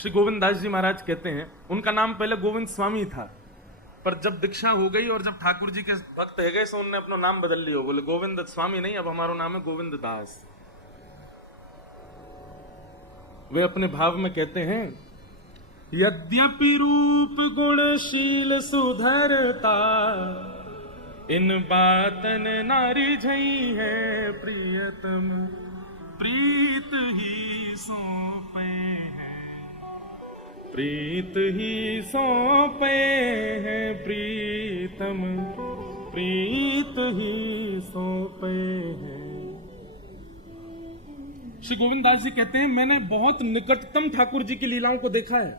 श्री गोविंद दास जी महाराज कहते हैं, उनका नाम पहले गोविंद स्वामी था, पर जब दीक्षा हो गई और जब ठाकुर जी के भक्त है गए तो उन्होंने अपना नाम बदल लिया, बोले गोविंद स्वामी नहीं, अब हमारा नाम है गोविंद दास। वे अपने भाव में कहते हैं, यद्यपि रूप गुणशील सुधरता, इन बातन नारी झई है प्रियतम, प्रीत ही सौंपे हैं, प्रीत ही सौंपे हैं प्रीतम, प्रीत ही सौंपे हैं। श्री गोविंद दास जी कहते हैं, मैंने बहुत निकटतम ठाकुर जी की लीलाओं को देखा है।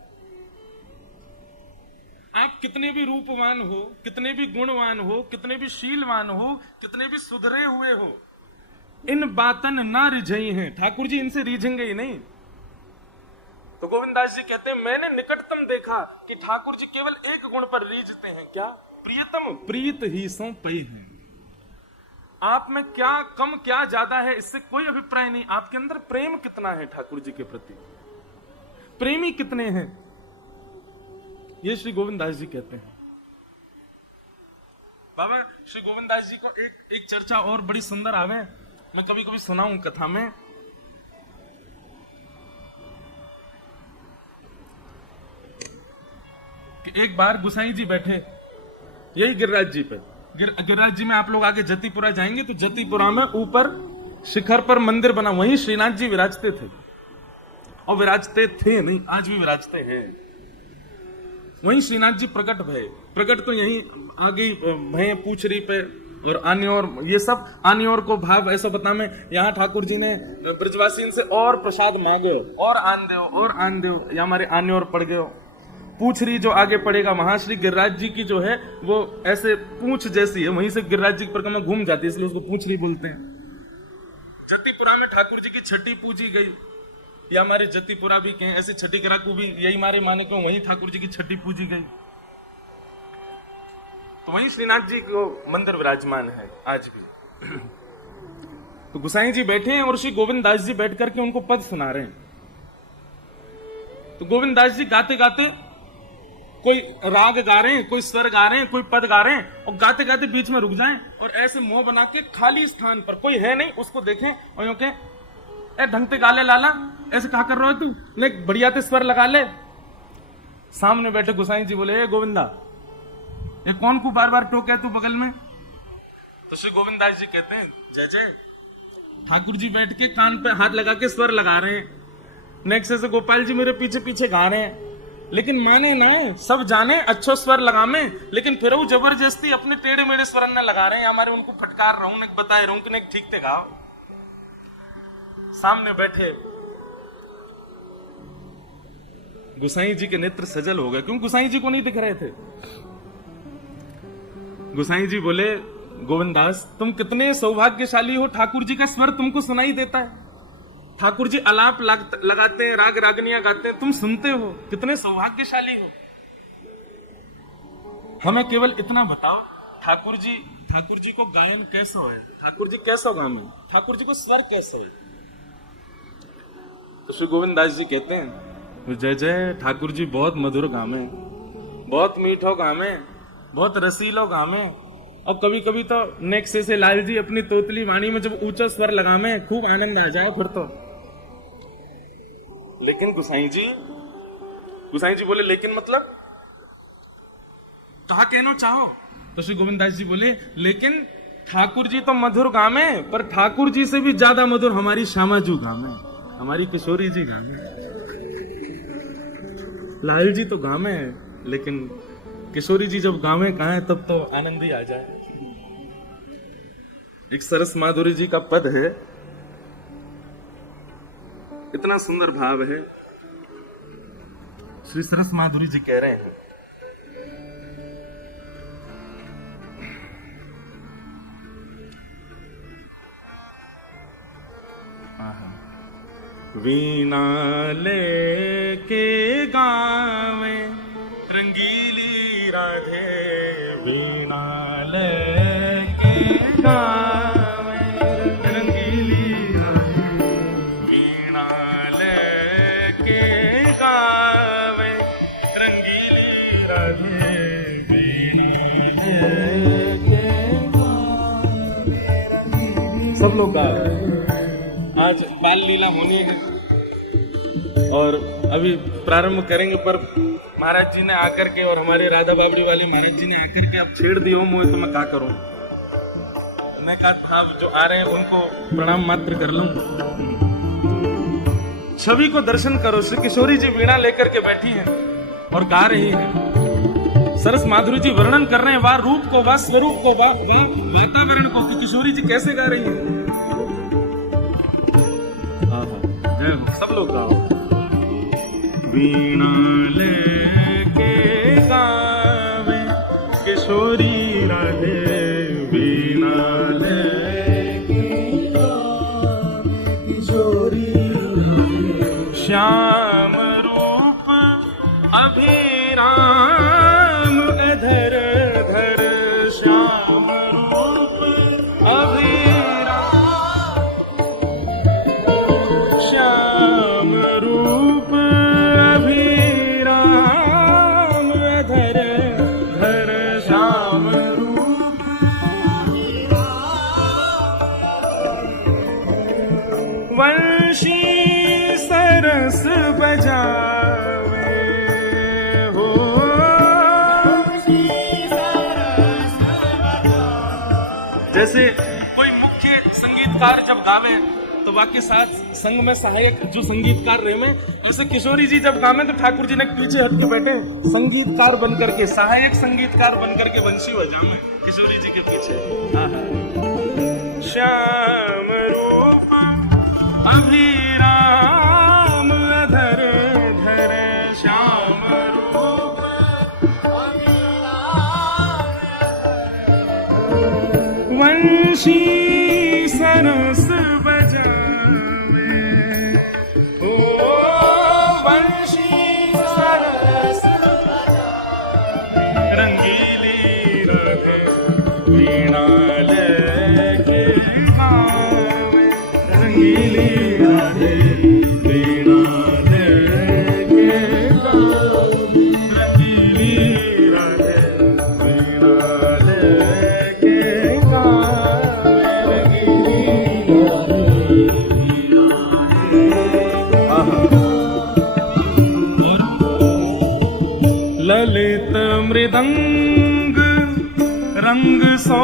आप कितने भी रूपवान हो, कितने भी गुणवान हो, कितने भी शीलवान हो, कितने भी सुधरे हुए हो, इन बातन ना रिझई हैं, ठाकुर जी इनसे रीझेंगे ही नहीं। तो गोविंद दास जी कहते हैं, मैंने निकटतम देखा कि ठाकुर जी केवल एक गुण पर रीझते हैं, क्या? प्रियतम, प्रीत ही सौंपई हैं। आप में क्या कम क्या ज्यादा है इससे कोई अभिप्राय नहीं, आपके अंदर प्रेम कितना है ठाकुर जी के प्रति, प्रेमी कितने हैं, ये श्री गोविंद दास जी कहते हैं। बाबा श्री गोविंद दास जी को एक चर्चा और बड़ी सुंदर आवे, मैं कभी कभी सुनाऊं कथा में। कि एक बार गुसाई जी बैठे यही गिरिराज जी पे, गिरिराज जी में आप लोग आगे जतिपुरा जाएंगे तो जतिपुरा में ऊपर शिखर पर मंदिर बना, वहीं श्रीनाथ जी विराजते थे, और विराजते थे नहीं, आज भी विराजते हैं। वहीं श्रीनाथ जी प्रकट भय, प्रकट तो यहीं आगे भय पूछरी पे, और आने और ये सब आने और को भाव ऐसा बता में, यहाँ ठाकुर जी ने ब्रजवासी से और प्रसाद मांगे, और आन दो, और आन दो, या हमारे आने और पड़ गए। पूछ रही जो आगे पड़ेगा वहां श्री गिरिराज जी की जो है वो ऐसे पूंछ जैसी है, वहीं से गिरिराज जी की परिक्रमा घूम जाती है, इसलिए उसको पूछ रही बोलते हैं। जतिपुरा में ठाकुर जी की छठी पूजी गई, या हमारे जतिपुरा भी कहें, ऐसे छठी कराकू भी यही मारे माने को, वहीं ठाकुर जी की छठी पूजी गई, तो वहीं श्रीनाथ जी को मंदिर विराजमान है आज भी। तो गुसाई जी बैठे हैं और श्री गोविंद दास जी बैठ करके उनको पद सुना रहे हैं। तो गोविंद दास जी गाते गाते कोई राग गा रहे हैं, कोई स्वर गा रहे हैं, कोई पद गा रहे हैं, और गाते गाते बीच में रुक जाएं और ऐसे मुंह बना के खाली स्थान पर कोई है नहीं उसको देखें और यूं कहें, ए ढंग से गा ले लाला, ऐसे कहा कर रहा है तू, ले बढ़िया ते स्वर लगा ले। सामने बैठे गुसाई जी बोले, ए गोविंदा, ये कौन को बार बार टोके तू बगल में? तो श्री गोविंद दास जी कहते हैं, जय जय, ठाकुर जी बैठ के कान पे हाथ लगा के स्वर लगा रहे हैं, नेक्स्ट से गोपाल जी मेरे पीछे पीछे गा रहे हैं, लेकिन माने ना है, सब जाने अच्छो स्वर लगा में, लेकिन फिर वो जबरदस्ती अपने टेढ़े मेढ़े स्वर न लगा रहे हैं, हमारे उनको फटकार रहा हूं, बताए रहा हूं कि ठीक थे गाओ। सामने बैठे गुसाई जी के नेत्र सजल हो गए, क्यों गुसाई जी को नहीं दिख रहे थे। गुसाई जी बोले, गोविंद दास तुम कितने सौभाग्यशाली हो, ठाकुर जी का स्वर तुमको सुनाई देता है, ठाकुर जी अलाप लगाते हैं, राग रागनियां गाते हैं, तुम सुनते हो, कितने सौभाग्यशाली हो। हमें केवल इतना बताओ, ठाकुर जी को गायन कैसा हो, ठाकुर जी कैसा गावे, ठाकुर जी को स्वर कैसा हो। तो श्री गोविंद दास जी कहते हैं, जय जय, ठाकुर जी बहुत मधुर गावे, बहुत मीठो गावे, बहुत रसीलो गावे, और कभी कभी तो नेक्स्ट से लाल जी अपनी तोतली वाणी में जब ऊंचा स्वर लगावे खूब आनंद आ जाए फिर तो। लेकिन गुसाई जी बोले, लेकिन मतलब कहा कहना चाहो? तो श्री गोविंद दास जी बोले, लेकिन ठाकुर जी तो मधुर गावे, पर ठाकुर जी से भी ज्यादा मधुर हमारी श्यामाजू गावे, हमारी किशोरी जी गावे। लाल जी तो गावे, लेकिन किशोरी जी जब गावे कहा है तब तो आनंद ही आ जाए। एक सरस माधुरी जी का पद है, इतना सुंदर भाव है। श्री सरस माधुरी जी कह रहे हैं, वीणा लेके गावे रंगीली राधे, वीणा लेके गावे रंगीली राधे, वीणा लेके गावे सब लोग गा रहे हैं। आज बाल लीला होनी है और अभी प्रारंभ करेंगे, पर महाराज जी ने आकर के और हमारे राधा बाबरी वाले महाराज जी ने आकर के अब छेड़ दियो मुझे, तो मैं क्या करूं। मैं कहा भाव जो आ रहे हैं उनको प्रणाम मात्र कर लूं। छवि को दर्शन करो। श्री किशोरी जी वीणा लेकर के बैठी हैं और गा रही हैं। सरस माधुरी जी वर्णन कर रहे हैं वाह रूप को, वाह स्वरूप को, वाह वातावरण को कि किशोरी जी कैसे गा रही हैं। जय हो, सब लोग गाओ। वीणा लेके गावे किशोरी राधे, वीणा लेके किशोरी राधे। श्याम रूप अभिराम अधर धर, श्याम रूप अभिराम, श्याम रूप अभिराम अधर धर, श्याम रूप वंशी सरस बजावे हो, जैसे कोई मुख्य संगीतकार जब गावे तो बाकी साथ संग में सहायक जो संगीतकार रहे में, ऐसे किशोरी जी जब गावे तो ठाकुर जी ने पीछे हट के बैठे संगीतकार बन करके, सहायक संगीतकार बन करके वंशी बजावे किशोरी जी के पीछे। श्याम रूप अभिराम अधर धर, श्याम रूप अभिराम वंशी सरस बजावे हो, वंशी सरस बजावे। रंगीली राधे वीणा लेके गावे, रंगीली राधे वीणा लेके गावे, रंगीली राधे वीणा लेके गावे, रंगीली राधे। ललित मृदंग रंग सो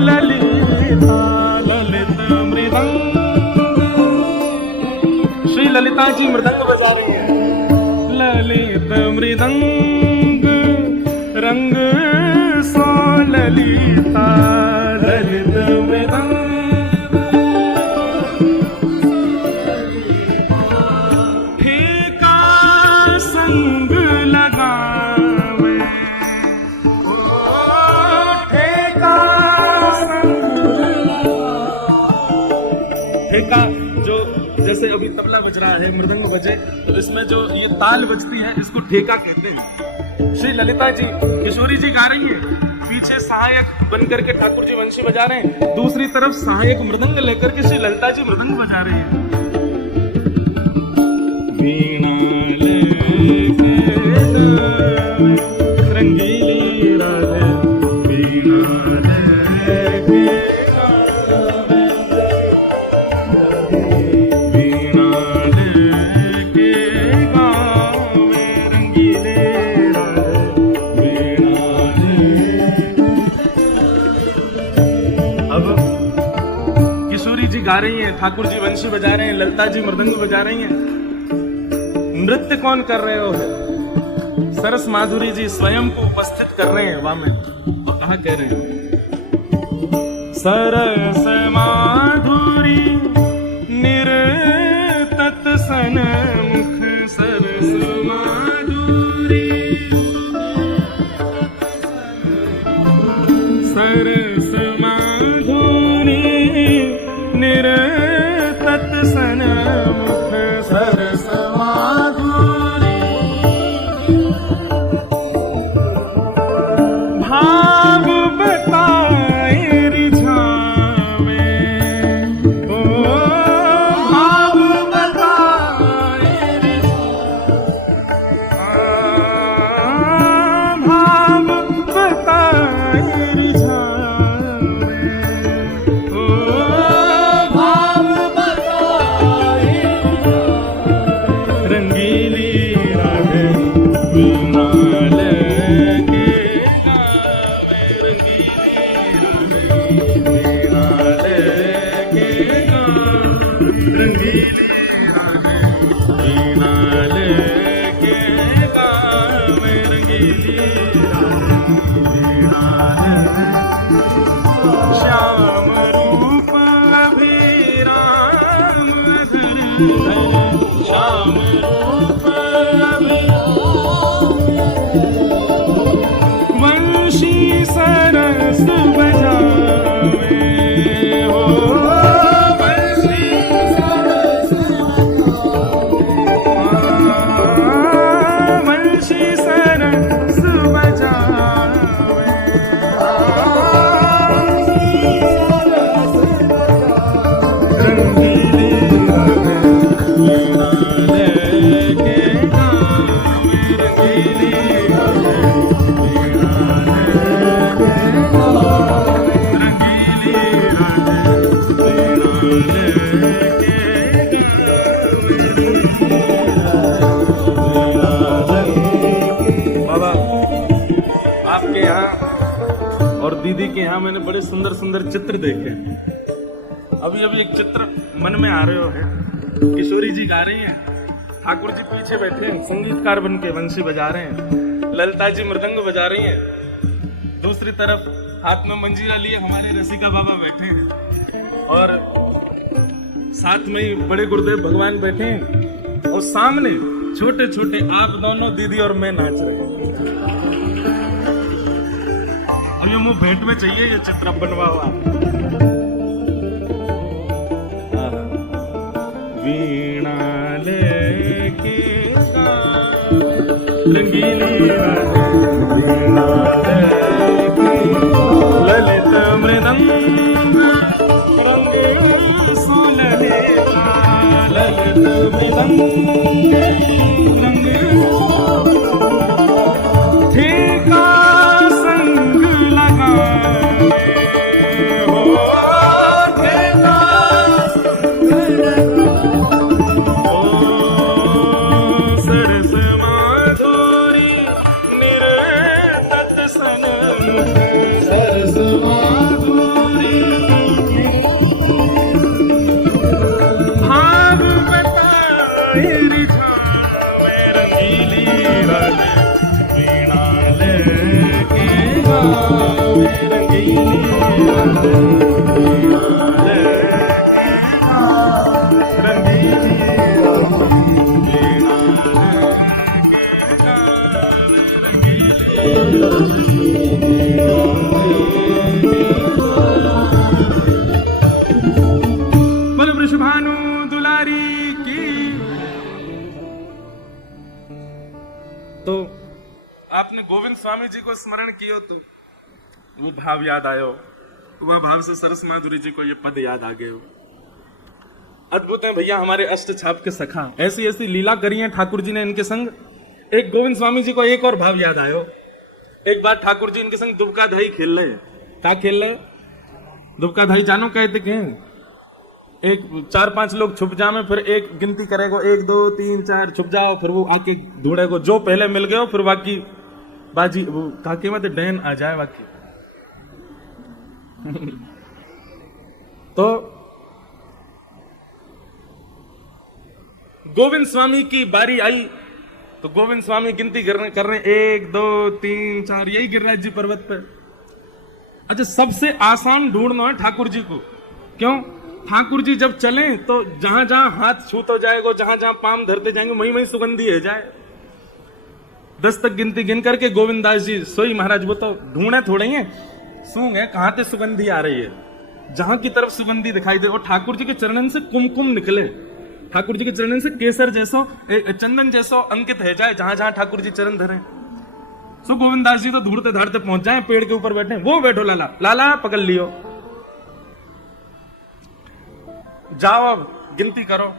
ललिता, ललित मृदंग, श्री ललिता जी मृदंग बजा रही हैं। ललित मृदंग रंग सो ललिता, ललित मृदंग ठेका संग लगावे हो, ठेका ठेका जो जैसे अभी तबला बज रहा है, मृदंग बजे तो इसमें जो ये ताल बजती है इसको ठेका कहते हैं। श्री ललिता जी किशोरी जी गा रही है, पीछे सहायक बन करके ठाकुर जी वंशी बजा रहे हैं, दूसरी तरफ सहायक मृदंग लेकर के श्री ललिता जी मृदंग बजा रही है। वीणा लेके रंगीली राधे, वीणा लेके वीणा लेके गावे, रंगीले राधे वीणा लेके। अब किशोरी जी गा रही हैं, ठाकुर जी वंशी बजा रहे हैं, ललिता जी मृदंग बजा रही हैं। नृत्य कौन कर रहे हो? सरस माधुरी जी स्वयं को उपस्थित कर रहे हैं वहां में, और कहा कह रहे हैं सरस माधुरी निरतत सन मुख, सरस माधुरी सरस माधुरी निरतत सन मुख, सरस माधुरी भाव बताए रिझावे ओ, भाव बताए रिझावे, भाव बताए रिझावे। रंगीली राधे वीणा लेके गावे रंगीली राधे वीणा लेके श्याम रूप अभिराम श्याम रूप वंशी सरस बजावे हो वंशी सरस वंशी सरस बजावे रंगीली राधे वीणा लेके गावे रंगीली राधे वीणा लेके रंगीली राधे वीणा लेके बाबा आपके यहाँ और दीदी के यहाँ मैंने बड़े सुंदर सुंदर चित्र देखे। अभी अभी एक चित्र मन में आ रहे हो है, किशोरी जी गा रही हैं, ठाकुर जी पीछे बैठे हैं संगीतकार बन के वंशी बजा रहे हैं, ललिता जी मृदंग बजा रही हैं, दूसरी तरफ हाथ में मंजीरा लिए हमारे रसिका बाबा बैठे हैं और साथ में ही बड़े गुरुदेव भगवान बैठे हैं और सामने छोटे छोटे आप दोनों दीदी और मैं नाच रहे हैं। अब ये मुंह भेंट में चाहिए ये चित्र बनवा हुआ। वीणा लेके रंगीली राधे वीणा लेके ललित मृदंग रंग सुललिता ललित मृदंग रंग ठीका संग लगाए हो ठीका सरस माधुरी निर्तत सन सरस माधुरी भाव बताए रिझावे रंगीली राधे वीणा लेके गावे रंगीली राधे वीणा लेके गावे रंगीली राधे वीणा लेके बोल वृषभानु दुलारी की। तो आपने गोविंद स्वामी जी को स्मरण कियो तो वो भाव याद आयो, वह भाव से सरस माधुरी जी को ये पद याद आ गए। अद्भुत है भैया हमारे अष्ट छाप के सखा, ऐसी ऐसी लीला करी है ठाकुर जी ने इनके संग। एक गोविंद स्वामी जी को एक और भाव याद आयो। एक बार ठाकुर जी इनके संग दुबका धाई खेल रहे। क्या खेल रहे? दुबका धाई जानो कहते के एक 4-5 लोग छुप जामे, फिर एक गिनती करेगो 1 2 3 4 छुप जाओ, फिर वो आके ढूंढेगो, जो पहले मिल गए फिर बाकी बाजी वो काके मत डैन आ जाए बाकी। तो गोविंद स्वामी की बारी आई तो गोविंद स्वामी गिनती कर रहे 1 2 3 4, यही गिरिराज जी पर्वत पे। अच्छा सबसे आसान ढूंढना है ठाकुर जी को। क्यों? ठाकुर जी जब चले तो जहां जहां हाथ छूत हो जाएगा, जहां जहां पाम धरते जाएंगे वहीं वहीं सुगंधी है जाए। 10 तक गिनती गिन करके गोविंददास जी सोई महाराज वो तो ढूंढे थोड़े ही सूंग है कहां से सुगंधी आ रही है, जहां की तरफ सुगंधी दिखाई दे और ठाकुर जी के चरणन से कुमकुम निकले, ठाकुर जी के चरणन से केसर जैसो चंदन जैसो अंकित है जाए जहां जहां ठाकुर जी चरण धरे। सो गोविंददास जी तो ढूंढते धाड़ते पहुंच जाए, पेड़ के ऊपर बैठे, वो बैठो लाला लाला पकड़ लियो, जाओ अब गिनती करो।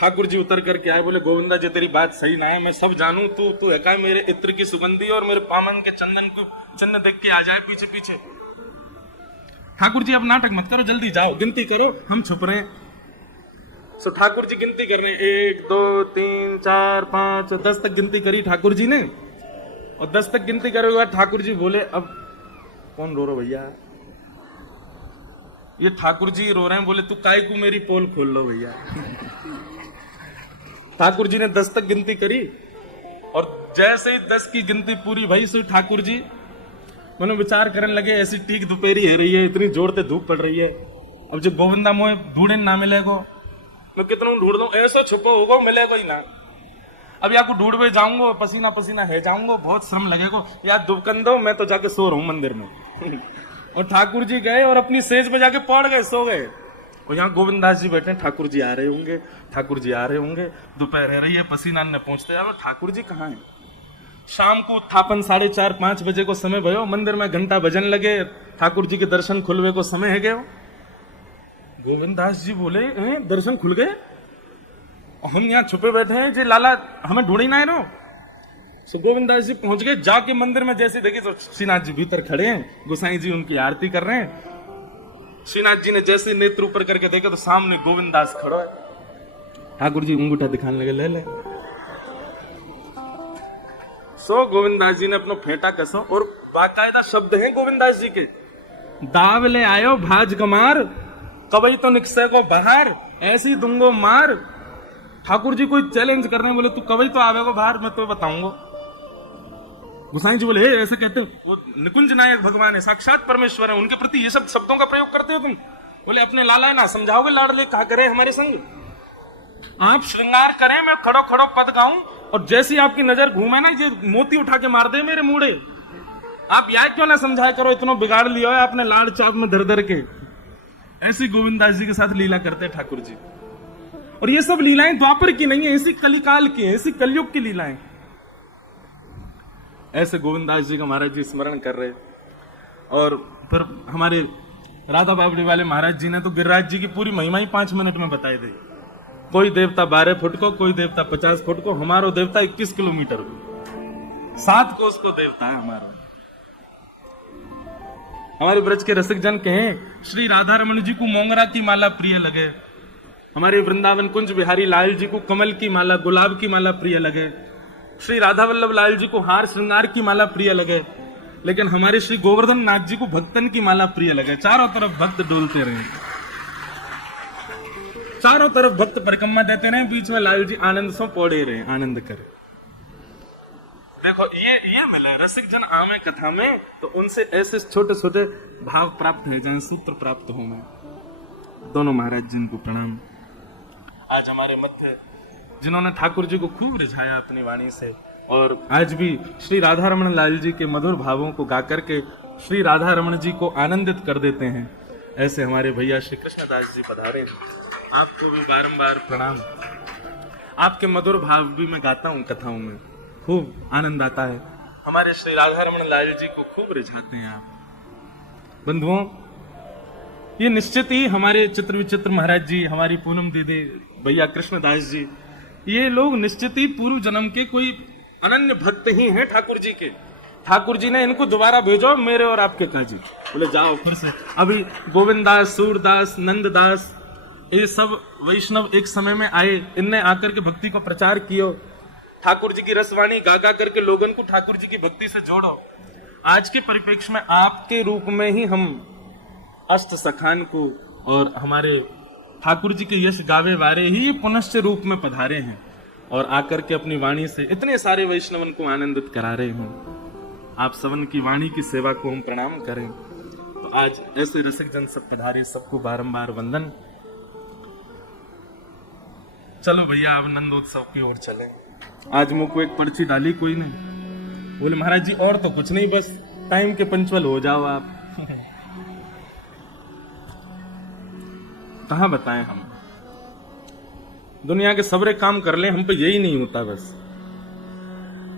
ठाकुर जी उतर करके आए, बोले गोविंदा जी तेरी बात सही ना है, मैं सब जानू, तू है का मेरे इत्र की सुगंधी और मेरे पामन के चंदन को चिन्ह देख के आ जाए पीछे पीछे। ठाकुर जी अब नाटक मत करो, जल्दी जाओ गिनती करो, हम छुप रहे हैं। सो ठाकुर जी गिनती कर रहे हैं 1 2 3 4 5 10 तक गिनती करी ठाकुर जी ने, और 10 तक गिनती करे हुआ ठाकुर जी बोले अब कौन रो रहा भैया, ये ठाकुर जी रो रहे हैं, बोले तू काय को मेरी पोल खोल लो भैया। ठाकुर जी ने 10 तक गिनती करी और जैसे ही 10 की गिनती पूरी भई से ठाकुर जी मनो विचार करने लगे, ऐसी टीक दोपहरी है रही है, इतनी जोर से धूप पड़ रही है, अब जो गोविंदा मोए ढूंढे ना मिलेगो, मैं कितना ढूंढ दू, ऐसा छुपो होगा मिलेगा ही ना। अब या को ढूंढ में जाऊंगा, पसीना पसीना है जाऊंगा, बहुत श्रम लगेगा, या दुबकंदो मैं तो जाके सो रहा हूं मंदिर में। और ठाकुर जी गए और अपनी सेज में जाके पड़ गए, सो गए। और यहाँ गोविंदास जी बैठे, ठाकुर जी आ रहे होंगे, ठाकुर जी आ रहे होंगे, दोपहर है रही है, पसीना न पहुंचते, यार ठाकुर जी कहाँ है। शाम को उत्थापन 4:30-5 बजे को समय भयो, मंदिर में घंटा बजन लगे, ठाकुर जी के दर्शन खुलवे को समय है गयो। गोविंदास जी बोले दर्शन खुल गए, हम यहाँ छुपे बैठे हैं जी, लाला हमें ढूंढी ना है नो। सो गोविंदास जी पहुंच गए, जाके मंदिर में जैसे देखी तो श्रीनाथ जी भीतर खड़े हैं, गोसाई जी उनकी आरती कर रहे हैं। श्रीनाथ जी ने जैसे नेत्र ऊपर करके देखे तो सामने गोविंदास खड़ा है। ठाकुर जी अंगूठा दिखाने लगे, ले ले। सो गोविंदास जी ने अपना फेंटा कसो, और बाकायदा शब्द हैं गोविंदास जी के, दाव ले आयो भाज कमार, कबई तो निकसे को बाहर, ऐसी दूंगो मार। ठाकुर जी कोई चैलेंज कर रहे हैं, बोले तू कबई तो आवेगो बाहर, मैं तो बताऊंगा। गोसाई जी बोले ऐसे कहते हो, वो निकुंज नायक भगवान है, साक्षात परमेश्वर है, उनके प्रति ये सब शब्दों का प्रयोग करते हो तुम। बोले अपने लाला है ना, समझाओगे लाडले कहा करे हमारे संग, आप श्रृंगार करें, मैं खड़ो खड़ो पद गाऊं, और जैसी आपकी नजर घूमे ना, ये मोती उठा के मार दे मेरे मुड़े। आप यह क्यों ना समझाया करो, इतना बिगाड़ लिया है आपने लाड़ चाप में धर धर के। ऐसी गोविंदास जी के साथ लीला करते ठाकुर जी। और ये सब लीलाएं द्वापर की नहीं है, ऐसी कलिकाल की है, ऐसी कलयुग की लीलाएं। ऐसे गोविंदास जी का महाराज जी स्मरण कर रहे। और फिर हमारे राधा बाबड़ी वाले महाराज जी ने तो गिरिराज जी की पूरी महिमा ही 5 मिनट में बताई दी। कोई देवता 12 फुट को, कोई देवता 50 फुट को, हमारो देवता 21 किलोमीटर को, 7 कोस को देवता है हमारा। हमारे ब्रज के रसिक जन कहें, श्री राधा रमन जी को मोंगरा की माला प्रिय लगे, हमारे वृंदावन कुंज बिहारी लाल जी को कमल की माला, गुलाब की माला प्रिय लगे, श्री राधा वल्लभ लाल जी को हार श्रृंगार की माला प्रिय लगे, लेकिन हमारे श्री गोवर्धन नाथ जी को भक्तन की माला प्रिय लगे। चारों तरफ भक्त डोलते रहे, चारों तरफ भक्त परिक्रमा देते रहे, बीच में लाल जी आनंद से पौड़े रहे, आनंद करे। देखो ये मिले रसिक जन आमे कथा में, तो उनसे ऐसे छोटे छोटे भाव प्राप्त है, जहां सूत्र प्राप्त हो। मैं दोनों महाराज जी को प्रणाम। आज हमारे मध्य जिन्होंने ठाकुर जी को खूब रिझाया अपनी वाणी से, और आज भी श्री राधा रमन लाल जी के मधुर भावों को गा करके श्री राधा रमन जी को आनंदित कर देते हैं, ऐसे हमारे भैया श्री कृष्णदास जी पधारे हैं। आपको भी बारंबार प्रणाम। आपके मधुर भाव भी मैं गाता हूँ कथाओं में, खूब आनंद आता है। हमारे श्री राधा रमन लाल जी को खूब रिझाते हैं आप। बंधुओं, ये निश्चित ही हमारे चित्र विचित्र महाराज जी, हमारी पूनम दीदी, भैया कृष्णदास जी, ये लोग निश्चित ही पूर्व जन्म के कोई अनन्य भक्त ही हैं ठाकुर जी के। ठाकुर जी ने इनको दोबारा भेजो मेरे और आपके काजी, बोले जाओ फिर से। अभी गोविंदास, सूरदास, नंददास, ये सब वैष्णव एक समय में आए, इनने आकर के भक्ति को प्रचार किया, ठाकुर जी की रसवाणी गा गा करके लोगों को ठाकुर जी की भक्ति से जोड़ो। आज के परिप्रेक्ष्य में आपके रूप में ही हम अष्ट सखान को और हमारे ठाकुर जी के यश गावे वारे ही पुनश्च रूप में पधारे हैं, और आकर के अपनी वाणी से इतने सारे वैष्णवन को आनंदित करा रहे हों। आप सबन की वाणी की सेवा को हम प्रणाम करें। तो आज ऐसे रसिक जन सब पधारे, सबको बारंबार वंदन। चलो भैया अब नंदोत्सव की ओर चलें। आज मुझको एक पर्ची डाली कोई ने, बोले महाराज जी और तो कुछ नहीं, बस टाइम के पंचुअल हो जाओ आप। कहाँ बताएं हम, दुनिया के सबरे काम कर ले, हम पे यही नहीं होता बस।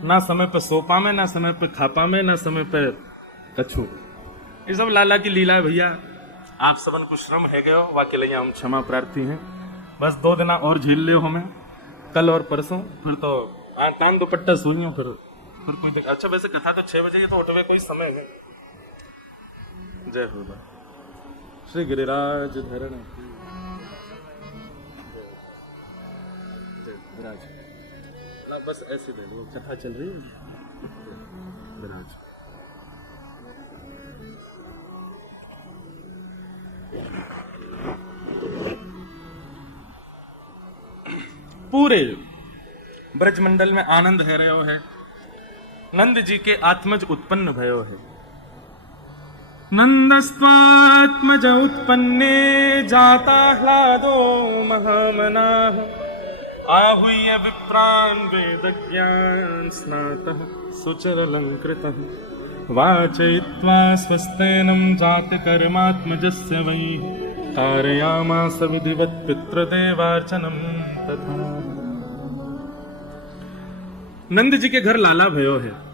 ना समय पे सोपा में, ना समय पे खापा में, ना समय पे कछू। ये सब लाला की लीला है भैया। आप सबन को श्रम है गयो, वाकई लिए हम क्षमा प्रार्थी हैं। बस 2 दिन और झेल ले हमें, कल और परसों, फिर तो तान दुपट्टा सोइयो, फिर कोई देख। अच्छा वैसे कथा तो 6 बजे, तो उठवे कोई समय है। जय हो श्री गिरिराज धरण विराज। बस ऐसे दे दो, कथा चल रही है। विराज। पूरे ब्रजमंडल में आनंद है रहो है। नंद जी के आत्मज उत्पन्न भयो है। नंदस्त्वात्मज उत्पन्ने जाता ह्लादो महामनाः आहूय विप्रान् वेदज्ञान स्नातः सुचरलंकृतः वाचयित्वा स्वस्तेनं जातकर्मात्मजस्य वै कारयामास विधिवत् पितृदेवार्चनं तथा। नंद जी के घर लाला भयो है।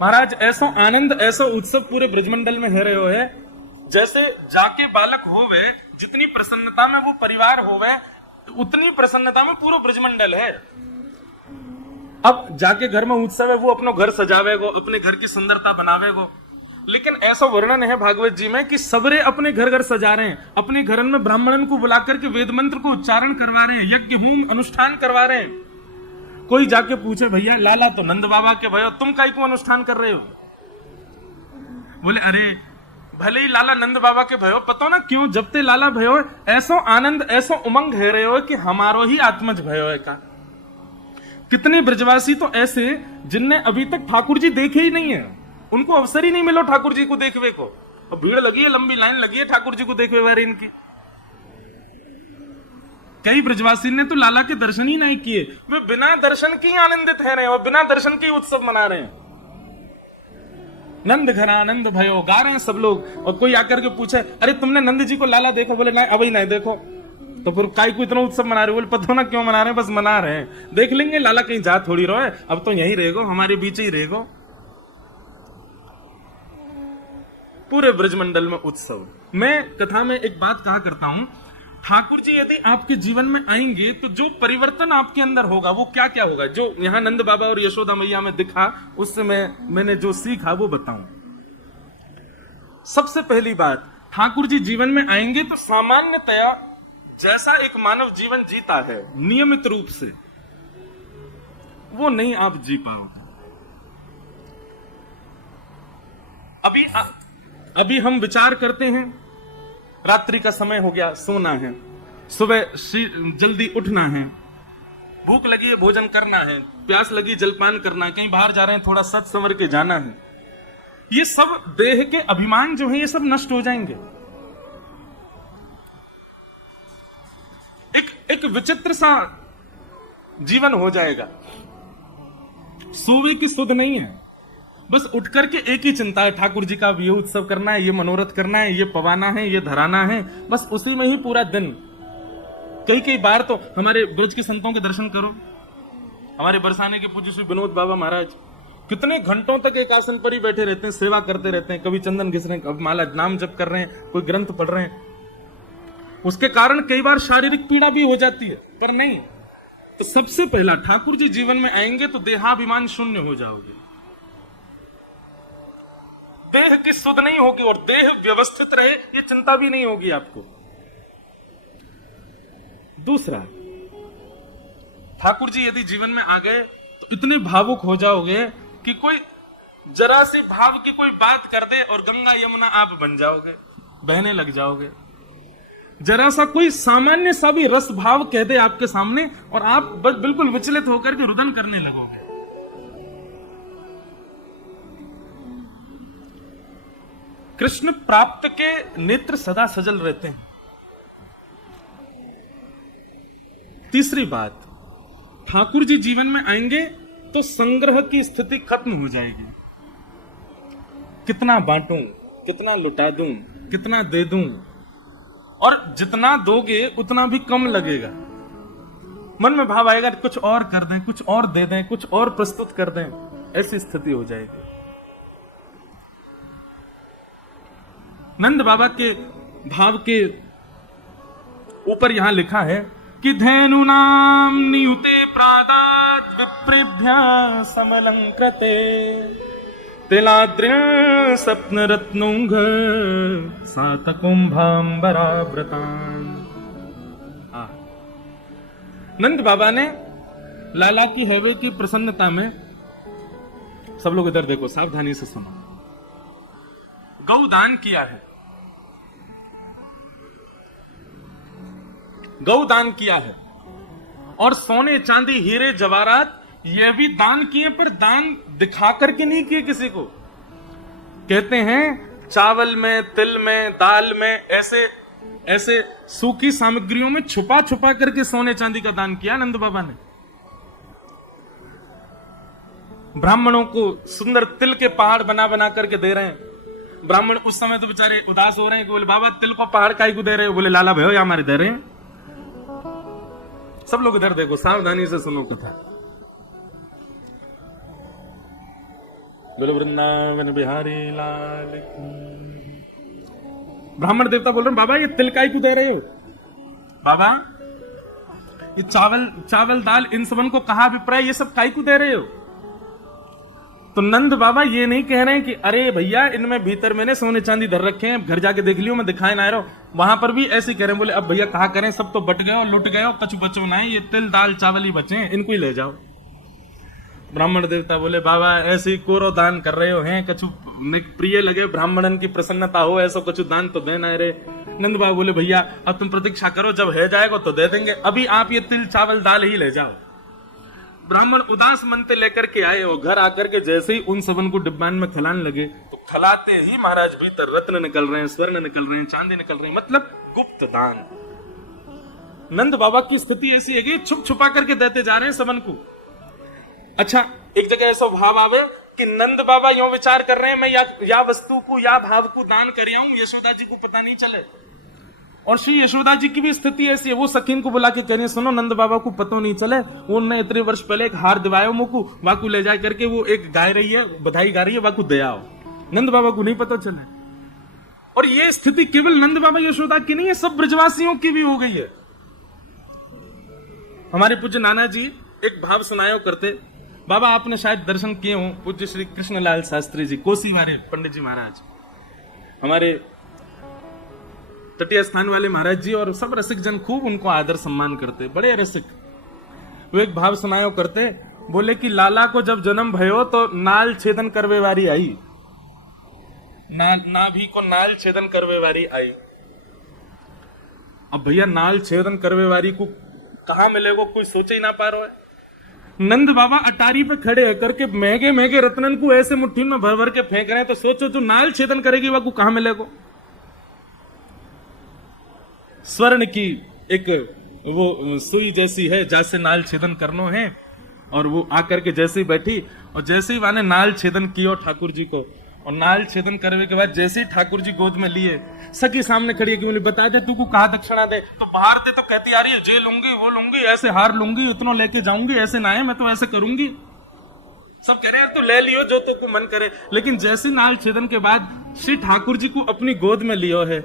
महाराज ऐसो आनंद ऐसो उत्सव पूरे ब्रजमंडल में है रहे हो है, जैसे जाके बालक होवे जितनी प्रसन्नता में वो परिवार होवे उतनी प्रसन्नता में पूरा ब्रजमंडल है। अब जाके घर में उत्सव है, वो अपनो घर सजावेगो, अपने घर की सुंदरता बनावेगो। लेकिन ऐसा वर्णन है भागवत जी में कि सबरे अपने घर घर सजा रहे हैं, अपने घर में ब्राह्मणन को बुला करके वेद मंत्र को उच्चारण करवा रहे हैं, यज्ञ होम अनुष्ठान करवा रहे हैं। कोई जाके पूछे भैया लाला तो नंद बाबा के भयो, तुम काई को अनुष्ठान कर रहे हो? बोले अरे भले ही लाला नंद बाबा के भयो, पता ना क्यों जब ते लाला भयो ऐसो आनंद ऐसो उमंग है रहे हो कि हमारो ही आत्मज भयो है का। कितने ब्रजवासी तो ऐसे जिनने अभी तक ठाकुर जी देखे ही नहीं है, उनको अवसर ही नहीं मिलो ठाकुर जी को देखने को। और भीड़ लगी है, लंबी लाइन लगी है ठाकुर जी को देखने वाली इनकी। कई ब्रजवासी ने तो लाला के दर्शन ही नहीं किए, वे बिना दर्शन के ही आनंदित है रहे हैं और बिना दर्शन के ही उत्सव मना रहे हैं। नंद घर आनंद भयो गा रहे हैं सब लोग। और कोई आकर के पूछे अरे तुमने नंद जी को लाला देखा? बोले नहीं अभी नहीं देखो। तो फिर काय को इतना उत्सव मना रहे? बोले पता ना क्यों मना रहे हैं, बस मना रहे हैं। देख लेंगे, लाला कहीं जा थोड़ी रहो है, अब तो यहीं रहेगो, हमारे बीच ही रहेगो। पूरे ब्रजमंडल में उत्सव। मैं कथा में एक बात कहा करता हूं, ठाकुर जी यदि आपके जीवन में आएंगे तो जो परिवर्तन आपके अंदर होगा वो क्या क्या होगा, जो यहां नंद बाबा और यशोदा मैया में दिखा, उससे मैंने जो सीखा वो बताऊं। सबसे पहली बात, ठाकुर जी जीवन में आएंगे तो सामान्यतया जैसा एक मानव जीवन जीता है नियमित रूप से, वो नहीं आप जी पाओगे। अभी हम विचार करते हैं, रात्रि का समय हो गया, सोना है, सुबह जल्दी उठना है, भूख लगी है भोजन करना है, प्यास लगी जलपान करना है, कहीं बाहर जा रहे हैं थोड़ा सच संवर के जाना है। ये सब देह के अभिमान जो है ये सब नष्ट हो जाएंगे। एक विचित्र सा जीवन हो जाएगा। सोवे की सुध नहीं है, बस उठ करके एक ही चिंता है, ठाकुर जी का ये उत्सव करना है, ये मनोरथ करना है, ये पवाना है, ये धराना है, बस उसी में ही पूरा दिन। कई बार तो हमारे ब्रज के संतों के दर्शन करो, हमारे बरसाने के पूज्य श्री विनोद बाबा महाराज कितने घंटों तक एक आसन पर ही बैठे रहते हैं, सेवा करते रहते हैं, कभी चंदन घिस रहे हैं, कभी माला नाम जप कर रहे हैं, कोई ग्रंथ पढ़ रहे हैं। उसके कारण कई बार शारीरिक पीड़ा भी हो जाती है, पर नहीं। तो सबसे पहला, ठाकुर जी जीवन में आएंगे तो देहाभिमान शून्य हो जाओगे, देह की सुध नहीं होगी और देह व्यवस्थित रहे ये चिंता भी नहीं होगी आपको। दूसरा, ठाकुर जी यदि जीवन में आ गए तो इतने भावुक हो जाओगे कि कोई जरा सी भाव की कोई बात कर दे और गंगा यमुना आप बन जाओगे, बहने लग जाओगे। जरा सा कोई सामान्य सा भी रस भाव कह दे आपके सामने और आप बिल्कुल विचलित होकर के रुदन करने लगोगे। कृष्ण प्राप्त के नेत्र सदा सजल रहते हैं। तीसरी बात, ठाकुर जी जीवन में आएंगे तो संग्रह की स्थिति खत्म हो जाएगी। कितना बांटूं, कितना लुटा दूं, कितना दे दूं, और जितना दोगे उतना भी कम लगेगा। मन में भाव आएगा कुछ और कर दें, कुछ और दे दें, कुछ और प्रस्तुत कर दें, ऐसी स्थिति हो जाएगी। नंद बाबा के भाव के ऊपर यहां लिखा है कि धेनुनाम नियुते प्रादात विप्रेभ्य समलंकृते तिलाद्रिण सप्न रत्नुंघ सातकुंभांबराव्रतान। नंद बाबा ने लाला की हैवे की प्रसन्नता में, सब लोग इधर देखो सावधानी से सुनो, गौदान किया है। गौदान किया है। और सोने चांदी हीरे जवाहरात ये भी दान किए, पर दान दिखा करके नहीं किए किसी को। कहते हैं चावल में, तिल में, दाल में, ऐसे ऐसे सूखी सामग्रियों में छुपा छुपा करके सोने चांदी का दान किया नंद बाबा ने। ब्राह्मणों को सुंदर तिल के पहाड़ बना बना करके दे रहे हैं। ब्राह्मण उस समय तो बेचारे उदास हो रहे हैं कि बोले बाबा तिल को पहाड़ काहे को दे रहे हो? बोले लाला भयो या हमारे दे रहे हैं। सब लोग इधर देखो, सावधानी से सुनो कथा। बोले वृंदावन बिहारी लाल की। ब्राह्मण देवता बोल रहे हैं बाबा ये तिल काहे को दे रहे हो? बाबा ये चावल दाल इन सबन को कहा अभिप्राय, ये सब काहे को दे रहे हो? तो नंद बाबा ये नहीं कह रहे हैं कि अरे भैया इनमें भीतर मैंने सोने चांदी धर रखे हैं, घर जाके देख लियो, मैं दिखाए ना रहा हूं। वहां पर भी ऐसे कह रहे हैं। बोले अब भैया कहा करें, सब तो बट गए और लुट गए और कछु बचो ना, ये तिल दाल चावल ही बचे हैं, इनको ही ले जाओ। ब्राह्मण देवता बोले बाबा ऐसे ही कोरो दान कर रहे हो हैं, कछु प्रिय लगे, ब्राह्मणन की प्रसन्नता हो, ऐसा कछु दान तो देना है रे। नंद बाबा बोले भैया अब तुम प्रतीक्षा करो, जब है जाएगा तो दे देंगे, अभी आप ये तिल चावल दाल ही ले जाओ। ब्राह्मण उदास मन से लेकर के आए और घर आकर के जैसे ही उन सबन को डिब्बान में खिलाने लगे तो खिलाते ही महाराज भीतर रत्न निकल रहे हैं, स्वर्ण निकल रहे हैं, चांदी निकल रहे हैं, मतलब गुप्त दान। नंद बाबा की स्थिति ऐसी है कि छुप छुपा करके देते जा रहे हैं सबन को। अच्छा एक जगह ऐसा भाव आवे कि नंद बाबा यूं विचार कर रहे हैं मैं या वस्तु को या भाव को दान कर आऊं, यशोदा जी को पता नहीं चले। और श्री यशोदा जी की भी स्थिति ऐसी है, वो सखीन को बुला के कह रही है सुनो नंद बाबा को पता नहीं चले, उन्होंने इतने वर्ष पहले एक हार दिवायो मुकू, वाकू ले जाए करके वो एक गाय रही है, बधाई गा रही है, वाकू दे आओ। नंद बाबा को नहीं पता चले। और ये स्थिति केवल नंद बाबा यशोदा की नहीं है, सब ब्रजवासियों की भी हो गई है। हमारे पूज्य नाना जी एक भाव सुनायो करते, बाबा आपने शायद दर्शन किए हो, पूज्य श्री कृष्णलाल शास्त्री जी, कोसी वाले पंडित जी महाराज, हमारे तटीय स्थान वाले महाराज जी, और सब रसिक जन खूब उनको आदर सम्मान करते, बड़े रसिक। वो एक भाव सुनायो करते, बोले कि लाला को जब जन्म भयो तो नाल छेदन करवे वारी आई, नाभि को नाल छेदन करवे वारी आई। अब भैया नाल छेदन करवे वारी को कहां मिलेगा, कोई सोच ही ना पा रहा है। नंद बाबा अटारी पे खड़े होकर के महंगे महंगे रत्नन को ऐसे मुट्ठी में भर भर के फेंक रहे हैं, तो सोचो जो नाल छेदन करेगी वह को कहां मिलेगा। स्वर्ण की एक वो सुई जैसी है जैसे नाल छेदन करनो है, और वो आकर के जैसे ही बैठी और जैसे ही वाने नाल छेदन किया ठाकुर जी को, और नाल छेदन करने के बाद जैसे ही ठाकुर जी गोद में लिए, सखी सामने खड़ी है कि उन्हें बता दे तू को कहा दक्षिणा दे, तो बाहर थे तो कहती आ रही है जे लूंगी वो लूंगी, ऐसे हार लूंगी, इतना लेके जाऊंगी, ऐसे ना है मैं तो ऐसे करूंगी। सब कह रहे हैं तो ले लियो जो तो को मन करे। लेकिन जैसे नाल छेदन के बाद श्री ठाकुर जी को अपनी गोद में लियो है,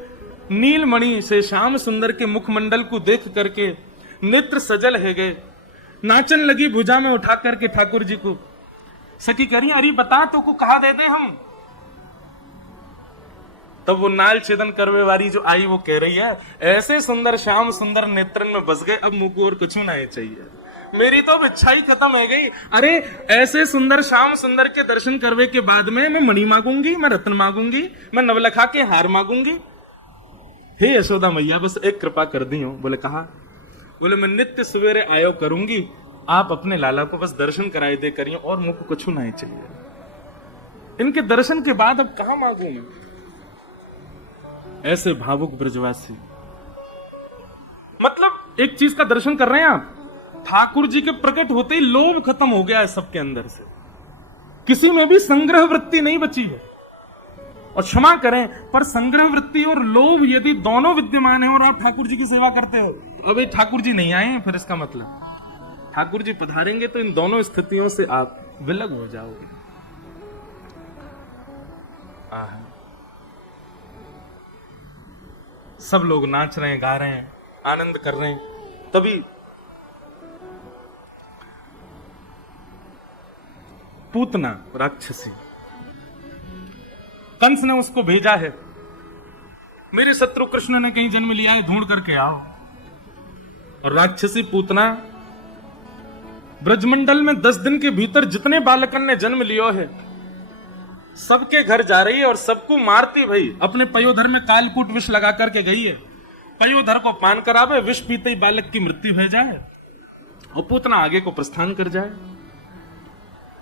नीलमणि से श्याम सुंदर के मुखमंडल को देख करके नेत्र सजल है गए, नाचन लगी भुजा में उठा करके ठाकुर जी को। सखी कह रही अरे बता तो को कहा दे दे हम। तब वो नाल छेदन करवे वाली जो आई वो कह रही है ऐसे सुंदर श्याम सुंदर नेत्रन में बस गए, अब मुझको और कुछ नहीं चाहिए, मेरी तो इच्छा ही खत्म हो गई। अरे ऐसे सुंदर श्याम सुंदर के दर्शन करवे के बाद में मैं मणि मांगूंगी, मैं रत्न मांगूंगी, मैं नवलखा के हार मांगूंगी। हे यशोदा मैया बस एक कृपा कर दी हो। बोले कहा, बोले मैं नित्य सवेरे आयो करूंगी, आप अपने लाला को बस दर्शन कराए दे करिए और मुझको कुछ नहीं चाहिए। इनके दर्शन के बाद अब कहां मांगू मैं। ऐसे भावुक ब्रजवासी, मतलब एक चीज का दर्शन कर रहे हैं आप, ठाकुर जी के प्रकट होते ही लोभ खत्म हो गया है सबके अंदर से, किसी में भी संग्रह वृत्ति नहीं बची है। और क्षमा करें पर संग्रह वृत्ति और लोभ यदि दोनों विद्यमान है और आप ठाकुर जी की सेवा करते हो, अभी ठाकुर जी नहीं आए फिर इसका मतलब ठाकुर जी पधारेंगे तो इन दोनों स्थितियों से आप विलग हो जाओगे। सब लोग नाच रहे हैं, गा रहे हैं, आनंद कर रहे हैं, तभी पूतना राक्षसी, कंस ने उसको भेजा है, मेरे शत्रु कृष्ण ने कहीं जन्म लिया है, ढूंढ करके आओ। और राक्षसी पूतना ब्रजमंडल में 10 दिन के भीतर जितने बालकन ने जन्म लियो है सबके घर जा रही है और सबको मारती भाई। अपने पयोधर में कालकूट विष लगा करके गई है, पयोधर को पान करावे, विष पीते ही बालक की मृत्यु हो जाए। और पूतना आगे को प्रस्थान कर जाए।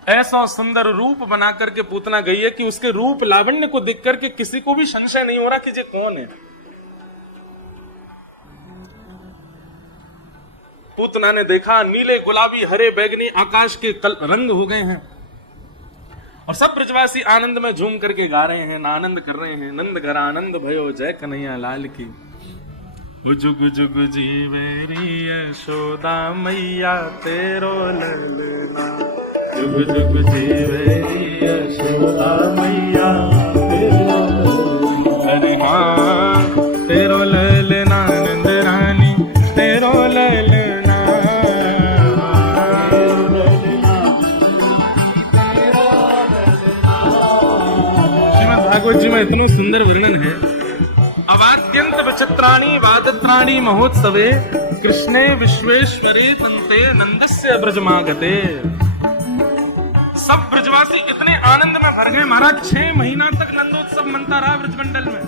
ऐसा सुंदर रूप बना करके पूतना गई है कि उसके रूप लावण्य को देख करके किसी को भी संशय नहीं हो रहा कि ये कौन है। पूतना ने देखा नीले गुलाबी हरे बैगनी आकाश के रंग हो गए हैं और सब ब्रजवासी आनंद में झूम करके गा रहे हैं, आनंद कर रहे हैं। नंद घर आनंद भयो जय कन्हैया लाल की। जुग जुग जीवेरी यशोदा मैया तेरो ललना, जुग जुग जीवेरी यशोदा मैया तेरो ललना। अरे हाँ तेरो ललना नंद रानी तेरो ललना। श्रीमद् भागवत जी में इतना सुंदर वर्णन है। अवाद्यंत विचित्राणि वादत्राणि महोत्सवे कृष्णे विश्वेश्वरे तंते नंदस्य ब्रजमागते। सब ब्रजवासी इतने आनंद में भर गए महाराज, 6 महीना तक नंदोत्सव मनता रहा ब्रजमंडल में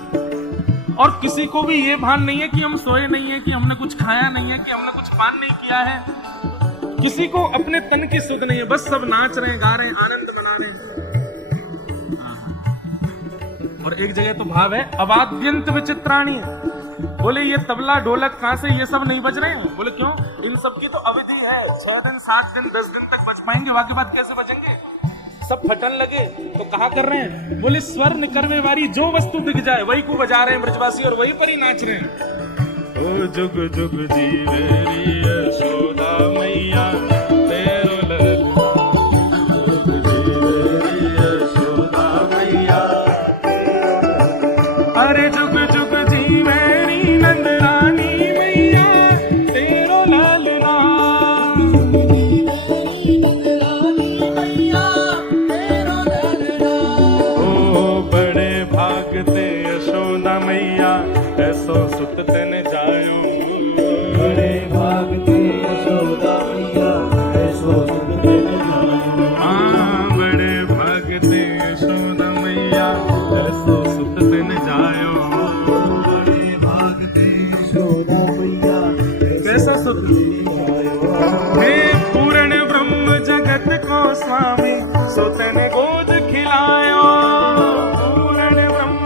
और किसी को भी ये भान नहीं है कि हम सोए नहीं है, कि हमने कुछ खाया नहीं है, कि हमने कुछ पान नहीं किया है। किसी को अपने तन की सुध नहीं है, बस सब नाच रहे हैं, गा रहे हैं, आनंद मना रहे हैं। और एक जगह तो भाव है अवाद्यंत विचित्राणि, बोले ये तबला ढोलक कहां से ये सब नहीं बज रहे हैं। बोले क्यों, इन सब की तो अवधि है, 6 दिन 7 दिन 10 दिन तक बज पाएंगे, वाके बाद कैसे बजेंगे। सब फटन लगे तो कहा कर रहे हैं, बोले स्वर निकरवे वारी जो वस्तु दिख जाए वही को बजा रहे हैं ब्रजवासी और वही पर ही नाच रहे हैं। ओ जुग जुग जीवेरी यशोदा मैया तेरो ललना, जुग जीवेरी यशोदा मैया। अरे जुग जुग जीवेरी नंद रानी मैया तेरो ललना, ओ बड़े भागते यशोदा मैया ऐसो सुत तेने जायो। बड़े भागते यशोदा मैया ऐसो सुत तेने जायो। हाँ बड़े भागते यशोदा मैया ऐसो सुत तेने जायो। बड़े भागते यशोदा मैया कैसा सुत हे पूर्ण ब्रह्म जगत को स्वामी सो तेने गोद खिलायो। पूर्ण ब्रह्म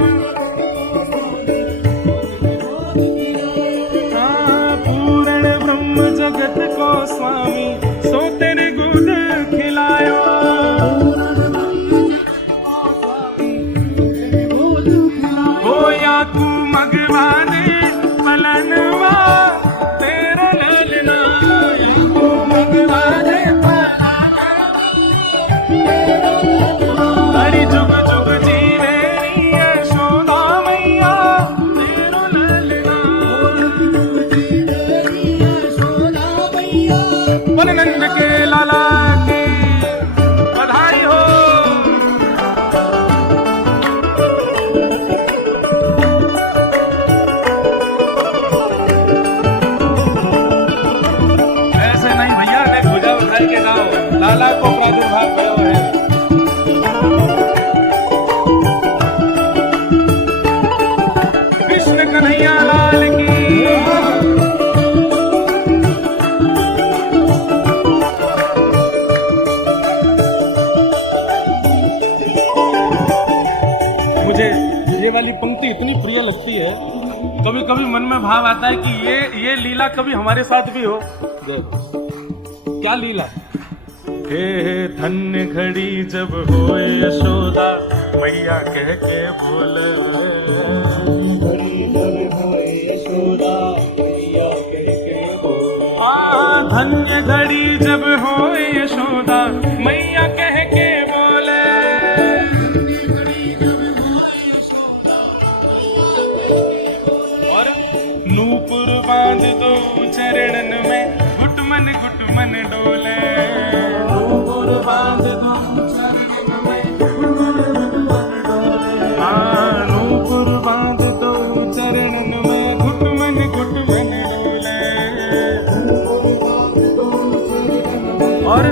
पूर्ण ब्रह्म जगत को स्वामी सो तेने गोद खिलायो। होया तू मगवाने पलनवा तेरा ललना, तू मगवाने पलनवा। हरि जुग जुग जीवेरी यशोदा मैया तेरो ललना, बोले नंद के लाला की बधाई हो। ऐसे नहीं भैया, ने भुजा उठाई के गाओ, लाला को प्रादुर्भाव करो है। कृष्ण कन्हैया लाल की। मुझे ये वाली पंक्ति इतनी प्रिय लगती है, कभी कभी मन में भाव आता है कि ये लीला कभी हमारे साथ भी हो। क्या लीला। हे धन्य घड़ी जब हो यशोदा मैया कह के बोले, धन्य घड़ी जब हो यशोदा मैया कह के बोले। और नूपुर बांध दो चरणन में घुटमन डोले। नूपुर बांध दो चरणन में घुटमन डोले। हाँ नूपुर बांध दो चरणन में घुटमन डोले। और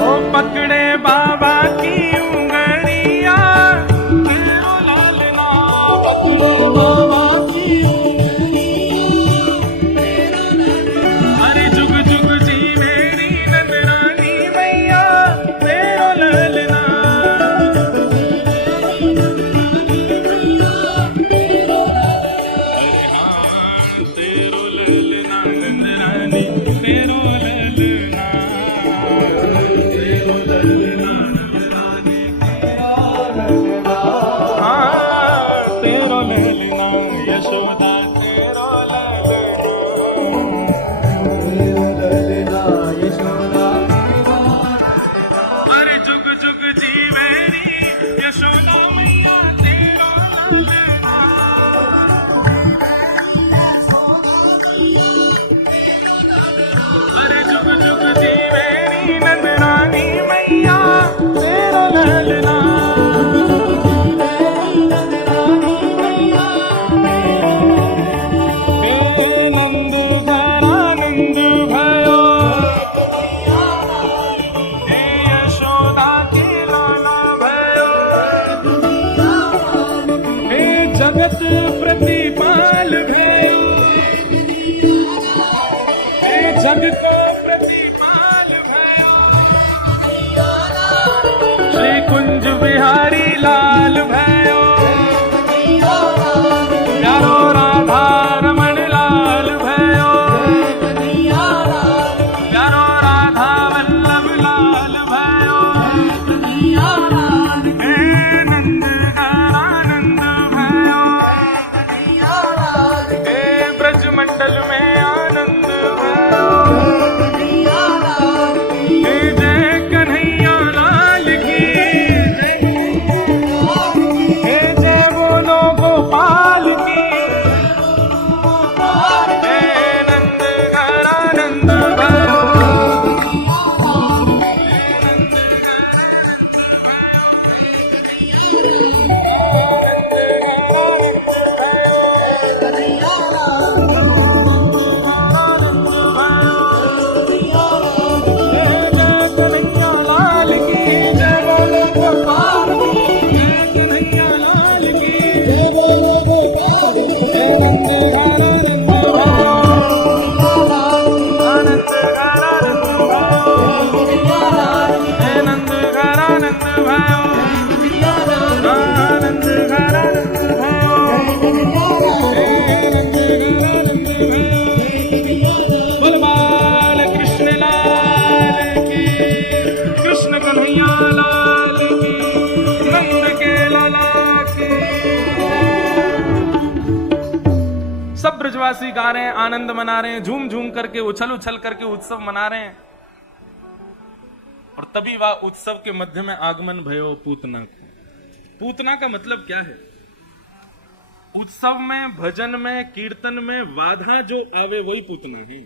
ओ पकड़े बाबा की उंगलियां तेरो ललना, पकड़े बाबा की उंगलियां तेरो ललना। अरे जुग जुग यशोदा तेरो ललना, यशोदा अरे जुग जुग जीवेरी यशोदा मैया तेरो ललना, अरे जुग जुग जीवेरी नंदरानी मैया तेरो ललना, जगत प्रतिपाल भयो, जग को प्रतिपाल भयो, श्री कुंज बिहारी लाल भयो, प्यारो राधा रमण लाल भयो, प्यारो राधा वल्लभ लाल भयो, नंद आनंद भयो, ब्रज मंडल में आनंद भयो, जय कन्हैया लाल की, जय बोलो गोपाल की, नंद आनंद भयो, सब ब्रजवासी गा रहे हैं, आनंद मना रहे हैं, झूम झूम करके उछल उछल करके उत्सव मना रहे हैं। और तभी वह उत्सव के मध्य में आगमन भयो पूतना को। पूतना का मतलब क्या है? उत्सव में, भजन में, कीर्तन में बाधा जो आवे वही पूतना है।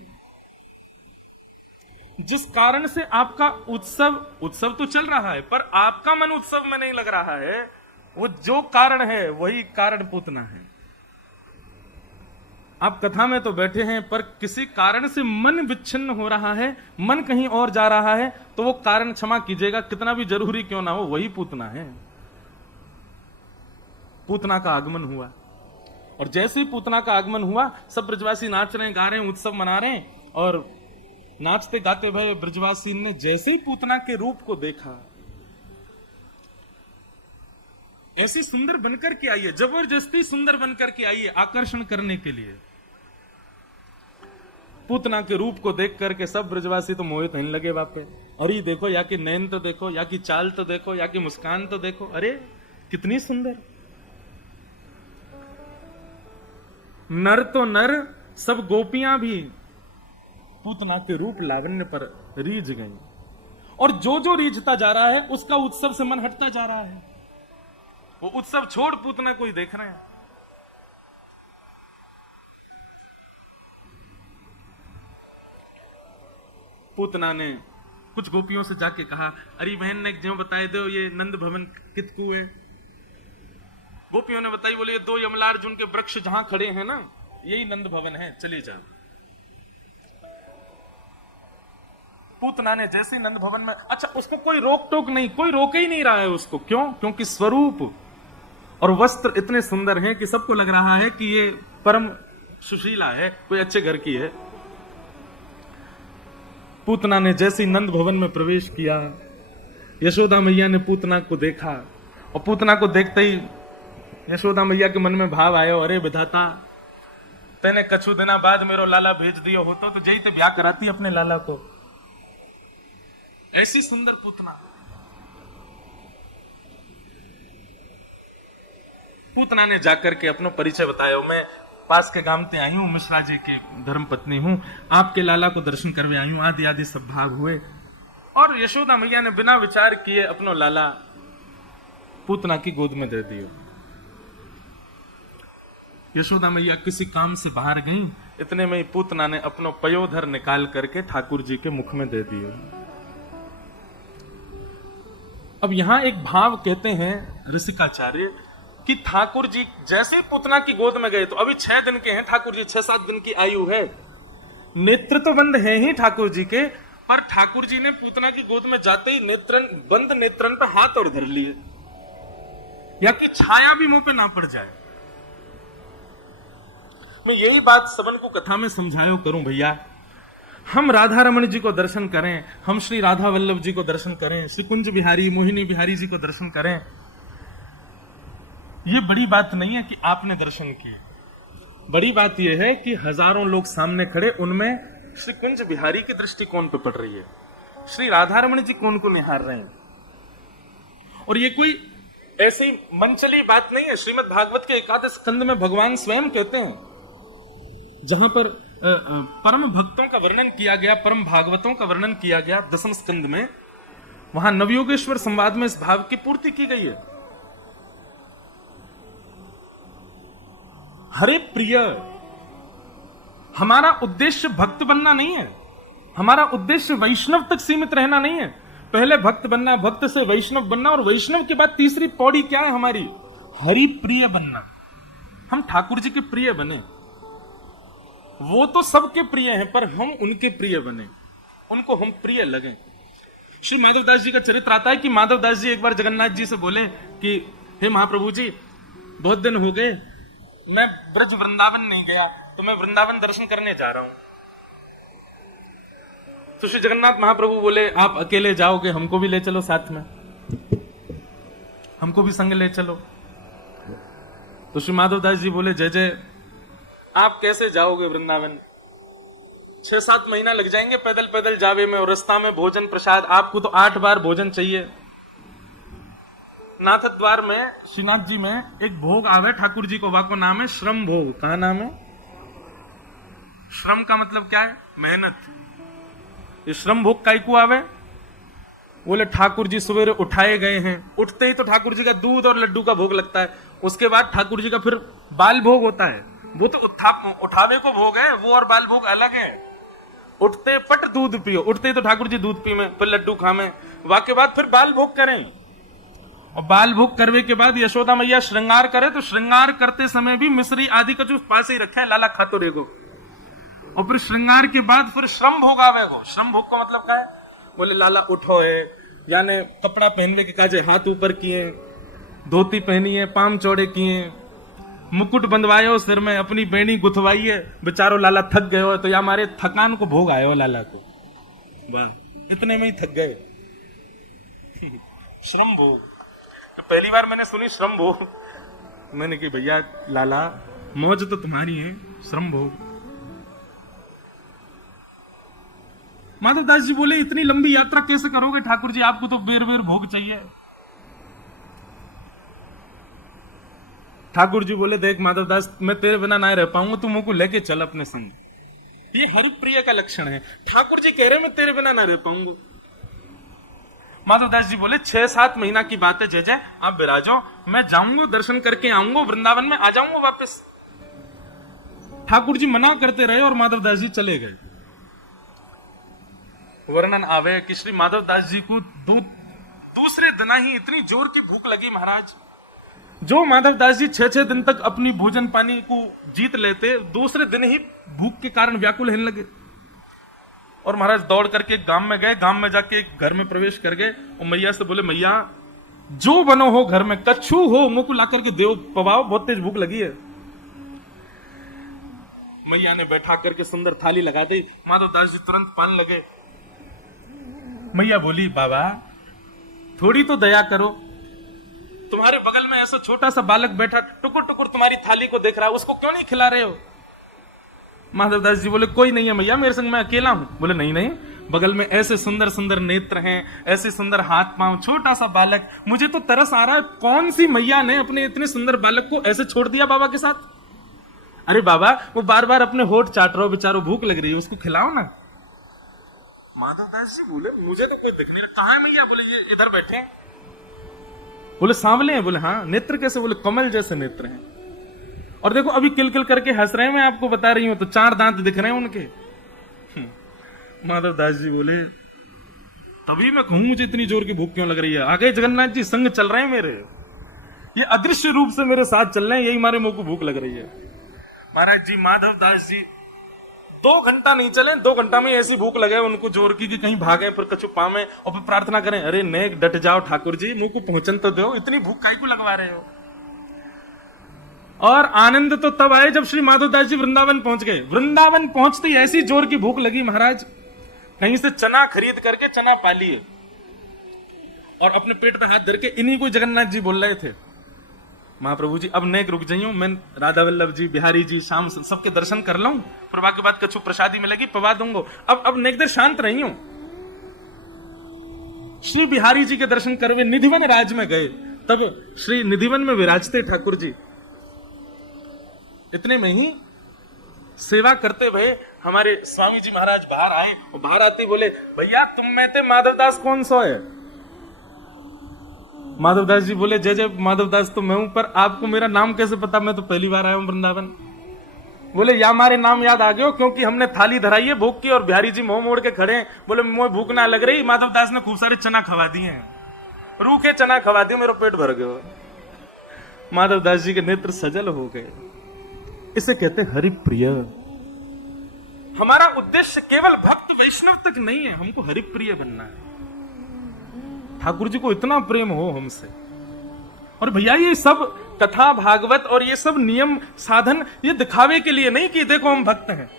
जिस कारण से आपका उत्सव तो चल रहा है पर आपका मन उत्सव में नहीं लग रहा है, वो जो कारण है वही कारण पूतना है। आप कथा में तो बैठे हैं पर किसी कारण से मन विच्छिन्न हो रहा है, मन कहीं और जा रहा है, तो वो कारण क्षमा कीजिएगा कितना भी जरूरी क्यों ना हो, वही पूतना है। पूतना का आगमन हुआ और जैसे ही पूतना का आगमन हुआ सब ब्रजवासी नाच रहे हैं, गा रहे हैं, उत्सव मना रहे हैं। और नाचते गाते हुए ब्रजवासी ने जैसे ही पूतना के रूप को देखा, ऐसी सुंदर बनकर के आई है, जबरदस्ती सुंदर बनकर के आई है आकर्षण करने के लिए। पूतना के रूप को देख करके सब ब्रजवासी तो मोहित होने लगे वापे। और ये देखो, या कि नैन तो देखो, या कि चाल तो देखो, या कि मुस्कान तो देखो, अरे कितनी सुंदर। नर तो नर, सब गोपियां भी पूतना के रूप लावण्य पर रीझ गई। और जो जो रीझता जा रहा है उसका उत्सव से मन हटता जा रहा है। वो उत्सव छोड़ पूतना को ही देख रहे हैं। पूतना ने कुछ गोपियों से जाके कहा, अरे बहन ने जो बताए दो ये नंद भवन कित कुए। गोपियों ने बताई, बोले ये दो यमलार्जुन के वृक्ष जहां खड़े हैं ना, यही नंद भवन है, चली जा। पूतना ने जैसे नंद भवन में, अच्छा उसको कोई रोक टोक नहीं, कोई रोक ही नहीं रहा है उसको। क्यों? क्योंकि स्वरूप और वस्त्र इतने सुंदर हैं कि सबको लग रहा है कि ये परम सुशीला है, कोई अच्छे घर की है। पूतना ने जैसे ही नंद भवन में प्रवेश किया, यशोदा मैया ने पूतना को देखा और पूतना को देखते ही यशोदा मैया के मन में भाव आयो, अरे विधाता तेने कछु दिना बाद मेरो लाला भेज दियो होतो तो जई ते ब्याह कराती अपने लाला को। ऐसी सुंदर पूतना। पूतना ने जाकर के अपना परिचय बताया, मैं पास के गामते आई हूँ, मिश्रा जी की धर्म पत्नी हूँ, आपके लाला को दर्शन करवे आई हूँ। आदि आदि सब भाग हुए और यशोदा मैया ने बिना विचार किए अपनो लाला पूतना की गोद में दे दियो। यशोदा मैया किसी काम से बाहर गई, इतने में ही पूतना ने अपनो पयोधर निकाल करके ठाकुर जी के मुख में दे दिया। अब यहां एक भाव कहते हैं ऋषिकाचार्य कि ठाकुर जी जैसे पूतना की गोद में गए, तो अभी 6 दिन के हैं ठाकुर जी, 6-7 दिन की आयु है, नेत्र तो बंद है ही ठाकुर जी के, पर ठाकुर जी ने पूतना की गोद में जाते ही नेत्रन बंद नेत्रन पर हाथ और धर लिए, या कि छाया भी मुंह पे ना पड़ जाए। मैं यही बात सबन को कथा में समझायो करूं भैया, हम राधा रमण जी को दर्शन करें, हम श्री राधा वल्लभ जी को दर्शन करें, श्री कुंज बिहारी मोहिनी बिहारी जी को दर्शन करें, ये बड़ी बात नहीं है कि आपने दर्शन किए। बड़ी बात यह है कि हजारों लोग सामने खड़े, उनमें श्री कुंज बिहारी की दृष्टि कौन पे पड़ रही है, श्री राधा रमण जी कौन को निहार रहे हैं। और ये कोई ऐसी मनचली बात नहीं है। श्रीमद् भागवत के 11 स्कंद में भगवान स्वयं कहते हैं, जहां पर परम भक्तों का वर्णन किया गया, परम भागवतों का वर्णन किया गया 10वें स्कंद में, वहां नवयोगेश्वर संवाद में इस भाव की पूर्ति की गई है। हरे प्रिय, हमारा उद्देश्य भक्त बनना नहीं है, हमारा उद्देश्य वैष्णव तक सीमित रहना नहीं है। पहले भक्त बनना, भक्त से वैष्णव बनना, और वैष्णव के बाद तीसरी पौड़ी क्या है हमारी, हरि प्रिय बनना। हम ठाकुर जी के प्रिय बने। वो तो सबके प्रिय हैं, पर हम उनके प्रिय बने, उनको हम प्रिय लगे। श्री माधवदास जी का चरित्र आता है कि माधवदास जी एक बार जगन्नाथ जी से बोले कि हे महाप्रभु जी, बहुत दिन हो गए मैं ब्रज वृंदावन नहीं गया, तो मैं वृंदावन दर्शन करने जा रहा हूं। तो श्री जगन्नाथ महाप्रभु बोले, आप अकेले जाओगे, हमको भी ले चलो साथ में, हमको भी संग ले चलो। तो श्री माधवदास जी बोले, जय जय, आप कैसे जाओगे वृंदावन, 6-7 महीना लग जाएंगे पैदल पैदल जावे में, और रास्ता में भोजन प्रसाद, आपको तो 8 बार भोजन चाहिए। नाथ द्वार में श्रीनाथ जी में एक भोग आवे ठाकुर जी को, वाको नाम है श्रम भोग। कहा नाम है? श्रम का मतलब क्या है? मेहनत। ये श्रम भोग काय को आवे? बोले ठाकुर जी सवेरे उठाए गए हैं, उठते ही तो ठाकुर जी का दूध और लड्डू का भोग लगता है, उसके बाद ठाकुर जी का फिर बाल भोग होता है। वो तो उठावे को भोग है, वो और बाल भोग अलग है। उठते पट दूध पियो, उठते ही तो ठाकुर जी दूध पी में, फिर लड्डू खामे, वाके बाद फिर बाल भोग करें, और बाल भोग करने के बाद यशोदा मैया श्रृंगार करे, तो श्रृंगार करते समय भी मिश्री आदि का जो पास ही रखा है, लाला खातो रेगो। और फिर श्रृंगार के बाद फिर श्रम भोग आवे हो। श्रम भोग का मतलब क्या है? बोले लाला उठो है, यानी कपड़ा पहनने के काजे हाथ ऊपर किए, धोती पहनी है, पाम चौड़े किए, मुकुट बंधवायो सिर में, अपनी बेणी गुथवाई है, बेचारो लाला थक गए हो, तो या हमारे थकान को भोग आए हो लाला को। वाह, इतने में ही थक गए। श्रम भोग तो पहली बार मैंने सुनी, श्रम भोग। मैंने कि भैया लाला मौज तो तुम्हारी है, श्रम भोग। माधवदास जी बोले, इतनी लंबी यात्रा कैसे करोगे ठाकुर जी, आपको तो बेर बेर भोग चाहिए। ठाकुर जी बोले, देख माधवदास, मैं तेरे बिना ना रह पाऊंगा, तू मुझको लेके चल अपने संग। ये हरि प्रिय का लक्षण है। ठाकुर जी कह रहे मैं तेरे बिना ना रह पाऊंगा। माधवदास जी बोले, 6-7 महीना की बात है, जय जय, आप विराजो, मैं जाऊंगा, दर्शन करके आऊंगा, वृंदावन में आ जाऊंगा वापस। ठाकुर जी मना करते रहे और माधवदास जी चले गए। वर्णन आवे कि श्री माधवदास जी को दूसरे दिन ही इतनी जोर की भूख लगी महाराज, जो माधवदास जी 6-6 दिन तक अपनी भोजन पानी को जीत लेते, दूसरे दिन ही भूख के कारण व्याकुल होने लगे। और महाराज दौड़ करके गांव में गए, गांव में जाके घर में प्रवेश कर गए और मैया से बोले, मैया जो बनो हो घर में, कच्छू हो, मुंह को ला करके देव पवाओ, बहुत तेज भूख लगी है। मैया ने बैठा करके सुंदर थाली लगा दी, माधवदास जी तुरंत पान लगे। मैया बोली, बाबा थोड़ी तो दया करो, तुम्हारे बगल में ऐसा छोटा सा बालक बैठा टुकुर टुकुर तुम्हारी थाली को देख रहा है, उसको क्यों नहीं खिला रहे हो? माधवदास जी बोले, कोई नहीं है मैया, मेरे संग मैं अकेला हूं। बोले, नहीं नहीं, बगल में ऐसे सुंदर सुंदर नेत्र हैं, ऐसे सुंदर हाथ पांव, छोटा सा बालक, मुझे तो तरस आ रहा है, कौन सी मैया ने अपने इतने सुंदर बालक को ऐसे छोड़ दिया बाबा के साथ? अरे बाबा, वो बार बार अपने होठ चाट रहा हो, बेचारो भूख लग रही है, उसको खिलाओ ना। माधवदास जी बोले मुझे तो कोई दिख नहीं रहा। कहाँ है मैया? बोले ये इधर बैठे हैं। बोले सांवले हैं? बोले हाँ। नेत्र कैसे? बोले कमल जैसे नेत्र हैं। और देखो अभी किल किल करके हंस रहे हैं, मैं आपको बता रही हूं, तो 4 दांत दिख रहे हैं उनके। माधवदास जी बोले तभी मैं कहूं मुझे इतनी जोर की भूख क्यों लग रही है। आगे जगन्नाथ जी संग चल रहे हैं मेरे, ये अदृश्य रूप से मेरे साथ चल रहे हैं, यही हमारे मुंह को भूख लग रही है। महाराज जी माधवदास जी 2 घंटा नहीं चले, 2 घंटा में ऐसी भूख लगे उनको जोर की कि कहीं भागे फिर कछु पावे और फिर प्रार्थना करें, अरे नेक डट जाओ ठाकुर जी, मुंह को पहुंचन तो दो, इतनी भूख काहे को लगवा रहे हो। और आनंद तो तब आए जब श्री माधवदास जी वृंदावन पहुंच गए। वृंदावन पहुंचते ही ऐसी जोर की भूख लगी, महाराज कहीं से चना खरीद करके चना पा लिए और अपने पेट पे हाथ धर के इन्हीं को जगन्नाथ जी बोल रहे थे, महाप्रभु जी अब नेक रुक जाइयो, मैं राधा वल्लभ जी, बिहारी जी, श्याम सबके दर्शन कर लूं, फिर के बाद कछु प्रसादी मिलेगी पवा दूंगा, अब नेक देर शांत रही हूं। श्री बिहारी जी के दर्शन करवे निधिवन राज में गए, तब श्री निधिवन में विराजते ठाकुर जी। इतने में ही सेवा करते हुए हमारे स्वामी जी महाराज बाहर आए और बाहर आते बोले भैया तुम में थे माधवदास कौन सो है? माधवदास जी बोले जय जय माधवदास तो मैं हूं, पर आपको मेरा नाम कैसे पता? मैं तो पहली बार आया हूं वृंदावन। बोले या हमारे नाम याद आ गए क्योंकि हमने थाली धराई है भूख की और बिहारी जी मुंह मोड़ के खड़े हैं। बोले मुझे भूख ना लग रही, माधवदास ने खूब सारे चना खवा दिए हैं, रूखे चना खवा दिए, मेरा पेट भर गया। माधवदास जी के नेत्र सजल हो गए। इसे कहते हरि प्रिय। हमारा उद्देश्य केवल भक्त वैष्णव तक नहीं है, हमको हरि प्रिय बनना है। ठाकुर जी को इतना प्रेम हो हमसे। और भैया ये सब कथा भागवत और ये सब नियम साधन ये दिखावे के लिए नहीं कि देखो हम भक्त हैं।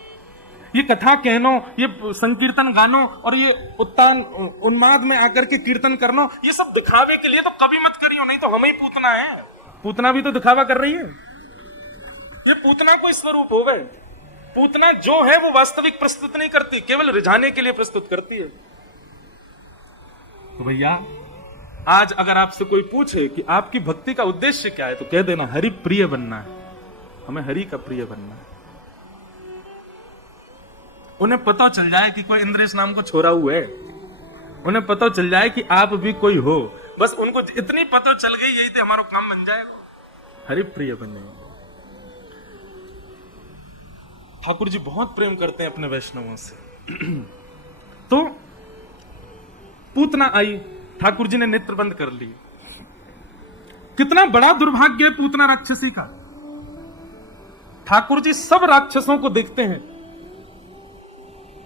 ये कथा कहनो, ये संकीर्तन गानो और ये उत्तान उन्माद में आकर के कीर्तन करनो, ये सब दिखावे के लिए तो कभी मत करियो, नहीं तो हमें ही पूतना है। पूतना भी तो दिखावा कर रही है। ये पूतना कोई स्वरूप हो गए। पूतना जो है वो वास्तविक प्रस्तुत नहीं करती, केवल रिझाने के लिए प्रस्तुत करती है। तो भैया आज अगर आपसे कोई पूछे कि आपकी भक्ति का उद्देश्य क्या है, तो कह देना हरि प्रिय बनना है, हमें हरि का प्रिय बनना है। उन्हें पता चल जाए कि कोई इंद्रेश नाम को छोरा हुआ है, उन्हें पता चल जाए कि आप भी कोई हो, बस उनको इतनी पता चल गई, यही तो हमारा काम बन जाएगा, हरि प्रिय बने। ठाकुर जी बहुत प्रेम करते हैं अपने वैष्णवों से। तो पूतना आई, ठाकुर जी ने नेत्र बंद कर ली। कितना बड़ा दुर्भाग्य है पूतना राक्षसी का। ठाकुर जी सब राक्षसों को देखते हैं,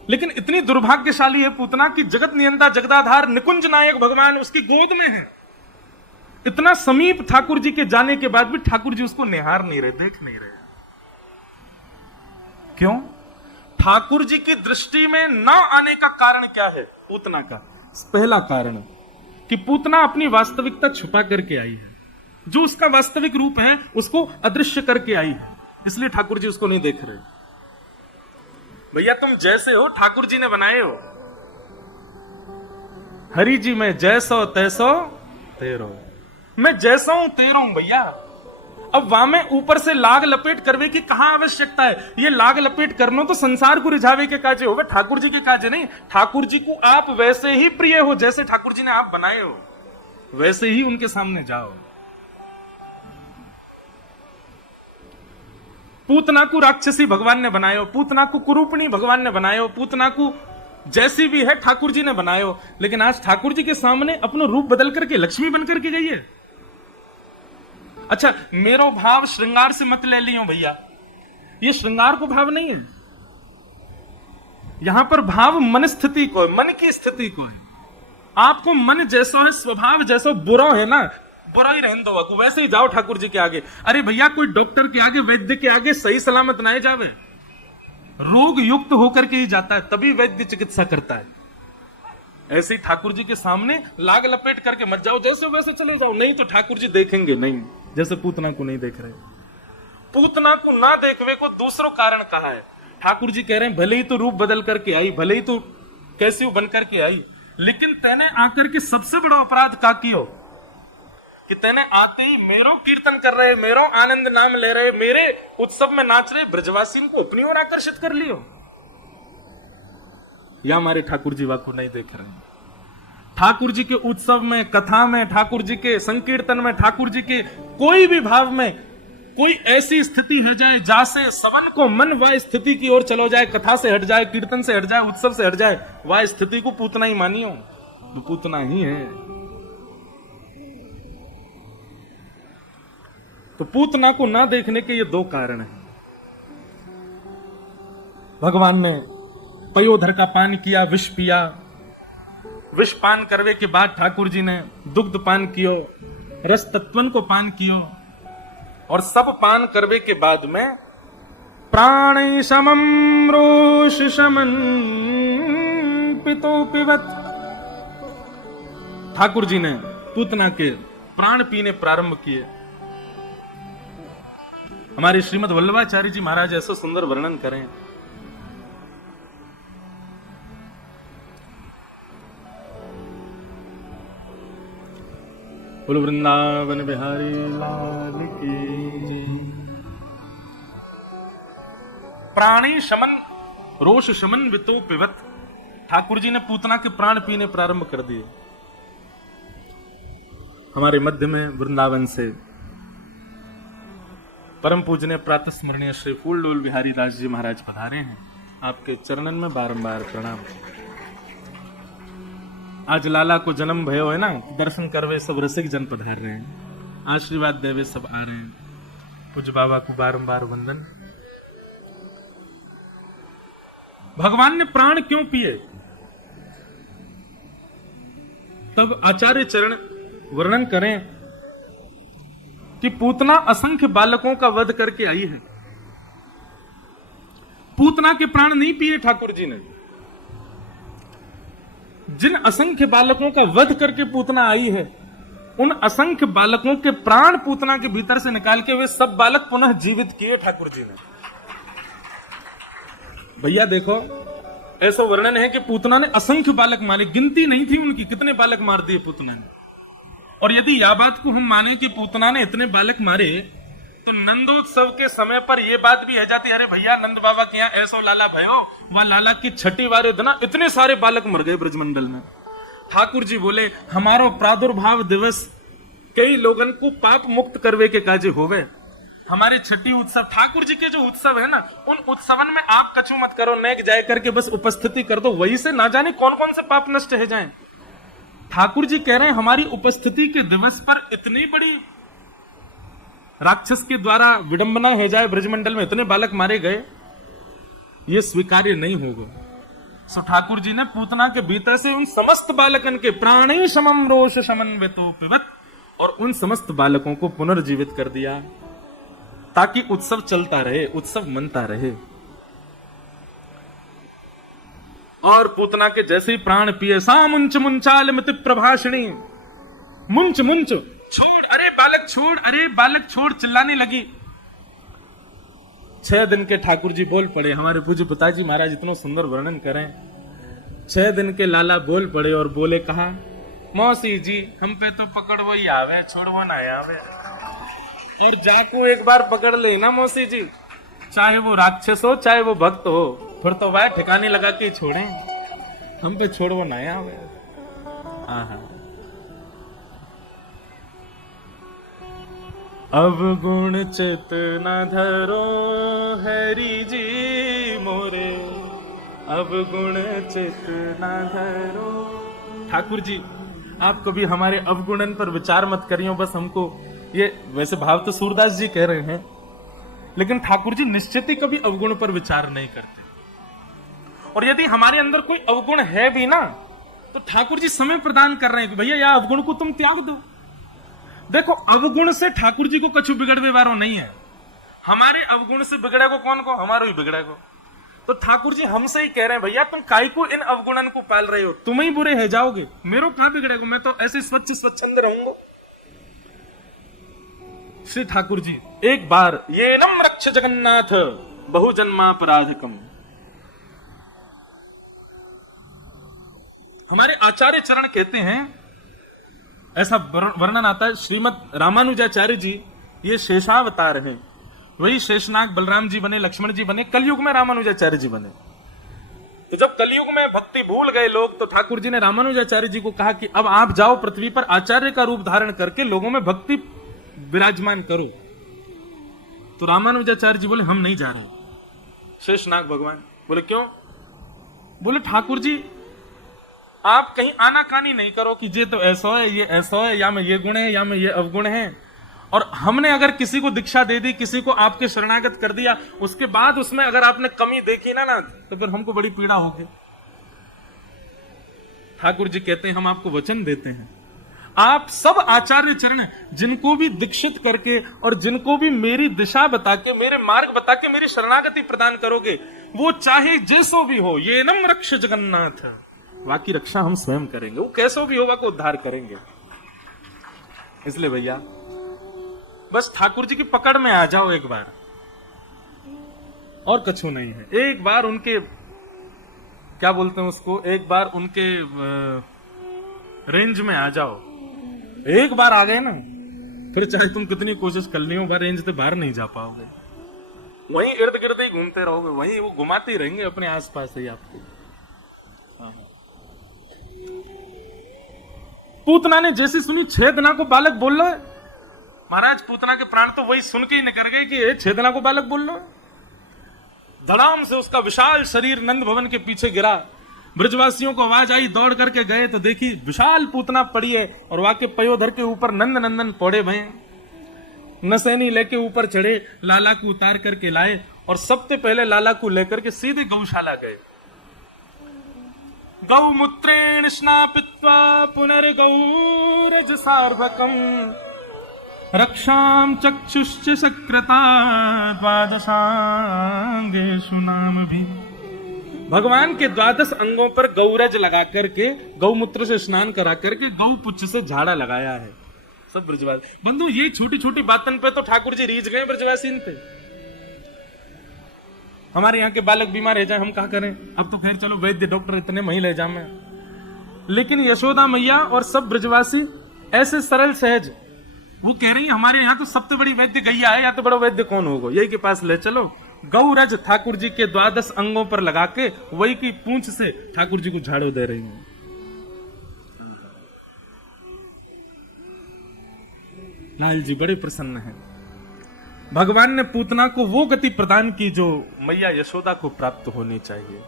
लेकिन इतनी दुर्भाग्यशाली है पूतना कि जगत नियंता जगदाधार निकुंज नायक भगवान उसकी गोद में है। इतना समीप ठाकुर जी के जाने के बाद भी ठाकुर जी उसको निहार नहीं रहे, देख नहीं रहे। क्यों? ठाकुर जी की दृष्टि में न आने का कारण क्या है पूतना का? पहला कारण कि पूतना अपनी वास्तविकता छुपा करके आई है, जो उसका वास्तविक रूप है उसको अदृश्य करके आई है, इसलिए ठाकुर जी उसको नहीं देख रहे। भैया तुम जैसे हो ठाकुर जी ने बनाए हो। हरि जी में जैसो तैसो तेरो, मैं जैसा हूं तेरा हूं भैया। अब वहां में ऊपर से लाग लपेट करवे की कहां आवश्यकता है? ये लाग लपेट करना तो संसार को रिझावे के काजे होवे, ठाकुर जी के काजे नहीं। ठाकुर जी को आप वैसे ही प्रिय हो जैसे ठाकुर जी ने आप बनाए हो, वैसे ही उनके सामने जाओ। पूतना को राक्षसी भगवान ने बनाए हो, पूतना को कुरूपणी भगवान ने बनाए हो, पूतना को जैसी भी है ठाकुर जी ने बनाए हो, लेकिन आज ठाकुर जी के सामने अपना रूप बदल करके लक्ष्मी बन करके गई है। अच्छा, मेरो भाव श्रृंगार से मत ले लियो भैया, ये श्रृंगार को भाव नहीं है। यहां पर भाव मन स्थिति को है, मन की स्थिति को है। आपको मन जैसा है, स्वभाव जैसा बुरा है ना, बुरा ही रहने दो, वैसे ही जाओ ठाकुर जी के आगे। अरे भैया कोई डॉक्टर के आगे, वैद्य के आगे सही सलामत ना जावे, रोग युक्त होकर के ही जाता है, तभी वैद्य चिकित्सा करता है। ऐसे ही ठाकुर जी के सामने लाग लपेट करके मत जाओ, जैसे वैसे चले जाओ, नहीं तो ठाकुर जी देखेंगे नहीं, जैसे पूतना को नहीं देख रहे। पूतना को ना देखवे को दूसरों कारण कहा है। ठाकुर जी कह रहे हैं भले ही तो रूप बदल करके आई, भले ही तो कैसी बन करके आई, लेकिन तेने आकर के सबसे बड़ा अपराध का कियो कि तेने आते ही मेरो कीर्तन कर रहे, मेरो आनंद नाम ले रहे, मेरे उत्सव में नाच रहे ब्रजवासी को अपनी ओर आकर्षित कर लियो? या हमारे ठाकुर जी वाको नहीं देख रहे हैं? ठाकुर जी के उत्सव में, कथा में, ठाकुर जी के संकीर्तन में, ठाकुर जी के कोई भी भाव में कोई ऐसी स्थिति है जाए जैसे सवन को मन वह स्थिति की ओर चलो जाए, कथा से हट जाए, कीर्तन से हट जाए, उत्सव से हट जाए, वह स्थिति को पूतना ही मानियो, तो पूतना ही है। तो पूतना को ना देखने के ये दो कारण हैं। भगवान ने पयोधर का पान किया, विष पिया, विष पान करवे के बाद ठाकुर जी ने दुग्ध पान कियो, रस तत्वन को पान कियो, और सब पान करवे के बाद में प्राण समम रोष शमन पितो पिबत, ठाकुर जी ने पूतना के प्राण पीने प्रारंभ किए। हमारे श्रीमद् वल्लभाचार्य जी महाराज ऐसा सुंदर वर्णन करें। बोल वृंदावन बिहारी लाल की जय। प्राणी शमन रोष शमन वितो पिबत, ठाकुर जी ने पूतना के प्राण पीने प्रारंभ कर दिए। हमारे मध्य में वृंदावन से परम पूजनीय प्रातः स्मरणीय श्री फूल डोल बिहारी दास जी महाराज पधारे हैं। आपके चरणन में बारंबार प्रणाम। आज लाला को जन्म भयो है ना, दर्शन करवे सब रसिक जन पधार रहे हैं, आशीर्वाद देवे सब आ रहे हैं। पूज्य बाबा को बारंबार वंदन। भगवान ने प्राण क्यों पिए? तब आचार्य चरण वर्णन करें कि पूतना असंख्य बालकों का वध करके आई है। पूतना के प्राण नहीं पिए ठाकुर जी ने। जिन असंख्य बालकों का वध करके पूतना आई है, उन असंख्य बालकों के प्राण पूतना के भीतर से निकाल के वे सब बालक पुनः जीवित किए ठाकुर जी ने। भैया देखो, ऐसा वर्णन है कि पूतना ने असंख्य बालक मारे, गिनती नहीं थी उनकी, कितने बालक मार दिए पूतना ने। और यदि यह बात को हम माने कि पूतना ने इतने बालक मारे, तो नंदोत्सव के समय पर यह बात भी है जाती, अरे भैया नंद बाबा के यहाँ ऐसो लाला भयो, वह लाला की छठी वारे दिन इतने सारे बालक मर गए ब्रजमंडल में। ठाकुर जी बोले हमारो प्रादुर्भाव दिवस कई लोगन को पाप मुक्त करवे के काजे होवे। हमारे छठी उत्सव, ठाकुर जी के जो उत्सव है ना, उन उत्सवन में आप कछु मत करो, नेक जाए करके बस उपस्थिति कर दो, वही से ना जाने कौन कौन से पाप नष्ट है जाए। ठाकुर जी कह रहे हैं हमारी उपस्थिति के दिवस पर इतनी बड़ी राक्षस के द्वारा विडंबना है जाए, ब्रजमंडल में इतने बालक मारे गए, ये स्वीकार्य नहीं होगा। सो ठाकुर जी ने पूतना के भीतर से उन समस्त बालकन के प्राणी समम रोष शमन वितो पिबत, और उन समस्त बालकों को पुनर्जीवित कर दिया ताकि उत्सव चलता रहे, उत्सव मनता रहे। और पूतना के जैसे ही प्राण पिए, सा मुंच मुंचाल मति प्रभाषणी, मुंच मुंच छोड़, अरे बालक छोड़, अरे बालक छोड़, चिल्लाने लगी। 6 दिन के ठाकुर जी बोल पड़े। हमारे पूज्य पिताजी महाराज इतना सुंदर वर्णन करें। 6 दिन के लाला बोल पड़े और बोले, कहा मौसी जी हम पे तो पकड़ वो ही आवे, छोड़ वो ना आवे। और जाको एक बार पकड़ ले ना मौसी जी, चाहे वो राक्षस हो चाहे वो भक्त हो, फिर तो वह ठिकाने लगा के छोड़े, हम पे छोड़ वो ना आवे। हाँ, अवगुण चित न धरो हरि जी मोरे, अवगुण चित न धरो। ठाकुर जी आप कभी हमारे अवगुणन पर विचार मत करियो, बस हमको ये, वैसे भाव तो सूरदास जी कह रहे हैं, लेकिन ठाकुर जी निश्चित ही कभी अवगुण पर विचार नहीं करते। और यदि हमारे अंदर कोई अवगुण है भी ना, तो ठाकुर जी समय प्रदान कर रहे हैं कि भैया यह अवगुण को तुम त्याग दो। देखो अवगुण से ठाकुर जी को कछु बिगड़वे वारो नहीं है। हमारे अवगुण से बिगड़े को कौन को? हमारो ही बिगड़े को। तो ठाकुर जी हमसे ही कह रहे हैं भैया तुम काई को इन अवगुणन को पाल रहे हो, तुम ही बुरे है जाओगे, मेरो कहां बिगड़ेगा, मैं तो ऐसे स्वच्छ स्वच्छंद रहूंगा। श्री ठाकुर जी एक बार ये नम रक्ष जगन्नाथ बहुजन्मापराधकम, हमारे आचार्य चरण कहते हैं ऐसा वर्णन आता है। श्रीमद रामानुजाचार्य जी ये शेषावतार हैं, वही शेषनाग बलराम जी बने, लक्ष्मण जी बने, कलयुग में रामानुजाचार्य जी बने। तो जब कलयुग में भक्ति भूल गए लोग, तो ठाकुर जी ने रामानुजाचार्य जी को कहा कि अब आप जाओ पृथ्वी पर आचार्य का रूप धारण करके लोगों में भक्ति विराजमान करो। तो रामानुजाचार्य जी बोले हम नहीं जा रहे। शेषनाग भगवान बोले क्यों? बोले ठाकुर जी आप कहीं आनाकानी नहीं करो कि ये तो ऐसा है, ये ऐसा है, या में ये गुण है, या में ये अवगुण है। और हमने अगर किसी को दीक्षा दे दी, किसी को आपके शरणागत कर दिया, उसके बाद उसमें अगर आपने कमी देखी ना तो फिर हमको बड़ी पीड़ा होगी। ठाकुर जी कहते हैं हम आपको वचन देते हैं, आप सब आचार्य चरण जिनको भी दीक्षित करके और जिनको भी मेरी दिशा बता के, मेरे मार्ग बता के मेरी शरणागति प्रदान करोगे, वो चाहे जैसो भी हो, ये नम रक्ष जगन्नाथ, बाकी रक्षा हम स्वयं करेंगे। वो कैसो भी होगा को उद्धार करेंगे। इसलिए भैया बस ठाकुर जी की पकड़ में आ जाओ एक बार, और कछु नहीं है। एक बार उनके क्या बोलते हैं उसको, एक बार उनके रेंज में आ जाओ। एक बार आ गए ना, फिर चाहे तुम कितनी कोशिश कर ली हो, बार रेंज से बाहर नहीं जा पाओगे। वहीं इर्द गिर्द ही घूमते रहोगे, वहीं वो घुमाते ही रहेंगे अपने आसपास ही आपको। पूतना ने जैसी सुनी छेदना को बालक बोल लो, महाराज पूतना के प्राण तो वही सुन के ही निकल गए कि छेदना को बालक बोल लो। धड़ाम से उसका विशाल शरीर नंद भवन के पीछे गिरा। ब्रजवासियों को आवाज आई, दौड़ करके गए तो देखी विशाल पूतना पड़ी है और वाके पयोधर के ऊपर नंद नंदन पौड़े भये। नसैनी लेके ऊपर चढ़े, लाला को उतार करके लाए और सबसे पहले लाला को लेकर के सीधे गौशाला गए। गौमूत्रेण स्नापित्वा पुनर्गौरज सार्वकम रक्षाम चक्षुश्च सकृता द्वादशांगेषु नाम भी। भगवान के 12 अंगों पर गौरज लगा करके, गौमूत्र से स्नान करा करके, गौ पुच्छ से झाड़ा लगाया है। सब ब्रजवासी बंधु, ये छोटी छोटी बातन पे तो ठाकुर जी रीझ गए ब्रजवासी पे। हमारे यहाँ के बालक बीमार रह जाए, हम क्या करें? अब तो खैर चलो वैद्य डॉक्टर इतने मही ले जाए, लेकिन यशोदा मैया और सब ब्रजवासी ऐसे सरल सहज, वो कह रही है हमारे यहाँ तो सबसे बड़ी वैद्य गैया है, या तो बड़ा वैद्य कौन होगा, यही के पास ले चलो। गौरज ठाकुर जी के 12 अंगों पर लगा के वही की पूंछ से ठाकुर जी को झाड़ू दे रही है। लाल जी बड़े प्रसन्न हैं। भगवान ने पूतना को वो गति प्रदान की जो मैया यशोदा को प्राप्त होनी चाहिए।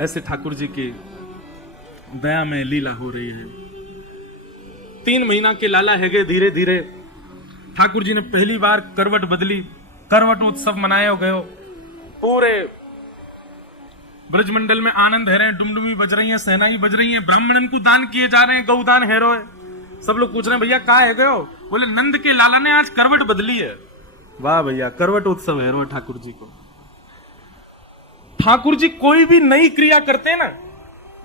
ऐसे ठाकुर जी की दया में लीला हो रही है। 3 महीना के लाला है गए, धीरे धीरे ठाकुर जी ने पहली बार करवट बदली, करवट उत्सव मनाया गयो। पूरे ब्रजमंडल में आनंद है रहे, डुमडुमी बज रही है, सहनाई बज रही है, ब्राह्मणन को दान किए जा रहे हैं, गौदान है रो। सब लोग पूछ रहे हैं भैया कहाँ है गयो? बोले नंद के लाला ने आज करवट बदली है। वाह भैया, करवट उत्सव है रो ठाकुर जी को। ठाकुर जी कोई भी नई क्रिया करते हैं ना,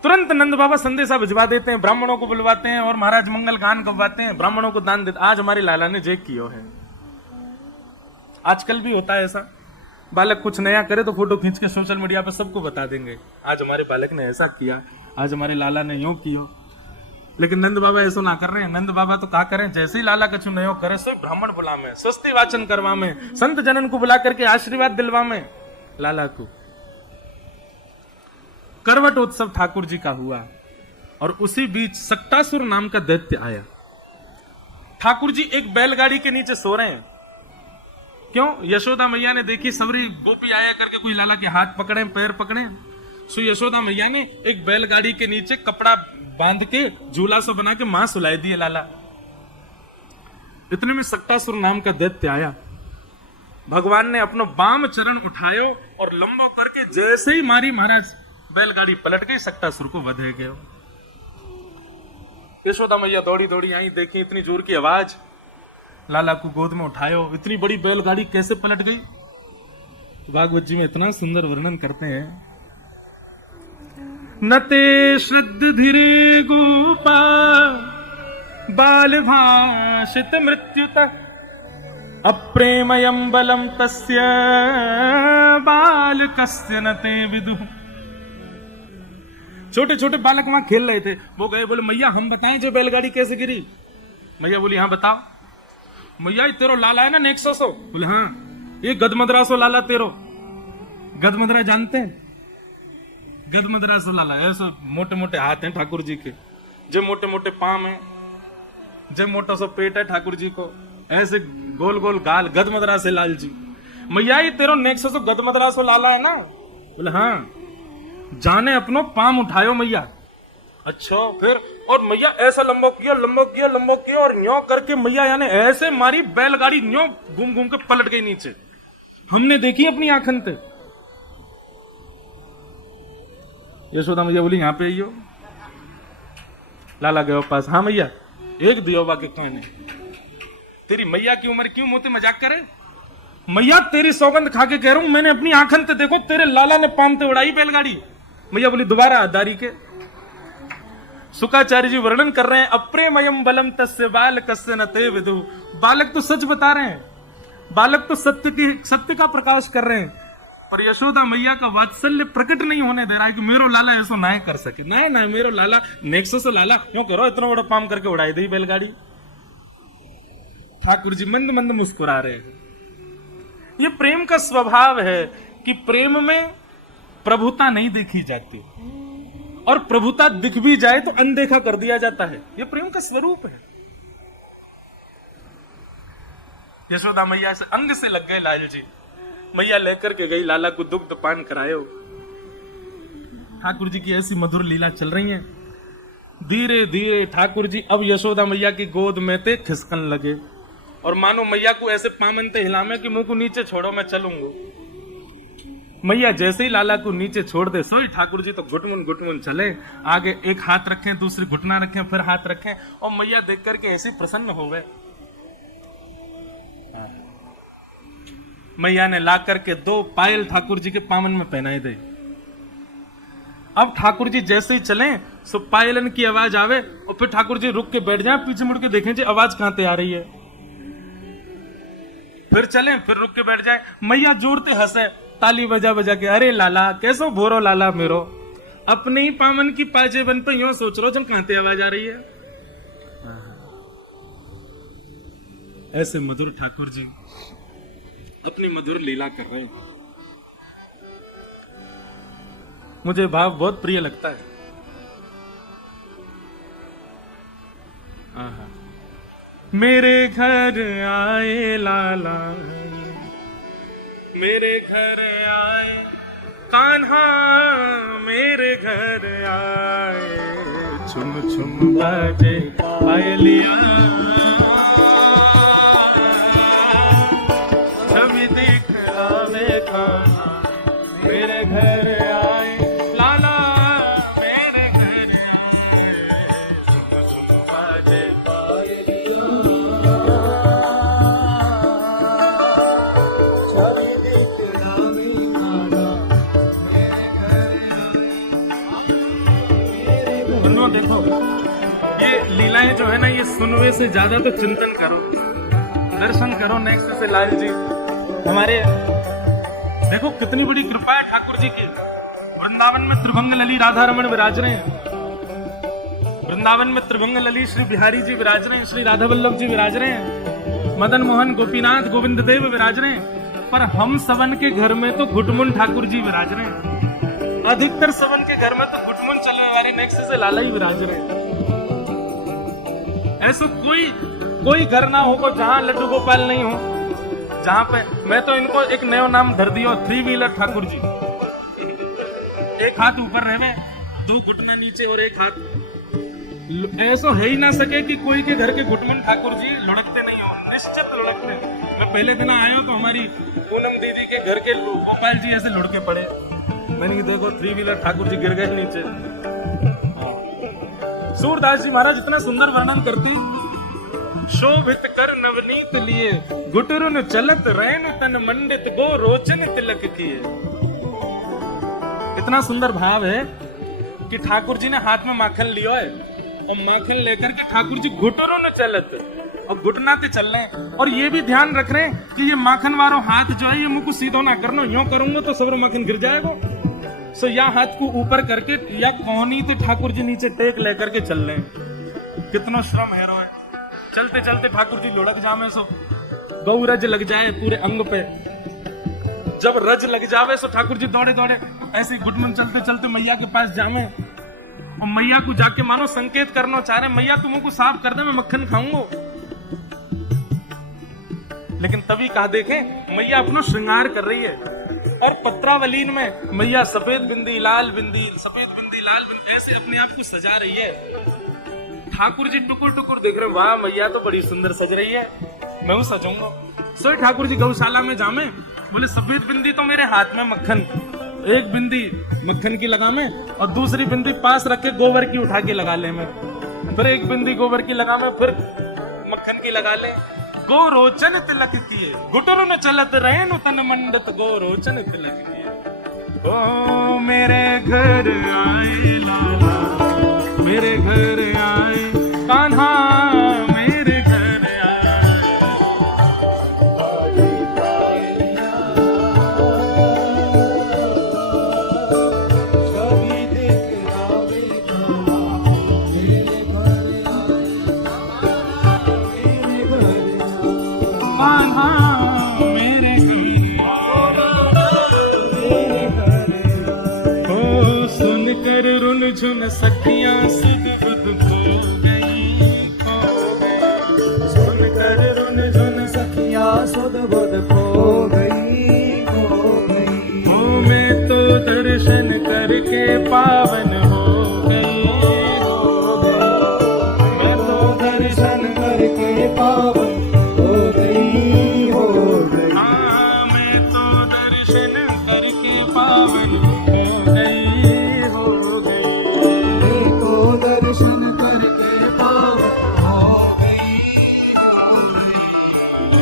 तुरंत नंद बाबा संदेशा भिजवा देते हैं, ब्राह्मणों को बुलवाते हैं और महाराज मंगल गान गवाते हैं, ब्राह्मणों को दान देते। आज हमारे लाला ने जे कियो है। आजकल भी होता है ऐसा, बालक कुछ नया करे तो फोटो खींच के सोशल मीडिया पर सबको बता देंगे, आज हमारे बालक ने ऐसा किया, आज हमारे लाला ने यूं कियो। लेकिन नंद बाबा ऐसा ना कर रहे हैं। नंद बाबा तो क्या करें, जैसे ही लाला कछु नयो करे सो ब्राह्मण बुला में, स्वस्ति वाचन करवा में, संत जनन को बुला करके आशीर्वाद दिलवा में लाला को। करवट उत्सव ठाकुर जी का हुआ और उसी बीच सक्टासुर नाम का दैत्य आया। ठाकुर जी एक बैलगाड़ी के नीचे सो रहे हैं। क्यों? यशोदा मैया ने देखी सबरी गोपी आया करके कोई लाला के हाथ पकड़े, पैर पकड़े, सो यशोदा मैया ने एक बैलगाड़ी के नीचे कपड़ा बांध के झूला सा बना के मां सुलाई दिए लाला। इतने में सक्टासुर नाम का दैत्य आया। भगवान ने अपना बाम चरण उठायो और लंबो करके जैसे ही मारी, महाराज बैलगाड़ी पलट गई, सक्टासुर को वध है गयो। यशोदा मैया दौड़ी दौड़ी आई, देखी इतनी जोर की आवाज, लाला को गोद में उठायो, इतनी बड़ी बैलगाड़ी कैसे पलट गई? भागवत जी में इतना सुंदर वर्णन करते हैं। नते श्रद्ध धीरे गोपा बाल भाषित मृत्युत अप्रेमयं बलम तस्य बालकस्य नते विदुः छोटे छोटे बालक वहां खेल रहे थे। वो गए, बोले मैया हम बताएं जो बैलगाड़ी कैसे गिरी। मैया बोली हाँ बताओ। मैया ये तेरो लाला है ना नेक्सो सो। बोले हाँ। ये गदमदरा सो लाला तेरो। गदमदरा जानते हैं? गदमदरा सो लाला, ऐसे मोटे मोटे हाथ हैं ठाकुर जी के, जो मोटे मोटे पाम है, जो मोटा सा पेट है ठाकुर जी को, ऐसे गोल गोल गाल, गदमदरा से लाल जी। मैया ये तेरो नेक्सो सो गदमदरा सो लाला है ना। बोले हाँ। जाने अपनो पाम उठायो मैया। अच्छा फिर? और मैया ऐसा लंबो किया लंबो किया लंबो किया और न्यो करके मैया यानी ऐसे मारी, बैलगाड़ी न्यो घूम घूम के पलट गई नीचे। हमने देखी अपनी आंखन पे। यशोदा मैया बोली यहाँ पे आइयो। लाला गयो पास। हाँ मैया एक दियो बाकी कौन है? तेरी मैया की उम्र क्यों मोते मजाक करे? मैया तेरी सौगंध खा के कह रहा हूं, मैंने अपनी आंखन ते देखो तेरे लाला ने पाम ते उड़ाई बैलगाड़ी। मैया बोली दोबारा दारी के। शुक्राचार्य जी वर्णन कर रहे हैं, अप्रेमयम बलम तस्य बाल कस्य न ते विदु। बालक तो सच बता रहे हैं, बालक तो सत्य का प्रकाश कर रहे हैं, पर यशोदा मैया का वात्सल्य प्रकट नहीं होने दे रहा है कि मेरो लाला ऐसा ना कर सके। ना मेरो लाला नेक्सो से लाला क्यों करो, इतना बड़ा पाम करके उड़ाई दी बैलगाड़ी। ठाकुर जी मंद मंद मुस्कुरा रहे हैं। ये प्रेम का स्वभाव है कि प्रेम में प्रभुता नहीं देखी जाती, और प्रभुता दिख भी जाए तो अनदेखा कर दिया जाता है। ये प्रेम का स्वरूप है। यशोदा मैया से अंग से लग गए लाल जी। मैया लेकर के गई, लाला को दुग्ध पान करायो। ठाकुर जी की ऐसी मधुर लीला चल रही है। धीरे धीरे ठाकुर जी अब यशोदा मैया की गोद में थे खिसकन लगे, और मानो मैया को ऐसे पामनते हिलामे कि मुंह को नीचे छोड़ो मैं चलूंगा। मैया जैसे ही लाला को नीचे छोड़ दे, सोई ठाकुर जी तो घुटमुन चले। आगे एक हाथ रखें, दूसरी घुटना रखें, फिर हाथ रखें, और मैया देख करके ऐसे प्रसन्न हो गए। मैया ने ला करके 2 पायल ठाकुर जी के पामन में पहनाए थे। अब ठाकुर जी जैसे ही चले सो पायलन की आवाज आवे, और फिर ठाकुर जी रुक के बैठ जाए, पीछे मुड़ के देखें जी आवाज कहां से आ रही है। फिर चले, फिर रुक के बैठ जाए। मैया जोरते हंसे, ताली बजा बजा के, अरे लाला कैसो भोरो लाला मेरो, अपने ही पामन की पाजे बन पे यूं सोच रो जन कहां से आवाज आ रही है। ऐसे मधुर ठाकुर जी अपनी मधुर लीला कर रहे हैं। मुझे भाव बहुत प्रिय लगता है। मेरे घर आए लाला, मेरे घर आए कान्हा, मेरे घर आए, छुम छुम बाजे पायलिया, छवि दिखलावे कान्हा, मेरे घर आए लाला, मेरे घर आए, छुम छुम बाजे पायलिया, छवि दिखलावे कान्हा, मेरे घर आए। देखो ये लीलाएं जो है ना, ये सुनवे से ज्यादा तो चिंतन करो, दर्शन करो। नेक्स्ट से लाल जी हमारे, देखो कितनी बड़ी कृपा है ठाकुर जी की। वृंदावन में त्रिभंग लली राधा रमन विराज रहे हैं। वृंदावन में त्रिभंग लली श्री बिहारी जी विराज रहे हैं, श्री राधा वल्लभ जी विराज रहे हैं, मदन मोहन गोपीनाथ गोविंद देव विराज रहे हैं। पर हम सबन के घर में तो घुटमुन ठाकुर जी विराज रहे हैं। अधिकतर सबन के घर में तो घुटमुन चलने वाले नेक्स्ट से लाला ही विराज रहे हैं। ऐसा कोई घर ना होगा जहां लड्डू गोपाल नहीं हो, जहां पे मैं तो इनको एक नया नाम धर दिया, 3 व्हीलर ठाकुर जी। एक हाथ ऊपर रहे, 2 घुटना नीचे और एक हाथ। ऐसा है ही ना सके कि कोई के घर के घुटमन ठाकुर जी लुढ़कते नहीं हो, निश्चित लुढ़कते। मैं पहले दिन आया हूं तो हमारी पूनम दीदी के घर के गोपाल जी ऐसे लुढ़के पड़े। मैंने देखो 3 व्हीलर ठाकुर जी गिर गए नीचे। सूरदास जी महाराज इतना सुंदर वर्णन करते, शोभित कर नवनीत लिए, घुटरुन चलत रैन तन मंडित गो रोचन तिलक किए। इतना सुंदर भाव है कि ठाकुर जी ने हाथ में माखन लियो है, और माखन लेकर के ठाकुर जी घुटरुन चलत और घुटनाते चल रहे हैं। और ये भी ध्यान रख रहे हैं कि ये माखन वालों हाथ जो है ये मुझको सीधो ना करना, यूं करूंगा तो सब माखन गिर जाएगा। सो या हाथ को ऊपर करके या कोहनी ते ठाकुर जी नीचे टेक लेकर के चल रहे हैं। कितना श्रम है रो है। चलते चलते ठाकुर जी लुढ़क जामे सो गौ रज लग जाए पूरे अंग पे। जब रज लग जावे सो ठाकुर जी दौड़े दौड़े ऐसे गुटमन चलते चलते मैया के पास जामे और मैया को जाके मानो संकेत करना चाह रहे, मैया तुमको साफ कर दे, मैं मक्खन खाऊंगा। लेकिन तभी कहा देखे मैया अपना श्रृंगार कर रही है और पत्रावलीन में मैया सफेद बिंदी लाल बिंदी, सफेद बिंदी लाल बिंदी ऐसे अपने आप को सजा रही है। ठाकुर जी टुकुर टुकुर देख रहे, वाह मैया तो बड़ी सुंदर सज रही है, मैं वो सजूंगा। सो ठाकुर जी गौशाला में जामे, बोले सफेद बिंदी तो मेरे हाथ में मक्खन, एक बिंदी मक्खन की लगा में और दूसरी बिंदी पास रख के गोबर की उठा के लगा ले, मैं फिर एक बिंदी गोबर की लगा में फिर मक्खन की लगा ले। गो रोचन तिलक किए गुटुर न चलत रहे नु तन मंडत, गो रोचन तिलक किए। ओ मेरे घर आए लाला, मेरे घर आए कान्हा, मेरे घर आए। झुन सखियां सुध बुध खो गई, सुनकर रुन झुन सखियां सुध बुध खो गई, खो गई। ओ मैं तो दर्शन करके पावन हो गई, हो गई। मैं तो दर्शन करके पावन हो गई, हो गई। हाँ मैं तो दर्शन करके पावन हो गई, दर्शन करके पावन हो गई, हो गई।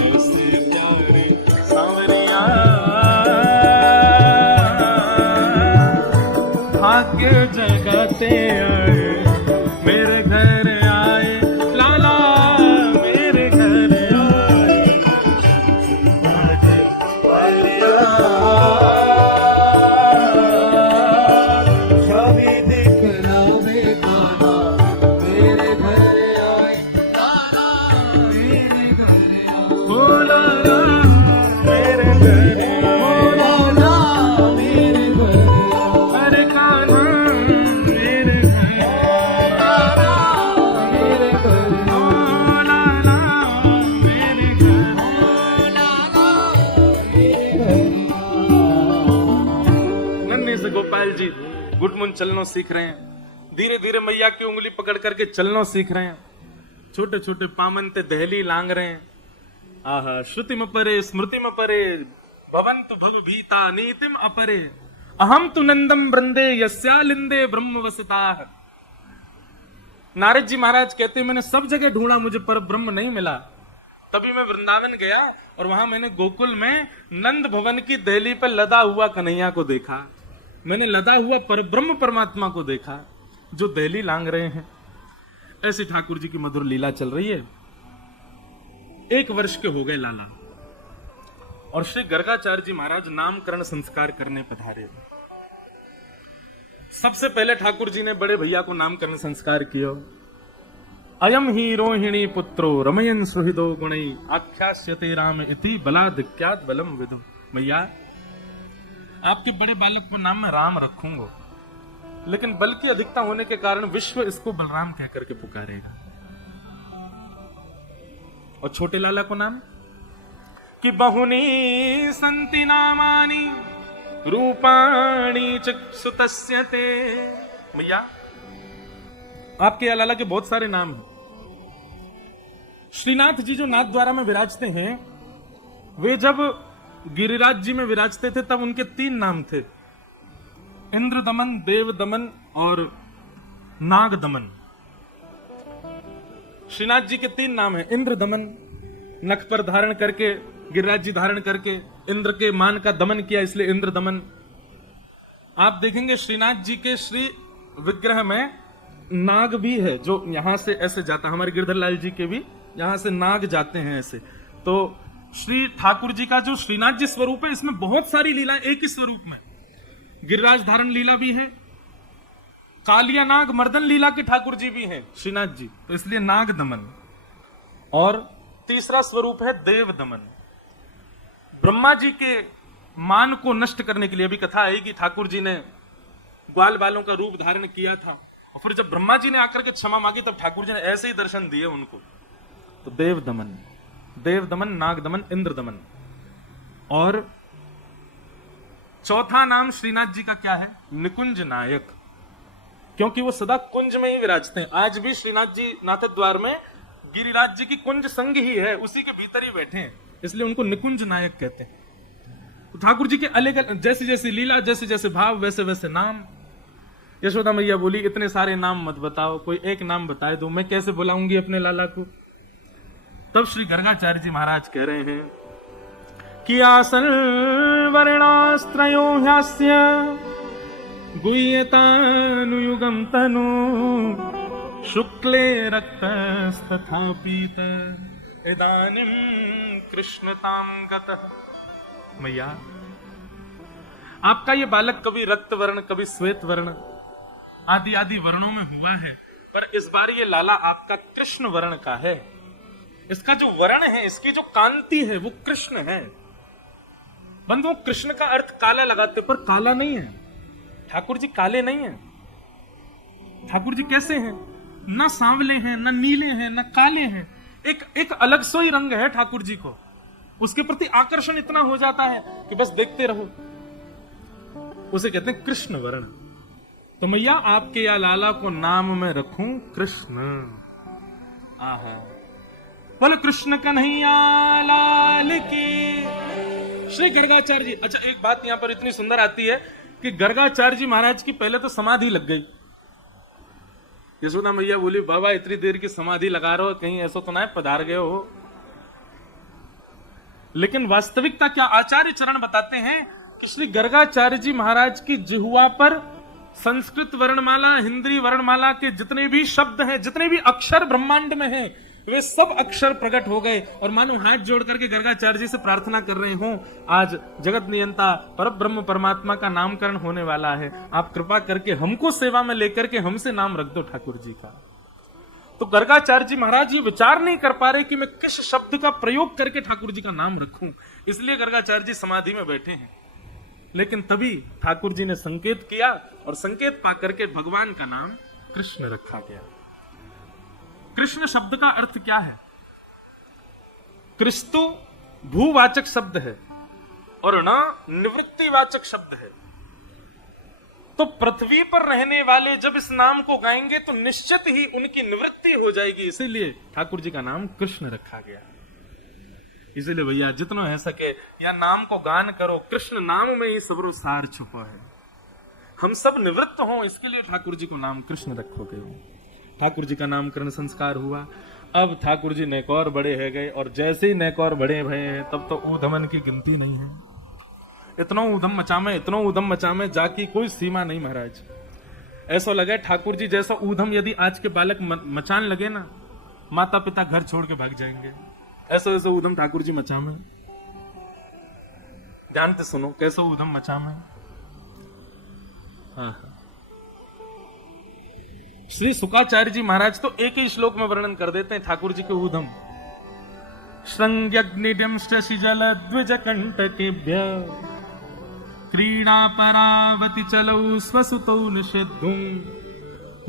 ऐसे प्यारे सांवरिया भाग्य जगाते आए, मेरे घर आए लाला, मेरे घर आए। सभी दिखना बेगाना, मेरे घर आए लाला, मेरे घर आए। ओ लाला मेरे घर आए, ओ लाला मेरे घर आए। अरे कान्हा मेरे घर आए, लाला मेरे घर आए। ओ लाला मेरे घर आए, लाला मेरे घर आए। नन्हे से गोपाल जी गुटमुन चलना सीख रहे हैं, धीरे धीरे मैया की उंगली पकड़ करके चलना सीख रहे हैं। छोटे छोटे पामन ते दहली लांग रहे हैं। आहा श्रुति में परे स्मृति में परे भवन्तु भव भीता नीतिम अपरे, अहम तु नंदम वृंदे यस्यालिंदे ब्रह्म वसताः। नारद जी महाराज कहते मैंने सब जगह ढूंढा, मुझे पर ब्रह्म नहीं मिला। तभी मैं वृंदावन गया और वहां मैंने गोकुल में नंद भवन की दहली पर लदा हुआ कन्हैया को देखा। मैंने लदा हुआ पर ब्रह्म परमात्मा को देखा जो दहली लांग रहे हैं। ऐसी ठाकुर जी की मधुर लीला चल रही है। 1 वर्ष के हो गए लाला और श्री गर्गाचार्य जी महाराज नामकरण संस्कार करने पधारे। सबसे पहले ठाकुर जी ने बड़े भैया को नामकरण संस्कार किया। अयम ही रोहिणी पुत्रो रमयन सुहृदो गुणै आख्यास्यते राम इति बलाधिक्यात् बलम विदुम। भैया आपके बड़े बालक को नाम मैं राम रखूंगा, लेकिन बल की अधिकता होने के कारण विश्व इसको बलराम कह करके पुकारेगा। और छोटे लाला को नाम कि बहुनी संति नामानि रूपाणी चक्षुतस्य ते। भैया आपके लाला के बहुत सारे नाम हैं। श्रीनाथ जी जो नाथ द्वारा में विराजते हैं, वे जब गिरिराज जी में विराजते थे तब उनके 3 नाम थे, इंद्र दमन, देव दमन और नाग दमन। श्रीनाथ जी के 3 नाम हैं। इंद्र दमन, नख पर धारण करके गिरिराज जी धारण करके इंद्र के मान का दमन किया, इसलिए इंद्र दमन। आप देखेंगे श्रीनाथ जी के श्री विग्रह में नाग भी है जो यहां से ऐसे जाता। हमारे गिरधर लाल जी के भी यहां से नाग जाते हैं ऐसे। तो श्री ठाकुर जी का जो श्रीनाथ जी स्वरूप है, इसमें बहुत सारी लीलाएं एक ही स्वरूप में। गिरिराज धारण लीला भी है, कालिया नाग मर्दन लीला के ठाकुर जी भी हैं श्रीनाथ जी, तो इसलिए नाग दमन। और तीसरा स्वरूप है देव दमन। ब्रह्मा जी के मान को नष्ट करने के लिए, अभी कथा आई कि ठाकुर जी ने ग्वाल बालों का रूप धारण किया था, और फिर जब ब्रह्मा जी ने आकर के क्षमा मांगी तब ठाकुर जी ने ऐसे ही दर्शन दिए उनको। तो देव दमन, नाग दमन, इंद्र दमन। और चौथा नाम श्रीनाथ जी का क्या है? निकुंज नायक, क्योंकि वो सदा कुंज में ही विराजते हैं। आज भी श्रीनाथ जी नाथ द्वार में गिरिराज जी की कुंज संग ही है, उसी के भीतर ही बैठे हैं, इसलिए उनको निकुंज नायक कहते हैं। तो ठाकुर जी के अलग अलग जैसी जैसी लीला, जैसे जैसे भाव, वैसे वैसे नाम। यशोदा मैया बोली इतने सारे नाम मत बताओ, कोई एक नाम बताए दो, मैं कैसे बुलाऊंगी अपने लाला को। तब श्री गर्गाचार्य जी महाराज कह रहे हैं कि आसन वर्णास्त्रयो ह्यास्य गुह्यतानुयुगम तनु शुक्ले रक्तस्तथा पीत इदानीं कृष्णतां गतः। मैया, आपका ये बालक कभी रक्त वर्ण, कभी श्वेत वर्ण, आदि आदि वर्णों में हुआ है, पर इस बार ये लाला आपका कृष्ण वर्ण का है। इसका जो वर्ण है, इसकी जो कांति है, वो कृष्ण है। बंधुओं, कृष्ण का अर्थ काला लगाते, पर काला नहीं है। ठाकुर जी काले नहीं है। ठाकुर जी कैसे हैं? ना सांवले हैं, ना नीले हैं, ना काले हैं, एक अलग सो ही रंग है ठाकुर जी को। उसके प्रति आकर्षण इतना हो जाता है कि बस देखते रहो। उसे कहते हैं कृष्ण वर्ण। तो मैया, आपके या लाला को नाम में रखूं कृष्ण। आहा, बोल कृष्ण कन्हैया लाल की। श्री गर्गाचार्य जी। अच्छा, एक बात यहां पर इतनी सुंदर आती है कि गर्गाचार्य जी महाराज की पहले तो समाधि लग गई। यशोदा मैया बोली, बाबा इतनी देर की समाधि लगा रहे हो, कहीं ऐसा तो ना है पधार गए हो। लेकिन वास्तविकता क्या? आचार्य चरण बताते हैं कि श्री गर्गाचार्य जी महाराज की जिह्वा पर संस्कृत वर्णमाला, हिंदी वर्णमाला के जितने भी शब्द हैं, जितने भी अक्षर ब्रह्मांड में हैं, वे सब अक्षर प्रकट हो गए। और मानो हाथ जोड़ करके गर्गाचार्य जी से प्रार्थना कर रहे हो, आज जगत नियंता पर ब्रह्म परमात्मा का नामकरण होने वाला है, आप कृपा करके हमको सेवा में लेकर के हमसे नाम रख दो ठाकुर जी का। तो गर्गाचार्य जी महाराज ये विचार नहीं कर पा रहे कि मैं किस शब्द का प्रयोग करके ठाकुर जी का नाम रखूं, इसलिए गर्गाचार्य जी समाधि में बैठे हैं। लेकिन तभी ठाकुर जी ने संकेत किया, और संकेत पाकर के भगवान का नाम कृष्ण रखा गया। कृष्ण शब्द का अर्थ क्या है? क्रिस्तु भूवाचक शब्द है और ना निवृत्तिवाचक शब्द है। तो पृथ्वी पर रहने वाले जब इस नाम को गाएंगे तो निश्चित ही उनकी निवृत्ति हो जाएगी, इसीलिए ठाकुर जी का नाम कृष्ण रखा गया। इसीलिए भैया, जितना है सके या नाम को गान करो, कृष्ण नाम में ही सबरो सार छुपा है। हम सब निवृत्त हों, इसके लिए ठाकुर जी को नाम कृष्ण रखोगे। ठाकुर जी का नामकरण संस्कार हुआ। अब ठाकुर जी नेकौर बड़े है गए, और जैसे ही नेकौर बड़े भये हैं तब तो ऊधमन की गिनती नहीं है। इतना ऊधम मचा में जाकी कोई सीमा नहीं महाराज। ऐसा लगे ठाकुर जी जैसा ऊधम यदि आज के बालक मचान लगे ना, माता पिता घर छोड़ के भाग जाएंगे। ऐसा ऐसा ऊधम ठाकुर जी मचा में। ध्यान से सुनो कैसा ऊधम मचा में। श्री शुकाचार्य जी महाराज तो एक ही श्लोक में वर्णन कर देते हैं ठाकुर जी के ऊधम। श्रृंग्यग्निडिंश्चशिजल द्विज कंटकेभ्य क्रीडा परावति चलौ स्वसुतौ निषिद्धुं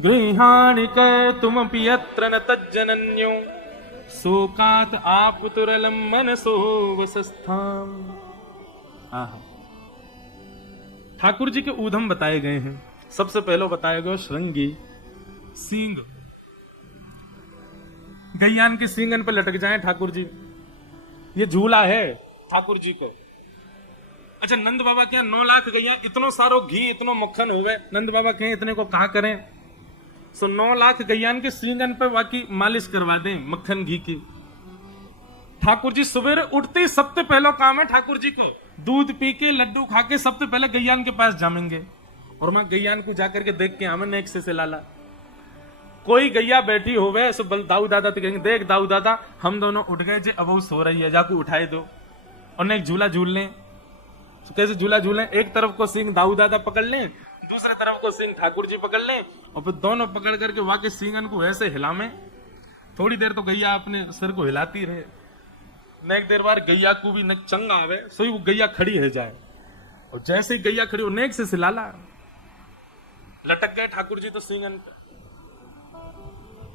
गृहाणि कर्तुमपि यत्र न तज्जनन्यो शोकात् आपुतुरलं मनसो वसस्थाम्। ठाकुर जी के ऊधम बताए गए हैं। सबसे पहले बताया गया श्रृंगी, सींग। गैयान के सींगन पर लटक जाएं ठाकुर जी, ये झूला है ठाकुर जी को। अच्छा, नंद बाबा के 9 लाख गैया, इतनो सारो घी, इतनो मक्खन हो गए, नंद बाबा कहें इतने को कहा करें। सो 9 लाख गैयान के सींगन पे बाकी मालिश करवा दें मक्खन घी की। ठाकुर जी सवेरे उठते ही सबसे पहला काम है ठाकुर जी को दूध पी के लड्डू खा के सबसे पहले गैयान के पास जामेंगे, और मां गैयान को जाकर के देख के आवे नेक से लाला। कोई गैया बैठी होवे सो दाऊ दादा तो कहेंगे, देख दाऊ दादा हम दोनों उठ गए जे, अब वो सो रही है, जाको उठाए दो और एक झूला झूल लें। तो कैसे झूला झूले, एक तरफ को सिंह दाऊ दादा पकड़ लें, दूसरे तरफ को सिंह ठाकुर जी पकड़ लें, और फिर दोनों पकड़ करके वहां के सिंगन को ऐसे हिलामे। थोड़ी देर तो गैया अपने सिर को हिलाती रहे, न एक देर बार गैया को भी न चंगा आवे, सोई वो गैया खड़ी है जाए, और जैसे ही गैया खड़ी हो नेक से सिलाला, लटक गए ठाकुर जी तो सिंगन पे।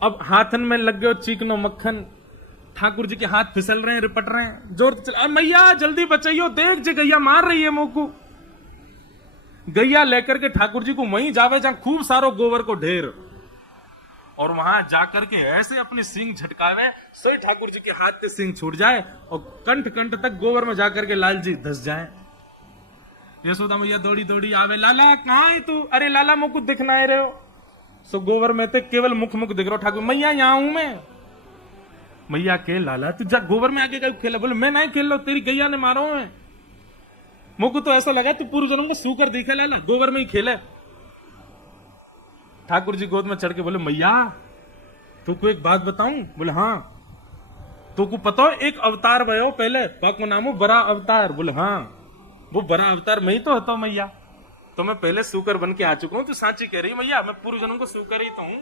अब हाथन में लग गए चीकनो मक्खन, ठाकुर जी के हाथ फिसल रहे हैं, रिपट रहे हैं, जोर से चला, मैया जल्दी बचाइयो, देख जे गैया मार रही है मोको। गैया लेकर के ठाकुर जी को वहीं जावे जहां खूब सारो गोबर को ढेर, और वहां जाकर के ऐसे अपनी सींग झटकावे, सोई ठाकुर जी के हाथ से सींग छूट जाए और कंठ कंठ तक गोबर में जाकर के लाल जी धस जाए। यशोदा मैया दौड़ी दौड़ी आवे, लाला कहां है तू? अरे लाला मुख दिखना है रहे हो। सो गोबर में थे केवल मुख मुख दिख रहा। ठाकुर मैया यहां हूं मैं। मैया के लाला तू जा गोबर में आके कहीं खेला? बोले मैं नहीं खेल रहा, तेरी गैया ने मारो है। मुझको तो ऐसा लगा तू पूर्व जन्म को सूकर दिखे, लाला गोबर में ही खेले। ठाकुर जी गोद में चढ़ के बोले मैया तू को एक बात बताऊं? बोले हाँ। तो को पता हो एक अवतार भयो पहले, बाको नाम हो बड़ा अवतार? बोले हाँ, वो बड़ा अवतार मैं ही तो होता हूं मैया, तो मैं पहले सूकर बन के आ चुका हूं। तो सांची कह रही मैया, मैं पूर्व जन्म को सूकर ही तो हूं।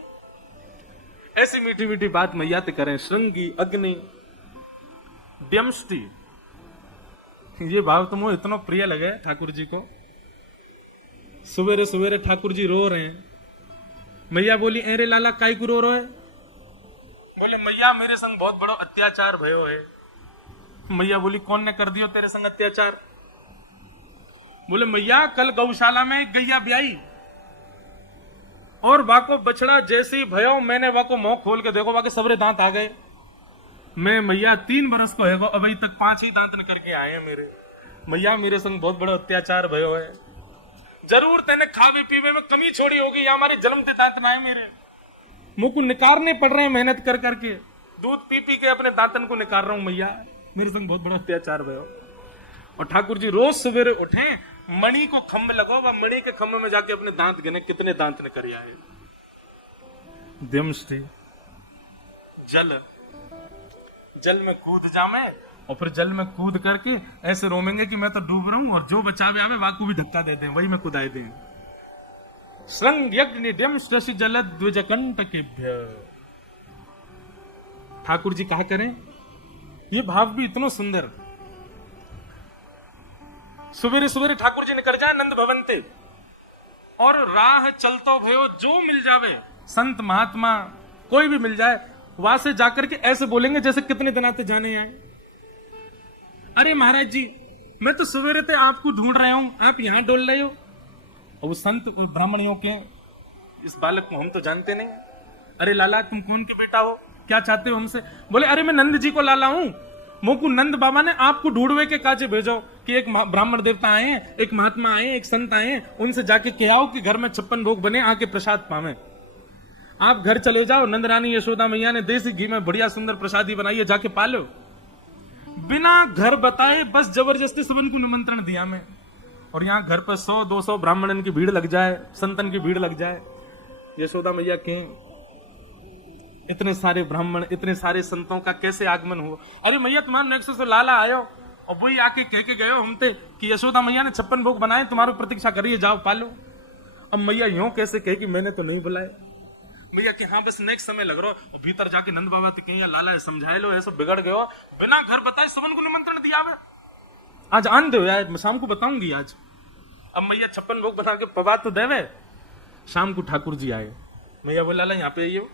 ऐसी मीठी मीठी बात मैया ते करें। श्रृंगी अग्नि द्यमष्टि, ये भाव तो मुझे इतना प्रिय लगे ठाकुर जी को। सवेरे सवेरे ठाकुर जी रो रहे हैं। मैया बोली अरे लाला काय को रो रहे? बोले मैया मेरे संग बहुत बड़ा अत्याचार भयो है। मैया बोली कौन ने कर दियो तेरे संग अत्याचार? बोले मैया कल गौशाला में एक गैया ब्याई, और वाको बछड़ा जैसे ही भयो मैंने वाको मुंह खोल के देखो वाके सबरे दांत आ गए। मैं मैया 3 बरस को है अभी तक 5 ही दांत निकल के आए हैं मेरे। मैया मेरे संग बहुत बड़ा अत्याचार भयो है। जरूर तेने खावे पीवे में कमी छोड़ी होगी, या हमारे जन्मते दांत ना है मेरे। मुंह को निकारने पड़ रहे हैं मेहनत कर करके, दूध पी पी के अपने दांतन को निकाल रहा हूं मैया, मेरे संग बहुत बड़ा अत्याचार भयो। और ठाकुर जी रोज सवेरे उठे, मणि को खम्भ लगो, वह मणि के खम्भ में जाके अपने दांत गिने कितने दांत ने कर आए। द्यमष्टि जल में कूद जामे, और फिर जल में कूद करके ऐसे रोमेंगे कि मैं तो डूब रहा हूं, और जो बचावे आवे वाकू भी धक्का दे दें, वही में कुदाए दें। श्रृंग यज्ञ द्यमष्टि जल द्विजकंटकेभ्य। ठाकुर जी कहा करें, ये भाव भी इतना सुंदर। सवेरे सवेरे ठाकुर जी निकल जाए नंद भवन ते, और राह चलतो भयो जो मिल जावे, संत महात्मा कोई भी मिल जाए, वहां से जाकर के ऐसे बोलेंगे जैसे कितने दिन आते जाने आए। अरे महाराज जी मैं तो सवेरे ते आपको ढूंढ रहा हूं, आप यहां डोल रहे हो। और वो संत ब्राह्मणियों के इस बालक को हम तो जानते नहीं। अरे लाला तुम कौन के बेटा हो, क्या चाहते हो हमसे? बोले अरे मैं नंद जी को लाला हूं, मोकू नंद बाबा ने आपको ढूंढवे के काजे भेजो कि एक ब्राह्मण देवता आए हैं, एक महात्मा आए, एक संत आए, उनसे जाके कहओ कि घर में 56 भोग बने, आके प्रसाद पावे। आप घर चले जाओ, नंद रानी यशोदा मैया ने देसी घी में बढ़िया सुंदर प्रसादी बनाई है, जाके पालो। बिना घर बताए बस जबरदस्ती सबन को निमंत्रण दिया मैं, और यहाँ घर पर 100-200 ब्राह्मणन की भीड़ लग जाए, संतन की भीड़ लग जाए। यशोदा मैया के इतने सारे ब्राह्मण, इतने सारे संतों का कैसे आगमन हुआ? अरे मैया तुम्हारे नेक्स्ट से लाला आयो, और वही आके कह के गए हमते कि यशोदा मैया ने 56 भोग बनाए, तुम्हारी प्रतीक्षा करिए, जाओ पालो। अब मैया यूं कैसे कहे कि मैंने तो नहीं बुलाया? भैया कि हाँ बस नेक्स्ट समय लग रहा हो, और भीतर जाके नंद बाबा तो कहीं लाला समझाए लो, ऐसा बिगड़ गयो, बिना घर बताए सबन को निमंत्रण दिया। आज आन दो यार, मैं शाम को बताऊंगी आज। अब मैया 56 भोग बता के पवा तो देवे। शाम को ठाकुर जी आए। मैया बोला लाला यहाँ पे आइयो।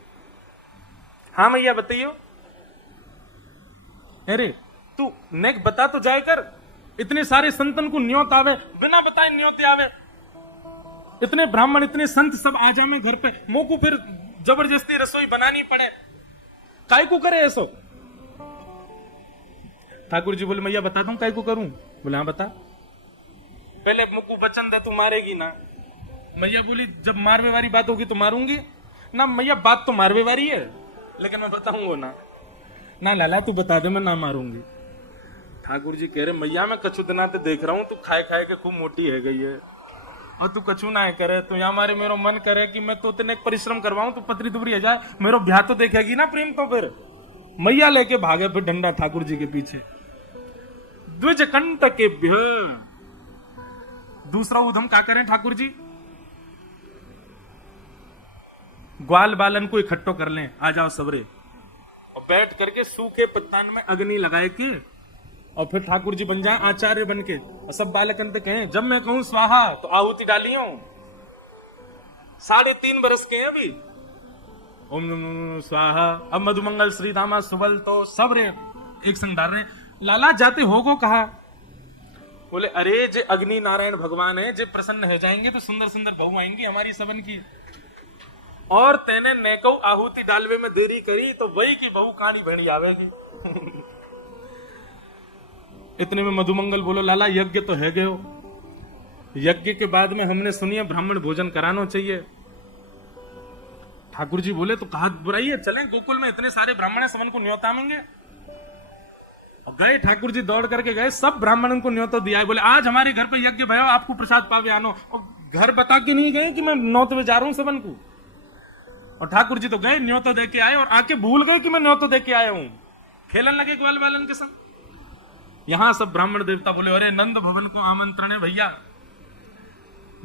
हाँ मैया बताइयो। अरे तू नेक बता तो जाए कर, इतने सारे संतन को न्योत आवे, बिना बताए न्योते आवे, इतने ब्राह्मण इतने संत सब आ जाए घर पे, मुंह को फिर जबरदस्ती रसोई बनानी पड़े, काय को करे ऐसो? ठाकुर जी बोले मैया बता दूं काय को करूं? बोले हाँ बता। पहले मुक्कू वचन दे तू मारेगी ना। मैया बोली जब मारवे वाली बात होगी तो मारूंगी ना। मैया बात तो मारवे वाली है, लेकिन मैं बताऊंगा ना। ना लाला तू बता दे, मैं ना मारूंगी। ठाकुर जी कह रहे मैया मैं कछु दिना ते देख रहा हूं, तू खाए खाए के खूब मोटी है गई है, और तू कछु ना करे तो यहाँ मारे मेरो मन करे कि मैं तो तेने परिश्रम करवाऊं, तू पतरी दुबरी आ जाए, मेरो ब्याह तो देखेगी ना प्रेम। तो फिर मैया लेके भागे फिर डंडा ठाकुर जी के पीछे। द्विजकंटकेभ्य, दूसरा ऊधम क्या करें ठाकुर जी? ग्वाल बालन को इकट्ठो कर लें, आ जाओ सबरे, और बैठ करके सूखे पत्तान में अग्नि लगाए के और फिर ठाकुर जी बन जाए आचार्य बन के, और सब बालकन तो कहें जब मैं कहूं स्वाहा तो आहुति डालियो। 3.5 बरस के हैं अभी, ओम नमो स्वाहा। अब मधुमंगल श्रीधामा सुबल तो सब रे एक संग डाल रहे। लाला जाते होगो कहा? बोले अरे जे अग्नि नारायण भगवान है, जे प्रसन्न हो जाएंगे तो सुंदर सुंदर बहू आएंगी हमारी सबन की, और तेने नेको आहुति डालवे में देरी करी तो वही की बहू कानी भेड़ी आवेगी। इतने में मधुमंगल बोलो लाला यज्ञ तो है गयो, यज्ञ के बाद में हमने सुनिए ब्राह्मण भोजन कराना चाहिए। ठाकुर जी बोले तो कहा बुराई है, चलें गोकुल में इतने सारे ब्राह्मण है, सबन को न्योतामेंगे। गए ठाकुर जी दौड़ करके गए, सब ब्राह्मणों को न्योता दिया। बोले आज हमारे घर पे यज्ञ भयो, आपको प्रसाद पावे आनो। और घर बता के नहीं गए कि मैं न्योत में जा रहा हूं सबन को। और ठाकुर जी तो गए न्योता दे के आए, और आके भूल गए कि मैं न्योता दे के आया हूं, खेलन लगे ग्वाल बालन के संग। यहां सब ब्राह्मण देवता बोले अरे नंद भवन को आमंत्रण है भैया,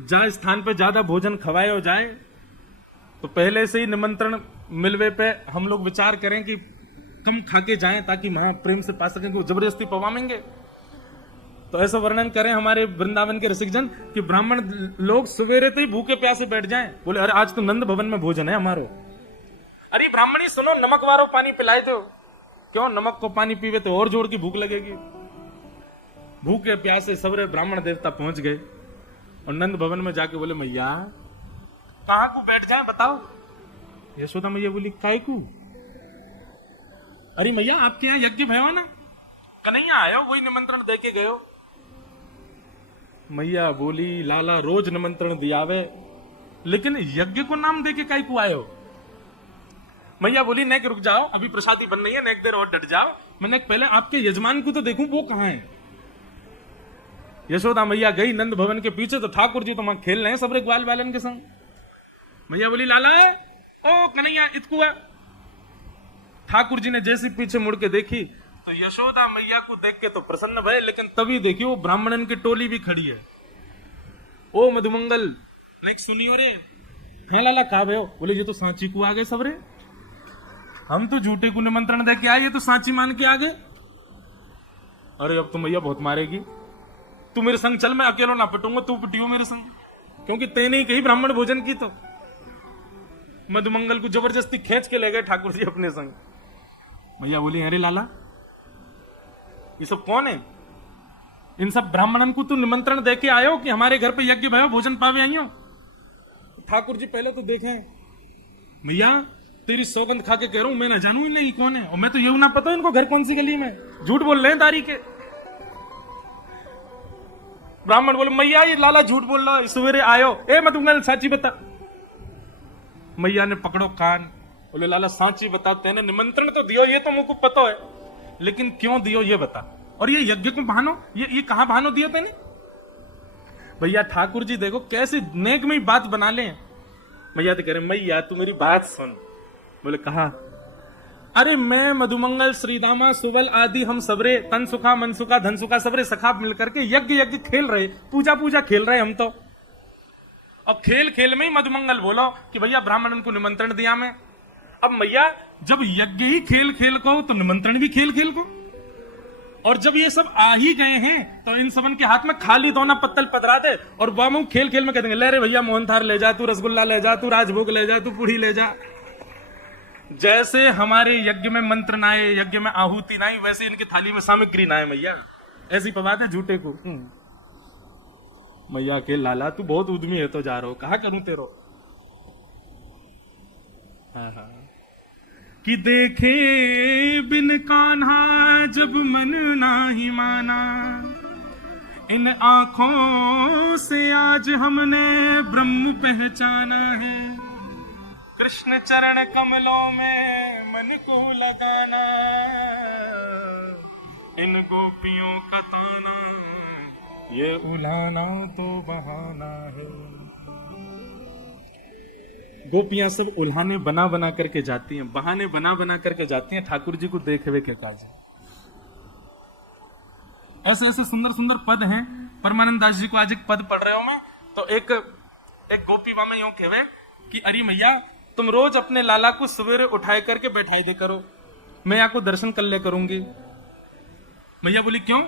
जहां स्थान पे ज्यादा भोजन खवाए हो जाए तो पहले से ही निमंत्रण मिलवे पे हम लोग विचार करें कि कम खा के जाएं ताकि महा प्रेम से पा सकें, कि जबरदस्ती पवाएंगे। तो ऐसा वर्णन करें हमारे वृंदावन के रसिकजन कि ब्राह्मण लोग सवेरे से ही भूखे प्यासे बैठ जाएं। बोले अरे आज तो नंद भवन में भोजन है हमारो। अरे ब्राह्मणी सुनो, नमक वारो पानी पिलाए दो। क्यों? नमक को पानी पीवे तो और जोर की भूख लगेगी। भूखे प्यासे सवेरे ब्राह्मण देवता पहुंच गए और नंद भवन में जाके बोले मैया कहां को बैठ जाए बताओ। यशोदा मैया बोली काय को? अरे मैया आपके यहाँ यज्ञ भयो ना, कन्हैया आयो वही निमंत्रण दे के गयो। मैया बोली लाला रोज निमंत्रण दियावे, लेकिन यज्ञ को नाम दे के काय को आयो? मैया बोली नेक रुक जाओ, अभी प्रसादी बन रही है, नेक देर और डट जाओ, मैंने पहले आपके यजमान को तो देखूं वो कहां है। यशोदा मैया गई नंद भवन के पीछे, तो ठाकुर जी तो वहां खेल रहे हैं सबरे ग्वाल बालन के संग। मैया बोली लाला ओ कन्हैया इतकुआ। ठाकुर जी ने जैसे पीछे मुड़ के देखी तो यशोदा मैया को देख के तो प्रसन्न भय, लेकिन तभी देखियो वो ब्राह्मणन की टोली भी खड़ी है। ओ मधुमंगल नहीं सुनियो रे। हाँ लाला कहा भयो? बोले ये तो सांची को आ गए सबरे, हम तो झूठे को निमंत्रण दे के आए, ये तो सांची मान के आ गए। अरे अब तो मैया बहुत मारेगी, तू मेरे संग चल, मैं अकेला ना पिटूंगा, तू पिटियो मेरे संग, क्योंकि तेने ही कही ब्राह्मण भोजन की। तो मधुमंगल को जबरदस्ती खींच के ले गए ठाकुर जी अपने संग। मैया बोली अरे लाला ये सब कौन है? इन सब ब्राह्मणन को तू निमंत्रण दे के आयो कि हमारे घर पे यज्ञ भयो भोजन पावे आइयो? ठाकुर जी पहले तो देखें, मैया तेरी सौगंध खा के कह रहा हूं, मैं ना जानू ही नहीं कौन है, और मैं तो ये ना पता इनको घर कौन सी गली में, झूठ बोल रहे हैं तारी के। ब्राह्मण बोले मैया ये लाला झूठ बोल रहा है, सवेरे आयो। ए मधुमंगल साची बता। मैया ने पकड़ो कान, बोले लाला सांची बता, तेने निमंत्रण तो दियो ये तो मुझको पता है, लेकिन क्यों दियो ये बता, और ये यज्ञ को बहानो, ये कहां बहानो दियो तेने? भैया ठाकुर जी देखो कैसे नेक में ही बात बना ले। मैया तो कह रहे मैया तू मेरी बात सुन। बोले कहा? अरे मैं मधुमंगल श्रीदामा सुबल आदि हम सबरे तन सुखा मन सुखा धन सुखा सबरे सखा मिलकर के यज्ञ खेल रहे, पूजा खेल रहे हम तो, और खेल खेल में ही मधुमंगल बोलो कि भैया ब्राह्मण को निमंत्रण दिया मैं। अब मैया जब यज्ञ ही खेल खेल को तो निमंत्रण भी खेल खेल को, और जब ये सब आ ही गए हैं तो इन सबन के हाथ में खाली दोना पत्तल पधरा दे, और बामू खेल खेल में कह देंगे ले रे भैया मोहनथार ले जा, तू रसगुल्ला ले जा, तू राजभोग ले जा, तू पूड़ी ले जा। जैसे हमारे यज्ञ में मंत्र ना आए, यज्ञ में आहुति ना आई, वैसे इनकी थाली में सामग्री ना आए मैया, ऐसी पवाद है झूठे को। मैया के लाला तू बहुत उद्यमी है तो जा रहा हो, कहा करूं तेरो। हाँ कि देखे बिन कान्हा जब मन नाही माना, इन आंखों से आज हमने ब्रह्म पहचाना है, कृष्ण चरण कमलों में मन को लगाना, इन गोपियों का ताना ये उलाना तो बहाना है। गोपियां सब उल्हाने बना बना करके जाती हैं, बहाने बना बना करके जाती हैं ठाकुर जी को देखे हुए के काज। ऐसे ऐसे सुंदर सुंदर पद हैं परमानंद दास जी को आज एक पद पढ़ रहे हो मैं, तो एक गोपी में यूं कहवे कि अरे मैया तुम रोज अपने लाला को सवेरे उठाए करके बैठाई दे करो, मैं आपको दर्शन कर ले करूंगी। मैया बोली क्यों?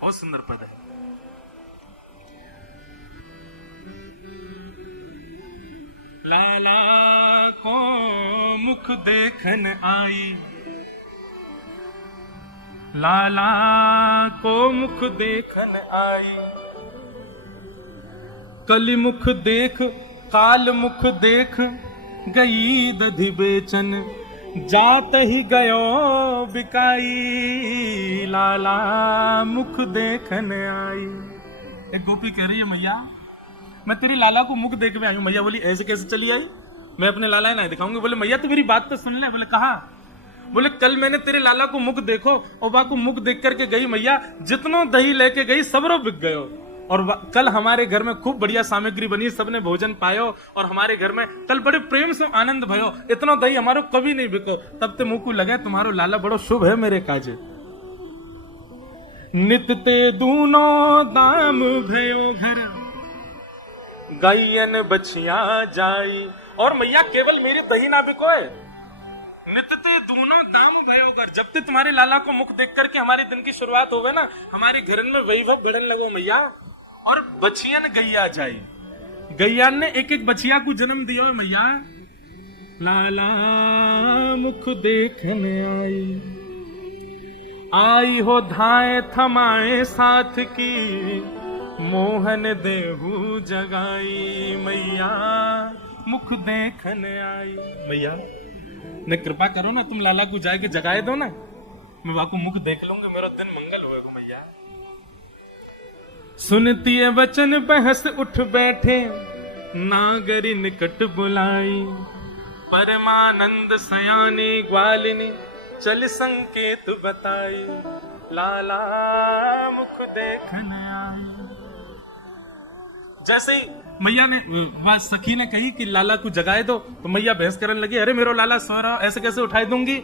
बहुत सुंदर पद है। लाला को मुख देखन आई, लाला को मुख देखन आई, कली मुख देख काल मुख देख गई दधि बेचन, जात ही गयो बिकाई, लाला मुख देखन आई। एक गोपी कह रही है मैया मैं तेरी लाला को मुख देख में आई हूं। मैया बोली ऐसे कैसे चली आई, मैं अपने लाला नहीं दिखाऊंगी। बोले मैया तू मेरी बात तो सुन ले। बोले कहा? बोले कल मैंने तेरे लाला को मुख देखो और बा को मुख देख करके गई मैया, जितनो दही लेके गई सबरो बिक गयो, और कल हमारे घर में खूब बढ़िया सामग्री बनी, सबने भोजन पायो और हमारे घर में कल बड़े प्रेम से आनंद भयो, इतना दही हमारो कभी नहीं बिको। तब ते मुंह को लगे तुम्हारो लाला बड़ो शुभ है मेरे काजे। नित ते दूनो दाम भयो घर, गायन बछिया जाई। और मैया केवल मेरी दही ना बिकोए, नित्य दोनों दाम भयो घर। जब तक तुम्हारे लाला को मुख देख करके हमारे दिन की शुरुआत होवे ना, हमारे घर में वैभव बढ़ने लगो मैया, और बछियन गैया जाई। गैया ने एक एक बछिया को जन्म दिया है मैया। लाला मुख देखने आई, आई हो धाए थमाए साथ की, मोहन देहू जगाई, मैया मुख देखने आई। मैया ने कृपा करो ना, तुम लाला को जाके जगाए दो ना, मैं वहां को मुख देख लूंगी, मेरा दिन मंगल होएगा मैया। सुनती है वचन बहस उठ बैठे, नागरी निकट बुलाई, परमानंद सयानी ग्वालिनी, चल संकेत बताई, लाला मुख देखने आई। जैसे ही मैया ने सखी ने कही कि लाला को जगाए दो, तो मैया बहस करने लगी, अरे मेरो लाला सो रहा, ऐसे कैसे उठाई दूंगी।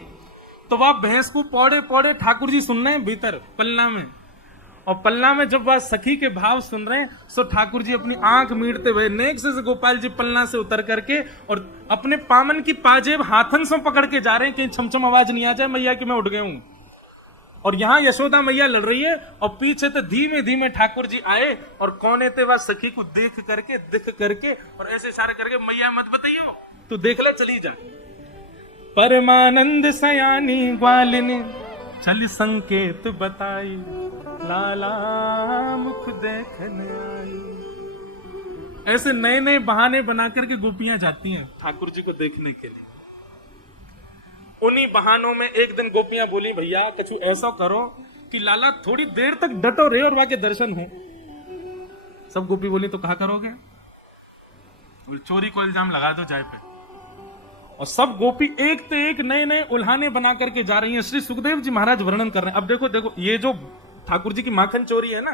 तो वह बहस को पौड़े पौड़े ठाकुर जी सुन रहे हैं भीतर पल्ला में, और पल्ला में जब वह सखी के भाव सुन रहे हैं, तो ठाकुर जी अपनी आंख मीटते हुए नेक से गोपाल जी पल्ला से उतर करके और अपने पामन की पाजेब हाथन से पकड़ के जा रहे हैं कि छमछम आवाज नहीं आ जाए मैया कि मैं उठ गया हूं। और यहां यशोदा मैया लड़ रही है, और पीछे तो धीमे धीमे ठाकुर जी आए, और कोने ते वह सखी को देख करके दिख करके और ऐसे इशारे करके, मैया मत बताइयो, तू देख ले चली जा। परमानंद सयानी ग्वालिनी, चल संकेत बताई, लाला मुख देखने आई। ऐसे नए नए बहाने बना करके गोपियां जाती हैं ठाकुर जी को देखने के लिए। उन्हीं बहानों में एक दिन गोपियां बोली, भैया कछु ऐसा करो कि लाला थोड़ी देर तक डटो रहे और वहां के दर्शन हो। सब गोपी बोली तो कहा करोगे? चोरी को इल्जाम लगा दो जाए पे। और सब गोपी एक से एक नए नए उल्हाने बना करके जा रही हैं। श्री सुखदेव जी महाराज वर्णन कर रहे हैं। अब देखो देखो, ये जो ठाकुर जी की माखन चोरी है ना,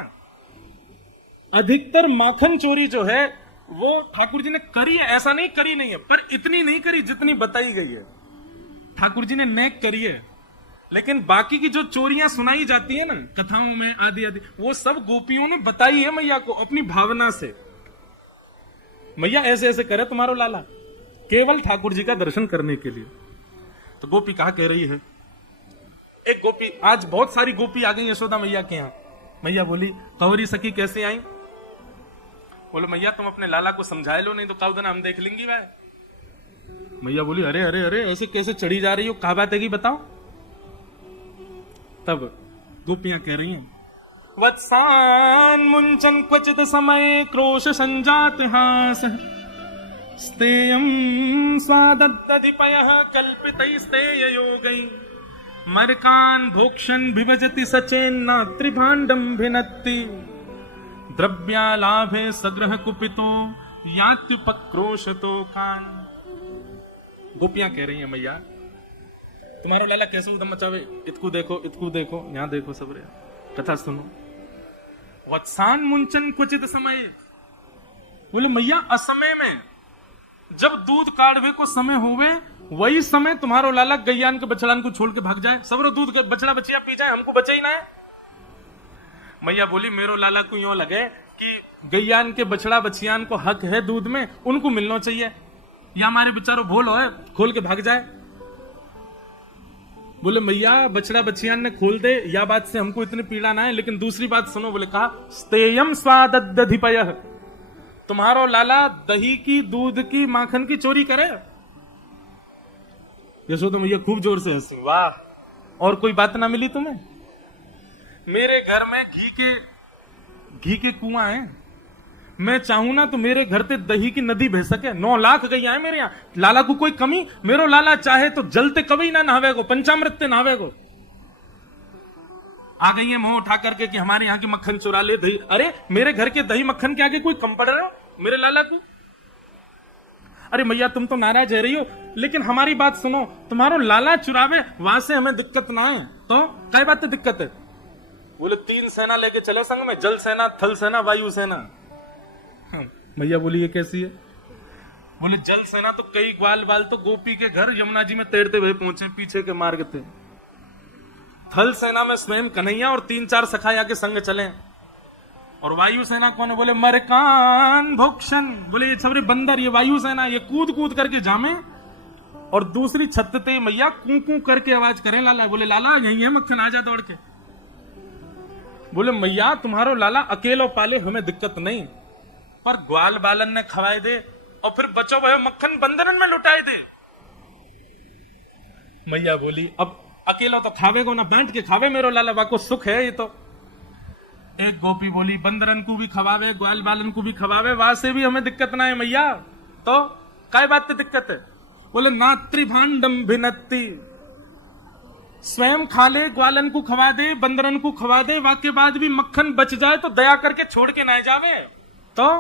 अधिकतर माखन चोरी जो है वो ठाकुर जी ने करी है, ऐसा नहीं करी नहीं है, पर इतनी नहीं करी जितनी बताई गई है। ठाकुर जी ने नेक करी है, लेकिन बाकी की जो चोरियां सुनाई जाती है ना कथाओं में आदि आदि, वो सब गोपियों ने बताई है मैया को अपनी भावना से। मैया ऐसे ऐसे करे तुम्हारो लाला, केवल ठाकुर जी का दर्शन करने के लिए। तो गोपी कहा कह रही है, एक गोपी, आज बहुत सारी गोपी आ गई यशोदा मैया के यहाँ। मैया बोली, कौरी सखी कैसे आई? बोलो मैया तुम अपने लाला को समझा लो, नहीं तो कल दिन हम देख लेंगी। भाई मैया बोली, अरे अरे अरे ऐसे कैसे चढ़ी जा रही हो, कहा बात है कि बताओ। तब गोपियां कह रही हैं, वत्सान मुंचन क्वचित समय क्रोश संजात हास, स्तेयं स्वादद्दधिपयः कल्पितैस्तेययोगै, मर्कान् भोक्षन् विभजति सचेन्न त्रिभाण्डं भिनत्ति, द्रव्यालाभे सग्रह कुपितो यात्युपक्रोशतो कान। गोपियां कह रही हैं, मैया तुम्हारा लाला कैसे उदम मचावे, इतकू देखो यहां देखो सब रे, कथा सुनो। वत्सान मुंचन क्वचित समय, बोले मैया असमय में जब दूध काढ़वे को समय होवे, वही समय तुम्हारो लाला गैयान के बछड़ान को छोड़ के भाग जाए, सबरो दूध बछड़ा बचिया पी जाए, हमको बचे ही ना है। मैया बोली मेरो लाला को यूं लगे कि गैयान के बछड़ा बछियान को हक है दूध में, उनको मिलना चाहिए, या हमारे बेचारो भोल है खोल के भाग जाए। बोले मैया बछड़ा बछियान ने खोल दे, या बात से हमको इतनी पीड़ा ना है, लेकिन दूसरी बात सुनो। बोले कहा स्तेयम स्वादधिपय, तुम्हारो लाला दही की, दूध की, माखन की चोरी करे। यशोदा मैया खूब जोर से हंसी, वाह और कोई बात ना मिली तुम्हें? मेरे घर में घी के कुआं है, मैं चाहूं ना तो मेरे घर से दही की नदी बह सके। 9 लाख गैया है मेरे यहाँ, लाला को कोई कमी? मेरो लाला चाहे तो जलते कभी ना नहावे को, पंचामृत से नहावे को। आ गई है मुंह उठा करके कि हमारे यहाँ की मक्खन चुरा ले दही। अरे मेरे घर के दही मक्खन के आगे कोई कम पड़ रहा हो मेरे लाला को? अरे मैया तुम तो नाराज रह रही हो, लेकिन हमारी बात सुनो, तुम्हारो लाला चुरावे वहां से हमें दिक्कत ना है तो क्या बात है दिक्कत है? बोले 3 सेना लेके चले संग में, जल सेना, थल सेना, वायु सेना। मैया बोली ये कैसी है? बोले जल सेना तो कई ग्वाल बाल तो गोपी के घर यमुना जी में तैरते हुए पहुंचे, पीछे के मार्ग थे। थल सेना में स्वयं कन्हैया और 3-4 सखाया के संग चले। और वायु सेना कौन है? बोले मरकान भोक्षण, बोले ये सबरे बंदर, ये वायु सेना, ये कूद कूद करके जामे और दूसरी छत पे मैया कू कू करके आवाज करें लाला। बोले लाला यही है मक्खन, आ जा दौड़ के। बोले मैया तुम्हारो लाला अकेलो पाले, हमें दिक्कत नहीं, पर ग्वाल बालन ने खवाए दे और फिर बचो वह मक्खन बंदरन में लुटाए दे। मैया बोली अब अकेला तो खावे को ना, बैठ के खावे मेरो लाला, वाको सुख है ये तो। एक गोपी बोली बंदरन को भी खवावे, ग्वाल बालन को भी खवावे, वहां से भी हमें दिक्कत ना है मैया, तो काय बात की दिक्कत है? बोले नात्री भांडम भिन्नति, स्वयं खा ले, ग्वालन को खवा दे, बंदरन को खवा दे, वाके बाद भी मक्खन बच जाए तो दया करके छोड़ के ना जावे। तो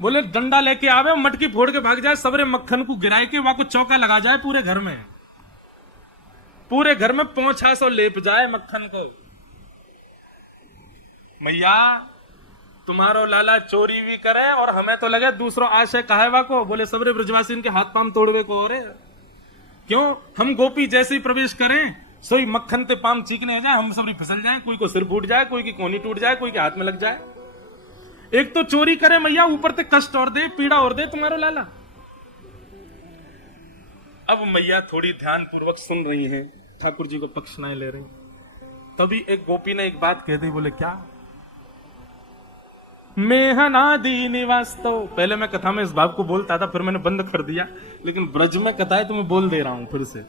बोले डंडा लेके आवे, मटकी फोड़ के भाग जाए, सबरे मक्खन को गिराए के वहां को चौका लगा जाए पूरे घर में, पूरे घर में पोंछा सो लेप जाए मक्खन को। मैया तुम्हारो लाला चोरी भी करे और हमें तो लगे दूसरों आशय कहा है को। बोले सबरे ब्रजवासी इनके हाथ पाम तोड़वे को हो रहे, क्यों हम गोपी जैसे ही प्रवेश करें सोई मक्खन ते पाम चीकने जाए, हम सबरी फिसल जाए, कोई को सिर फूट जाए, कोई की कोनी टूट जाए, कोई के हाथ में लग जाए। एक तो चोरी करे मैया, ऊपर ते कष्ट और दे, पीड़ा और दे तुम्हारो लाला। अब मैया थोड़ी ध्यान पूर्वक सुन रही हैं, ठाकुर जी को पक्षनाएं ले रही। तभी एक गोपी ने एक बात कह दी। बोले क्या? मेहनादी निवास। तो पहले मैं कथा में इस भाव को बोलता था, फिर मैंने बंद कर दिया, लेकिन ब्रज में कथा है तो मैं बोल दे रहा हूं फिर से।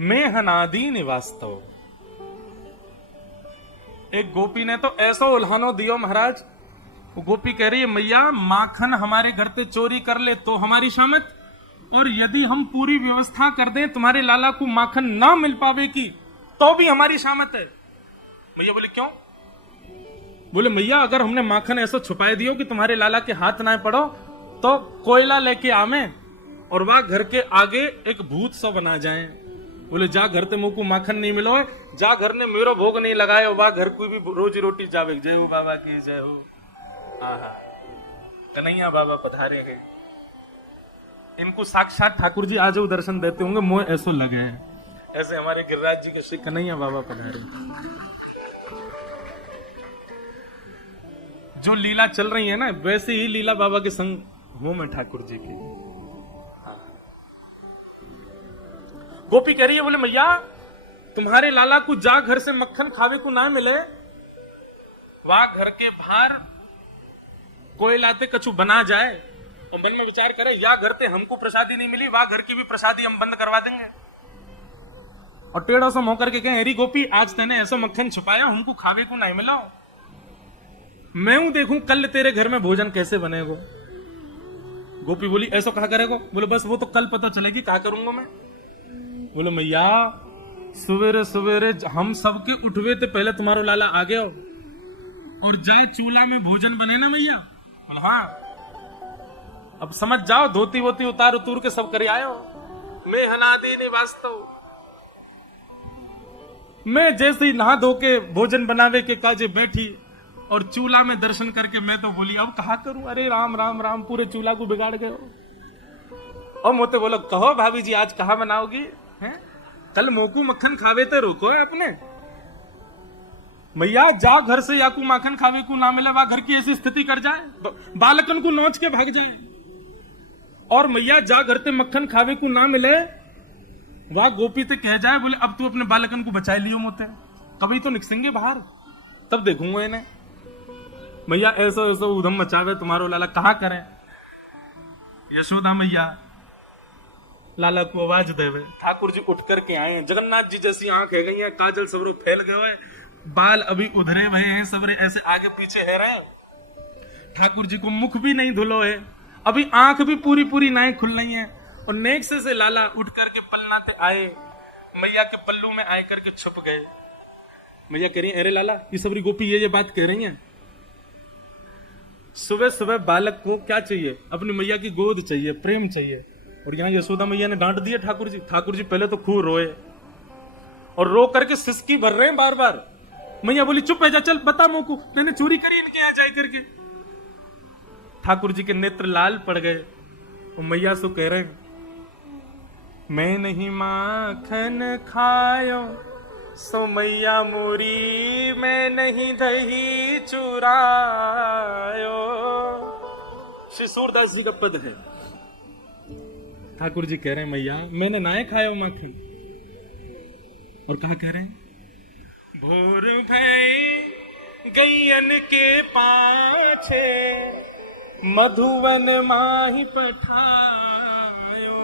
मेहनादी निवास्तव। एक गोपी ने तो ऐसा उल्हानो दियो महाराज, वो गोपी कह रही है मैया माखन हमारे घर से चोरी कर ले तो हमारी शामत, और यदि हम पूरी व्यवस्था कर दें तुम्हारे लाला को माखन ना मिल पावे की तो भी हमारी शामत है। मैया बोले क्यों? बोले मैया अगर हमने माखन ऐसा छुपाए दियो कि तुम्हारे लाला के हाथ ना पड़ो तो कोयला लेके आवे और वह घर के आगे एक भूत सा बना जाए। बोले जा घर ते मुंह को माखन नहीं मिलो, जा घर ने मेरो भोग नहीं लगाए, वह घर को भी रोजी रोटी जावे। जय हो बाबा की जय हो। आहा कन्हैया बाबा पधारे हैं, इनको साक्षात ठाकुर जी आज वो दर्शन देते होंगे, मोह ऐसो लगे हैं। ऐसे हमारे गिरिराज जी के श्री कन्हैया बाबा पधारे। जो लीला चल रही है ना, वैसे ही लीला बाबा के संग हो में ठाकुर जी की। गोपी कह रही है बोले मैया तुम्हारे लाला को जा घर से मक्खन खावे को ना मिले, वहां घर के बाहर कोयलाते कछु बना जाए और मन में विचार करे या घर ते हमको प्रसादी नहीं मिली, वहां घर की भी प्रसादी हम बंद करवा देंगे। और टेढ़ा सा होकर के कहे अरे गोपी आज तेने ऐसा मक्खन छुपाया, हमको खावे को नहीं मिला, मैं हूं देखूं कल तेरे घर में भोजन कैसे बनेगा। गोपी बोली ऐसा कहा करेगा? बोले बस वो तो कल पता चलेगी, क्या करूंगा मैं। बोले मैया सवेरे सवेरे हम सबके उठवे थे पहले तुम्हारो लाला आ गया और जाए चूल्हा में भोजन बने ना मैया। बोले हाँ अब समझ जाओ, धोती वोती उतार उतूर के सब कर आयो। मैं हनादी नहीं वास्तव, मैं जैसे ही नहा धो के भोजन बनावे के काजे बैठी और चूल्हा में दर्शन करके मैं तो बोली अब कहा करूं, अरे राम राम राम, पूरे चूल्हा को बिगाड़ गए। और मोते बोलो कहो भाभी जी आज कहाँ बनाओगी हैं? कल मोकू मक्खन खावे ते रोको है अपने। मैया जा घर से याकू माखन खावे को ना मिले, वहां घर की ऐसी स्थिति कर जाए, बालकन को नोच के भाग जाए। और मैया जा घर से मक्खन खावे को ना मिले, वहां गोपी ते कह जाए बोले अब तू अपने बालकन को बचाए लियो मोते, कभी तो निकसेंगे बाहर, तब देखूंगा इन्हें। मैया ऐसो ऐसो उधम मचावे तुम्हारो लाला, कहा करें। यशोदा मैया लाला को आवाज देवे, ठाकुर जी उठ करके आए, जगन्नाथ जी जैसी आंख है गई है, काजल सबरो फैल गए है, बाल अभी उधरे भये हैं, सबरे ऐसे आगे पीछे है रहे, ठाकुर जी को मुख भी नहीं धुलो है, अभी आंख भी पूरी पूरी नाएं खुल रही हैं। और नेक से लाला उठ करके पलनाते आए, मैया के पल्लू में आए करके छुप गए। मैया कह रही अरे लाला ये सबरी गोपी ये बात कह रही हैं। सुबह सुबह बालक को क्या चाहिए, अपनी मैया की गोद चाहिए, प्रेम चाहिए। और यहाँ यशोदा मैया ने डांट दिया ठाकुर जी। ठाकुर जी पहले तो खूब रोए और रो करके सिसकी भर रहे हैं बार बार। मैया बोली चुप है जा, चल बता मोकू मैंने चोरी करी इनके यहाँ जाए करके। ठाकुर जी के नेत्र लाल पड़ गए और मैया सो कह रहे हैं मैं नहीं माखन खायो सो मैया मोरी, मैं नहीं दही चुरायो। श्री सूरदास जी का पद है। ठाकुर जी कह रहे हैं मैया मैंने नाए खायो माखन। और कहा कह रहे हैं भोर भई गैयन के पाछे, मधुवन माही पठायो,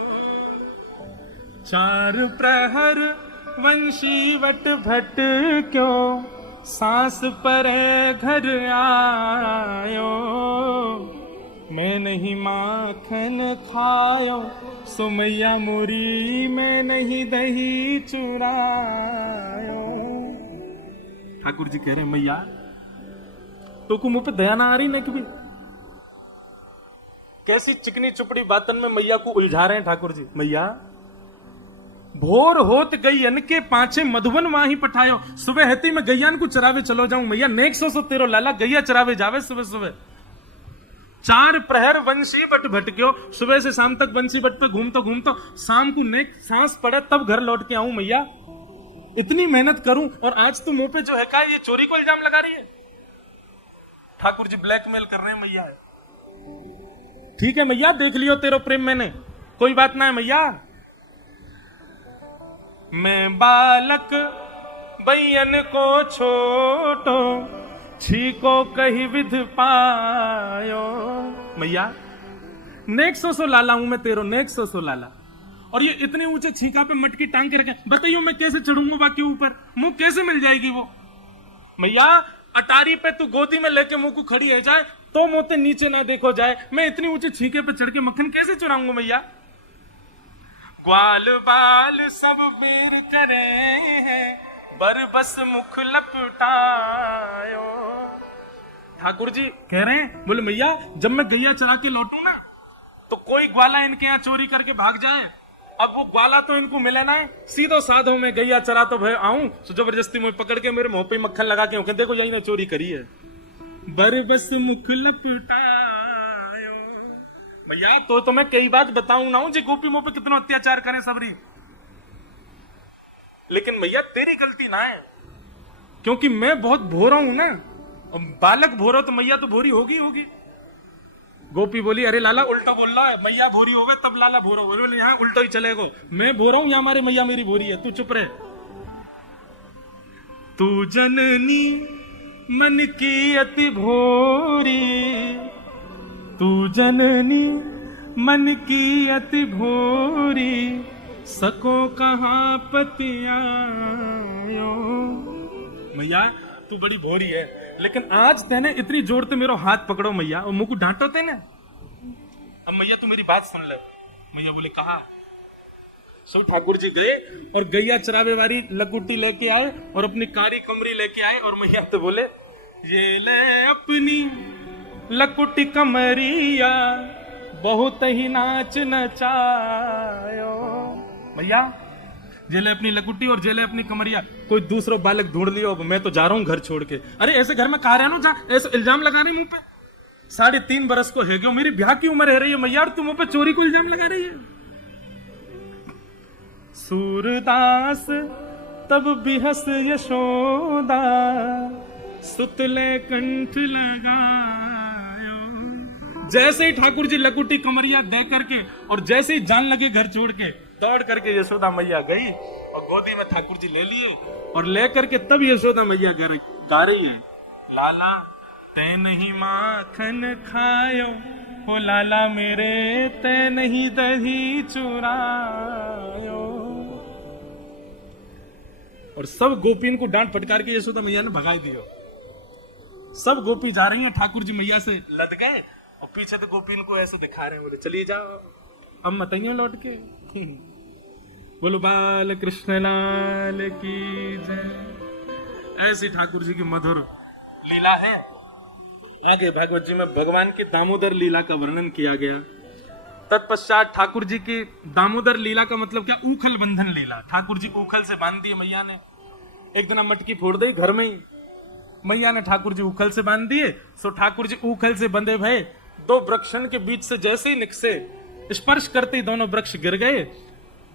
चार प्रहर वंशी वट भट क्यों, सांस पर घर आयो, मैं नहीं माखन खायो सो मैया मोरी, मैं नहीं दही चुरायो। ठाकुर जी कह रहे हैं मैया तो को मुंह पे दया ना आ रही, नहीं कभी कैसी चिकनी चुपड़ी बातन में मैया को उलझा रहे हैं ठाकुर जी। मैया भोर होत गैयन के पाछे, मधुवन माही पठायो, सुबह हेती में गैयान को चरावे चलो जाऊं मैया, नेक सो तेरो लाला गैया चरावे जावे सुबह सुबह। चार प्रहर वंशी बट भटक्यो, सुबह से शाम तक वंशी बट पे घूमतो शाम को नेक सांस पड़े तब घर लौट के आऊं मैया, इतनी मेहनत करूं और आज तो मुंह पे जो है का ये चोरी को इल्जाम लगा रही है। ठाकुर जी ब्लैकमेल कर रहे हैं मैया। ठीक है मैया देख लियो तेरो प्रेम मैंने, कोई बात ना है मैया, मैं बालक बैयन को छोटो, छीको कही विध पायो। मैया नेक सो लाला हूं मैं तेरो, नेक सो लाला। और ये इतने ऊंचे छीका पे मटकी टांग के रखे, बताइयो मैं कैसे चढ़ूंगा बाकी ऊपर, मुंह कैसे मिल जाएगी वो। मैया अटारी पे तू गोदी में लेके मुंह को खड़ी है जाए तो मोते नीचे ना देखो जाए, मैं इतनी ऊंचे छीके पे चढ़ के मक्खन कैसे चुराऊंगा मैया। ग्वाल बाल सब मीर करे हैं, बर बस मुख लपटायो। ठाकुर जी कह रहे हैं बोले मैया जब मैं गैया चरा के लौटू ना तो कोई ग्वाला इनके यहाँ चोरी करके भाग जाए, अब वो ग्वाला तो इनको मिले ना, सीधो साधो में गैया चरा तो भाई आऊं तो जबरदस्ती मुझे पकड़ के मेरे मुंह पे मक्खन लगा के देखो यही ने चोरी करी है। बर बस मुख लपटायो। भैया तो मैं कई बात बताऊं ना जी गोपी मुंह पे कितना अत्याचार करें सबरी, लेकिन भैया तेरी गलती ना है क्योंकि मैं बहुत भोरा हूं ना, बालक भोरा तो मैया तो भोरी होगी। गोपी बोली अरे लाला उल्टा बोल रहा है, मैया भोरी हो गए तब लाला भोरा हो गए, यहाँ उल्टा ही चलेगा, मैं भोरा हूं यहाँ हमारे मैया मेरी भोरी है, तू चुप रहे। तू जननी मन की अति भोरी, तू जननी मन की अति भोरी, सको कहाँ पतियायो। मैया तू बड़ी भोरी है, लेकिन आज तेने इतनी जोर से मेरा हाथ पकड़ो मैया और मुंह को डांटो तेने। अब मैया तू मेरी बात सुन ले। मैया बोले कहा। सो ठाकुर जी गए और गैया चरावे वाली लकुटी लेके आए और अपनी कारी कमरी लेके आए और मैया तो बोले ये ले अपनी लकुटी कमरिया, बहुत ही नाच नचायो। भैया जेले अपनी लकुटी और जेले अपनी कमरिया, कोई दूसरा बालक ढूंढ लियो, मैं तो जा रहा हूं घर छोड़ के। अरे ऐसे घर में कहा रहे जा, ऐसे इल्जाम लगा रहे मुंह पे, 3.5 बरस को है गयो, मेरी ब्याह की उम्र है रही है मैया, तू मुंह पे चोरी को इल्जाम लगा रही है। सूरदास तब बिहस यशोदा, सुतले कंठ लगायो। जैसे ही ठाकुर जी लकुटी कमरिया दे करके और जैसे ही जान लगे घर छोड़ के, दौड़ करके यशोदा मैया गई और गोदी में ठाकुर जी ले लिए और लेकर के तब यशोदा मैया गा रही है, लाला तै नहीं माखन खायो, हो लाला मेरे तै नहीं दही चुरायो। और सब गोपीन को डांट फटकार के यशोदा मैया ने भगाई दियो। सब गोपी जा रही हैं, ठाकुर जी मैया से लद गए और पीछे तो गोपीन को ऐसे दिखा रहे हैं, बोले चलिए जाओ अब मत आइयो लौट के। बोलो बाल कृष्ण लाल की जय। ऐसी ठाकुर जी की मधुर लीला है। आगे भागवत जी में भगवान की दामोदर लीला का वर्णन किया गया। तत्पश्चात ठाकुर जी की दामोदर लीला का मतलब क्या, ऊखल बंधन लीला। ठाकुर जी ऊखल से बांध दिए मैया ने, एक दिन मटकी फोड़ दी घर में ही, मैया ने ठाकुर जी ऊखल से बांध दिए। सो ठाकुर जी ऊखल से बंधे भय, दो वृक्षण के बीच से जैसे ही निकसे, स्पर्श करते ही दोनों वृक्ष गिर गए।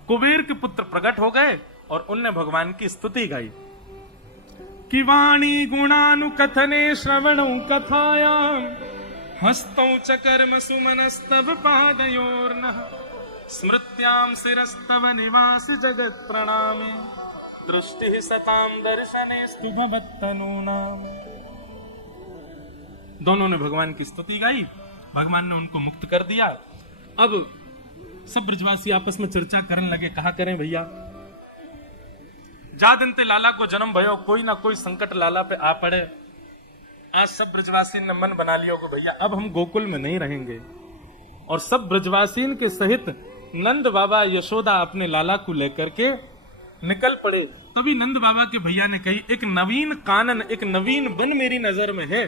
कुबेर के पुत्र प्रकट हो गए और उनने भगवान की स्तुति गाई कि वाणी गुणानुकथने श्रवणौ कथायाम, हस्तौ च कर्म सुमनस्तव पादयोर्नः, स्मृत्याम शिरस्तव निवास जगत प्रणामे, दृष्टि सताम दर्शने स्तुभवत्तनूनाम। दोनों ने भगवान की स्तुति गाई, भगवान ने उनको मुक्त कर दिया। अब सब ब्रजवासी आपस में चर्चा करने लगे, कहा करें भैया, जा दिन ते लाला को जन्म भयो, कोई ना कोई संकट लाला पे आ पड़े। आज सब ब्रजवासी ने मन बना लिया कि भैया अब हम गोकुल में नहीं रहेंगे, और सब ब्रजवासीन के सहित नंद बाबा यशोदा अपने लाला को लेकर के निकल पड़े। तभी नंद बाबा के भैया ने कही, एक नवीन कानन, एक नवीन वन मेरी नजर में है,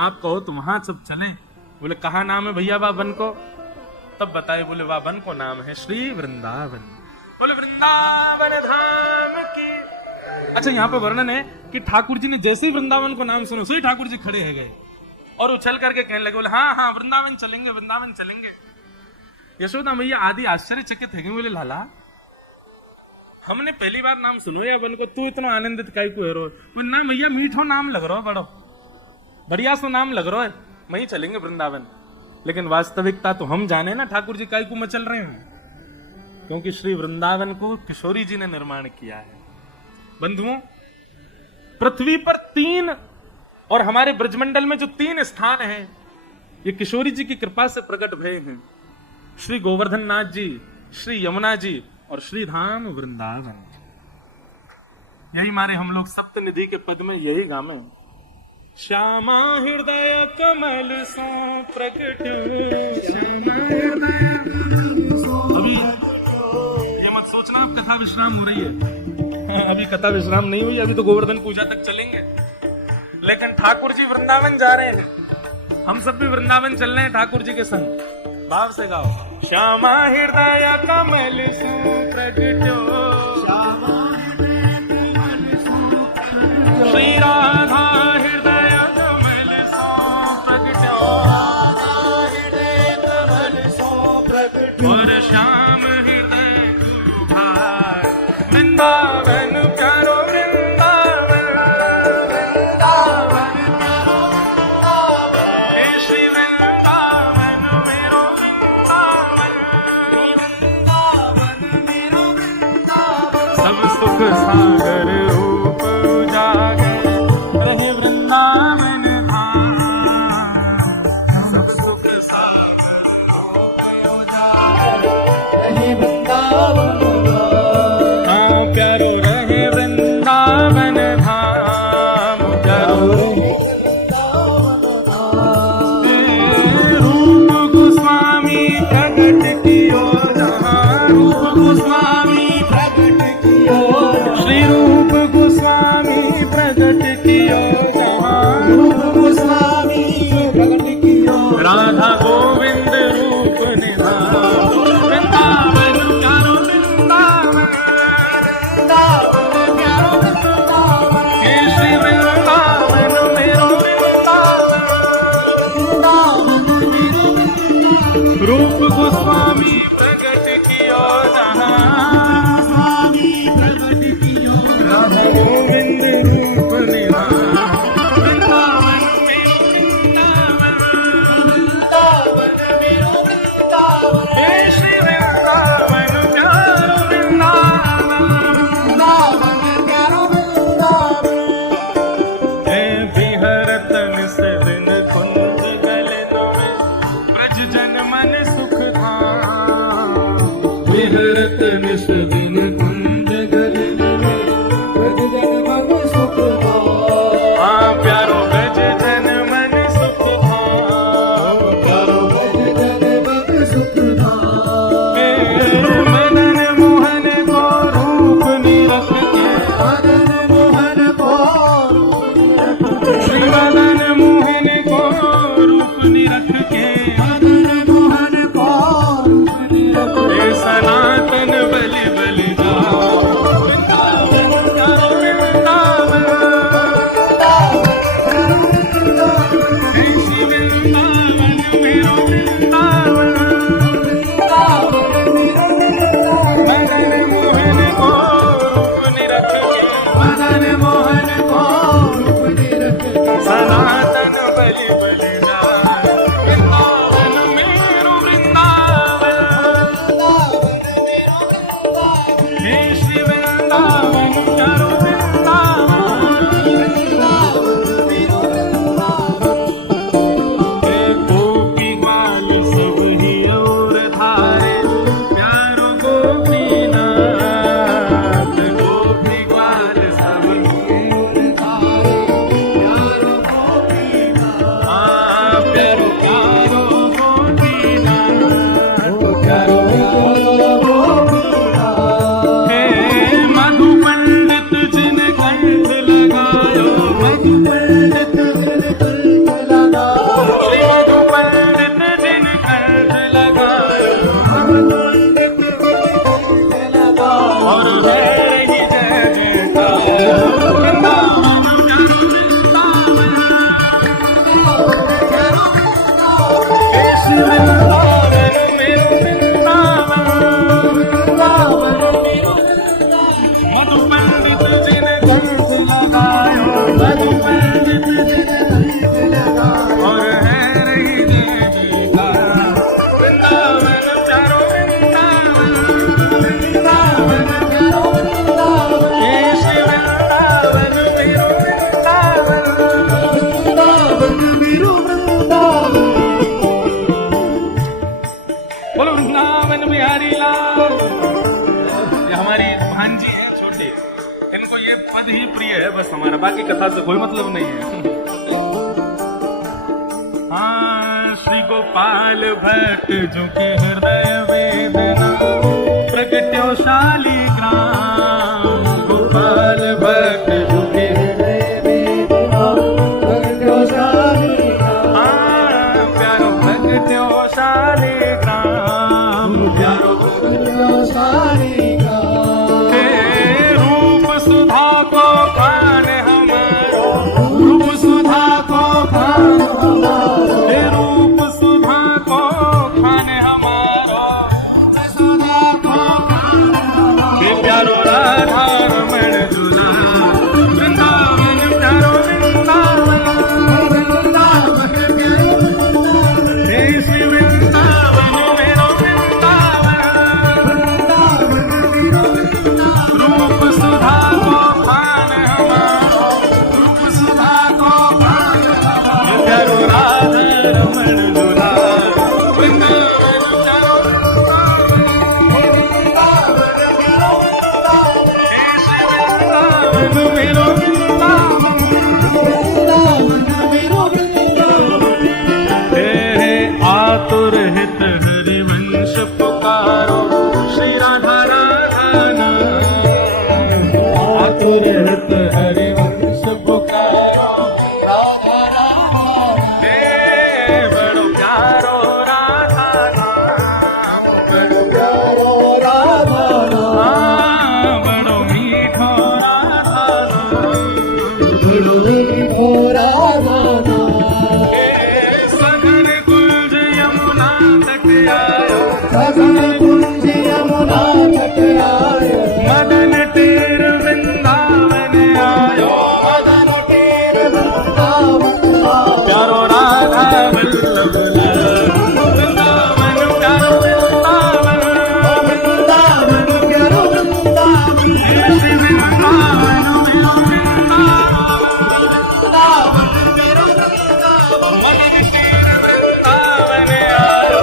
आप कहो तो वहां सब चले। बोले कहा नाम है भैया वह वन को? तब बताए, बोले वह वन को नाम है श्री वृंदावन। बोले वृंदावन धाम की। अच्छा, यहाँ पे वर्णन है कि ठाकुर जी ने जैसे ही वृंदावन को नाम सुना, सही ठाकुर जी खड़े है गए और उछल करके कहने लगे, बोले हाँ हाँ वृंदावन चलेंगे, वृंदावन चलेंगे। यशोदा मैया आदि आश्चर्यचकित है। बोले लाला हमने पहली बार नाम सुनो या वन को, तू इतना आनंदित काहे को है रो? ना मैया मीठो नाम लग रहा है, बड़ो बढ़िया सो नाम लग रहा है, वहीं चलेंगे वृंदावन। लेकिन वास्तविकता तो हम जाने ना ठाकुर जी काहे को मचल रहे हैं, क्योंकि श्री वृंदावन को किशोरी जी ने निर्माण किया है। बंधुओं, पृथ्वी पर 3 और हमारे ब्रजमंडल में जो 3 स्थान हैं, ये किशोरी जी की कृपा से प्रकट भये हैं। श्री गोवर्धन नाथ जी, श्री यमुना जी और श्री धाम वृंदावन। यही मारे हम लोग सप्तनिधि के पद में यही गामे, श्यामा हृदय कमल सा प्रकट, श्यामा हृदय। अभी ये मत सोचना अब कथा विश्राम हो रही है, अभी कथा विश्राम नहीं हुई, अभी तो गोवर्धन पूजा तक चलेंगे। लेकिन ठाकुर जी वृंदावन जा रहे हैं, हम सब भी वृंदावन चल रहे हैं ठाकुर जी के संग। भाव से गाओ, श्यामा हृदय कमल सा प्रकटो, श्यामा हृदय कमल सा प्रकटो, श्री राधा हृदय कमल सा प्रकटो, राधा हृदय कमल सा प्रकटो, और श्याम हृदय भार वृंदावन प्यारो वृंदावन, वृंदावन प्यारो वृंदावन, हे श्री वृंदावन मेरो वृंदावन, वृंदावन मेरो वृंदावन, सब सुख सागर रूप उजागर रहे वृंदावन धाम, सब सुख सागर रूप उजागर रहे वृंदावन धाम, प्यारो रहे वृंदावन धाम, प्यारो रूप गोस्वामी प्रकट कियो जहाँ, रूप गोस्वामी प्रकट कियो, श्री रूप गोस्वामी प्रकट कियो जहाँ, रूप गोस्वामी प्रकट कियो, राधा गोविंद रूप निधान, वृंदावन प्यारो वृंदावन, वृंदावन प्यारो वृंदावन, हे श्री वृंदावन मेरो वृंदावन, वृंदावन मेरो वृंदावन, रूप गोस्वामी प्रकट कियो जहाँ, मन सुख धाम विहरत निश दिन कुंज गगन में ब्रज जन मन सुख धाम। हाँ प्यारो ब्रज जन मन सुख धाम, प्यारो ब्रज जन मन सुख धाम। मदन मोहन को रूप निरख के, मदन मोहन को श्री मदन मोहन को रूप निरख के, मदन मोहन को रूप निरख के सनातन बलि बलि जाओ वृंदावन करो वृंदावन, हे श्री वृंदावन मेरो वृंदावन। मदन मोहन को रूप निरख के, मदन मोहन को रूप निरख के सनातन बलि बलि जाओ वृंदावन मेरो वृंदावन, हे श्री वृंदावन करो वृंदावन। हे गोपी बाल सब ही और धारे, प्यारो गोपीनाथ, गोपी बाल सब ही और धारे, प्यारो गोपीनाथ। हाँ प्यारो प्यारो गोपीनाथ, प्यारो प्यारो गोपीनाथ। हे मधु पंडित जिन कंठ लगायो, मधु पंडित जिन कंठ लगायो, श्री मधु पंडित जिन कंठ लगायो, मधु पंडित जिन कंठ लगायो। और जय ही जय जयकार वृंदावन करो वृंदावन, हे श्री वृंदावन मेरो वृंदावन, वृंदावन मेरो वृंदावन। मधु पंडित जिन कंठ लगायो, मधु पंडित जिन कंठ लगायो। और है रही जय जयकार वृंदावन चारो वृंदावन, वृंदावन चारो वृंदावन, हे श्री वृंदावन मेरो वृंदावन, वृंदावन मेरो वृंदावन। बोलो वृंदावन बिहारी लाल। ये हमारी भांजी है छोटे, इनको ये पद ही प्रिय है बस, हमारा बाकी कथा से कोई मतलब नहीं है। हाँ श्री गोपाल भक्त जो के हृदय वेदना प्रगट्यो शालिग्राम, गोपाल भक्त जो के हृदय वेदना प्रगट्यो शालिग्राम। हाँ प्यारो प्रगट्यो शालिग्राम, प्यारो प्रगट्यो शालिग्राम। हे रूप सुधा को खान हमारो, रूप सुधा को खान हमारो, हे रूप सुधा को खान हमारो, सुधा को खान हमारो। हे प्यारो राधा रमण झूला वृंदावन प्यारो वृंदावन, वृंदावन प्यारो वृंदावन, हे श्री वृंदावन मेरो वृंदावन, वृंदावन मेरो वृंदावन। रूप सुधा को खान हमारो, रूप सुधा को खान हमारो, प्यारो राधा रमण झूला वृंदावन प्यारो वृंदावन, वृंदावन प्यारो वृंदावन, हे श्री वृंदावन मेरो वृंदावन, वृंदावन मेरो वृंदावन। हे आतुर हित हरिवंश पुकारो, श्री राधा राधा नाम। आतुर हित हरिवंश पुकारो, राधा राधा। हे बड़ो प्यारो राधा नाम, बड़ो प्यारो राधा नाम। हाँ बड़ो मीठो राधा नाम, बड़ो मीठो राधा नाम। हे सगर कुंज यमुना तट आयो, सगर कुंज यमुना तट आयो, मदन तीर वृंदावन आयो, मदन तीर वृंदावन आयो। प्यारो राधा वल्लभ वृंदावन प्यारो वृंदावन, वृंदावन प्यारो वृंदावन, हे श्री वृंदावन मेरो वृंदावन, वृंदावन प्यारो वृंदावन। मदन तीर वृंदावन आयो,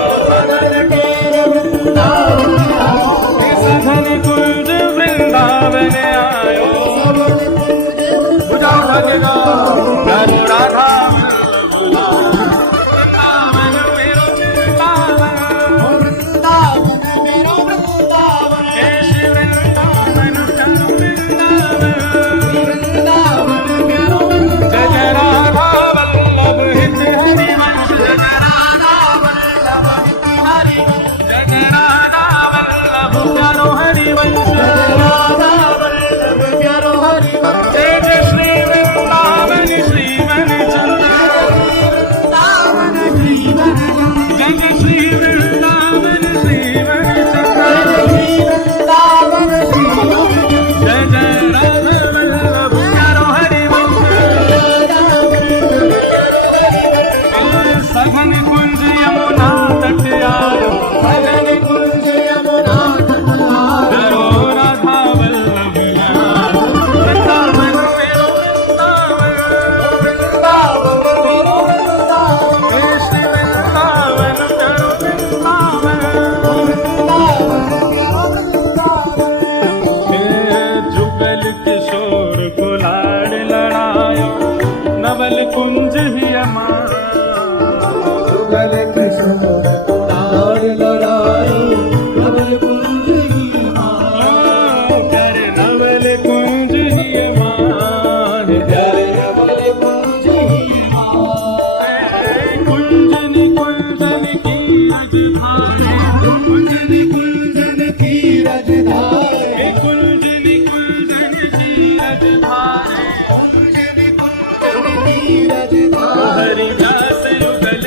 कुंजन कुंजन की रजधारे कुंजन कुंजन की रजधारे कुंजन कुंजन की रजधारे हरि व्यास युगल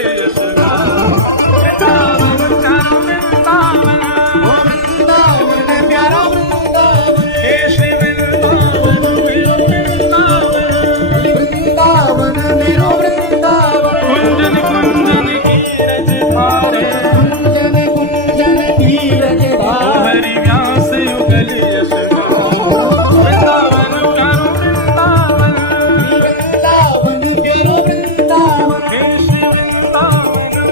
वृंदावन प्यारा वृंदावन वृंदावन मेरो वृंदावन कुंजन कुंजन की रजधारे कुंजन कुंजन की रजधारे हरि व्यास युगल वृंदावन प्यारो वृंदावन वृंदावन मेरो वृंदावन हे श्री वृंदावन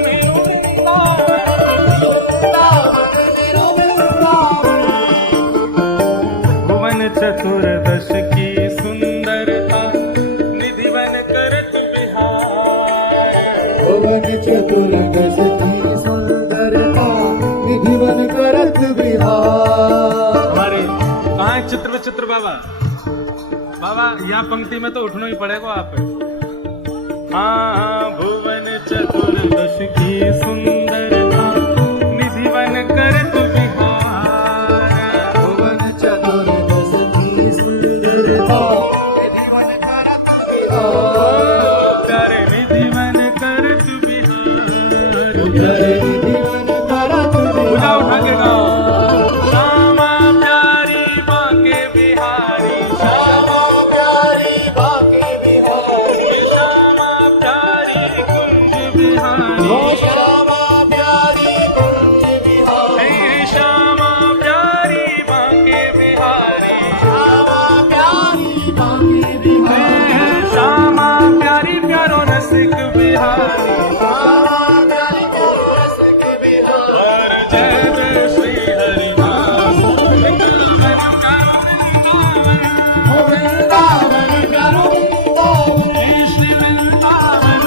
मेरो वृंदावन भुवन चतुर्दश की सुंदरता निधिवन करत बिहार भुवन चतुर्दश की सुंदरता निधिवन करत बिहार हमारे कहाँ है चित्र विचित्र बाबा बाबा यहाँ पंक्ति में तो उठना ही पड़ेगा आप हाँ भुवन चतुर्दश की सुंदरता निधिवन करत बिहार भुवन चतुर्दश की सुंदरता निधिवन करत बिहार कर निधिवन करत बिहार निधिवन करत उठा उठा के बिहार गाओ श्यामा प्यारी बांके बिहारी श्यामा प्यारी बाके बिहारी श्यामा प्यारी कुंज बिहारी ओ श्यामा प्यारी कुंज बिहारी हे श्यामा प्यारी बांके बिहारी श्यामा प्यारी बाके बिहारी श्यामा प्यारी प्यारो रसिक बिहारी श्यामा प्यारी रस के बिहारी हर जय जय श्री हरिदास ओ वृंदावन प्यारो वृंदावन श्री वृंदावन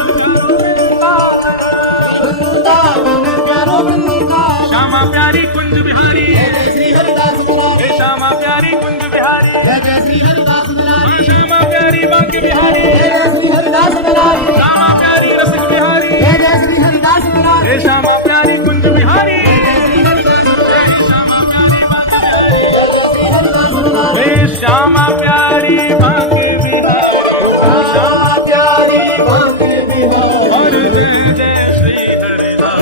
वृंदावन प्यारो वृंदावन श्यामा प्यारी कुंज बिहारी जय श्री हरिदास बोलो हे श्यामा प्यारी कुंज बिहारी जय श्री हरिदास बोलो श्यामा प्यारी बांके बिहारी जय श्री हरिदास बोलो श्यामा प्यारी रसिक बिहारी जय श्री हरिदास बोलो हे श्यामा प्यारी कुंज बिहारी जय श्री हरिदास बोलो हे श्यामा प्यारी बांके बिहारी श्यामा प्यारी बाके बिहारी और जय जय श्री हरिदास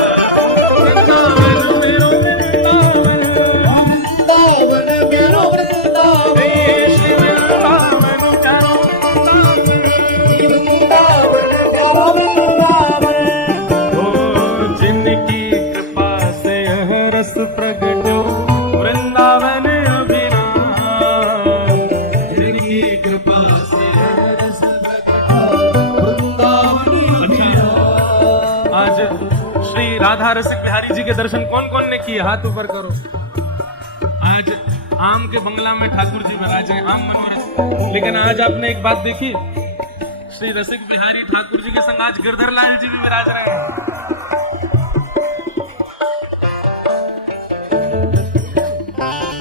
वृंदावन मेरो वृंदावन वृंदावन मेरो वृंदावन हे श्री वृंदावन प्यारो वृंदावन प्यारा वृंदावन ओ जिनकी कृपा से यह रस प्रगट वृंदावन अभिराम जिनकी कृपा से यह रस वृंदावन आज श्री राधा रसिक बिहारी जी के दर्शन कौन कौन ने किए हाथ ऊपर करो आज आम के बंगला में ठाकुर जी विराजे आम मनोरथ लेकिन आज आपने एक बात देखी श्री रसिक बिहारी ठाकुर जी के संग आज गिरधर लाल जी भी विराज रहे हैं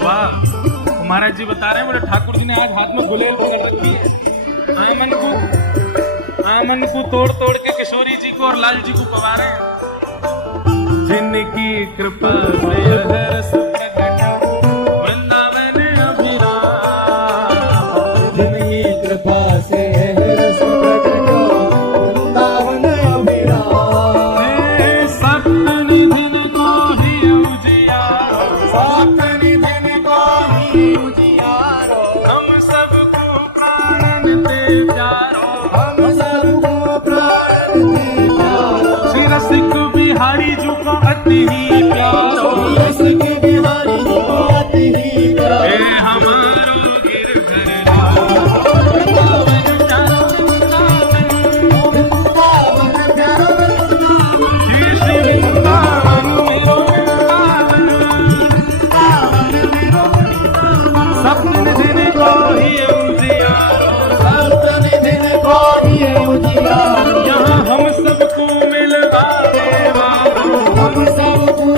वाह तो महाराज जी बता रहे हैं बोले ठाकुर जी ने आज हाथ में गुलेल पकड़ रखी है आमन को तोड़ तोड़ के किशोरी जी को और लाल जी को पवा रहे हैं जिनकी कृपा से यह रस प्रगट वृंदावन अभिराम जिनकी कृपा से है रस प्रकट वृंदावन अभिराम सप्त निधिन को ही उजियारो सात निधन को ही उजियारो हम सबको प्राण दे प्यारो हम सबको प्राण दे प्यारो श्री रसिक बिहारी जी को अति ही प्यारो रसिक बिहारी को अति ही प्यारो हे हमारो गिरधर लाल वृंदावन प्यारो वृंदावन वृंदावन प्यारो वृंदावन श्री वृंदावन मेरो वृंदावन सप्त निधिन को ही उजियारो सात निधन को ही उजियारो यहाँ हम सबको मिलवा दे वारो हम सबको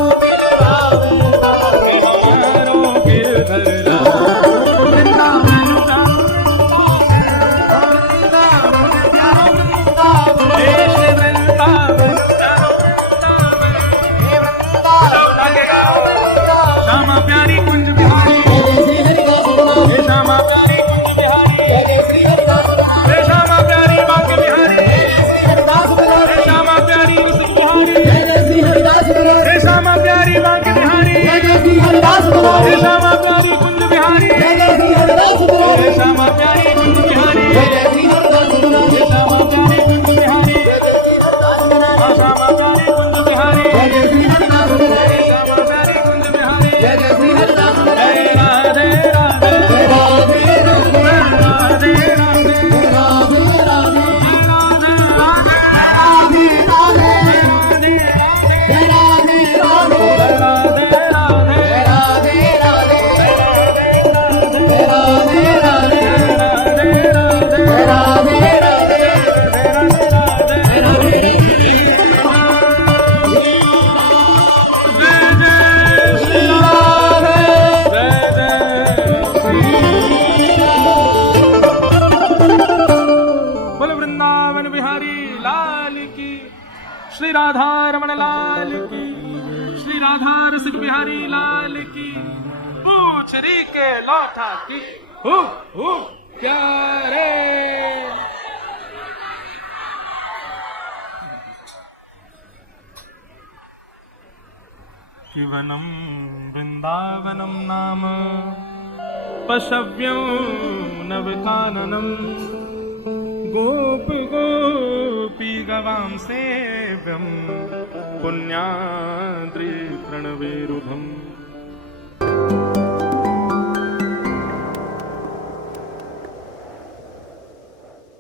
राधा रसिक बिहारी लाल की, पूछ री के लौटा की, हो प्यारे। वनम वृंदावनम नाम पशव्यो नवकाननम, गोप गोपी गवां सेव्यम पुण्याद्रि प्रणवेरुधम।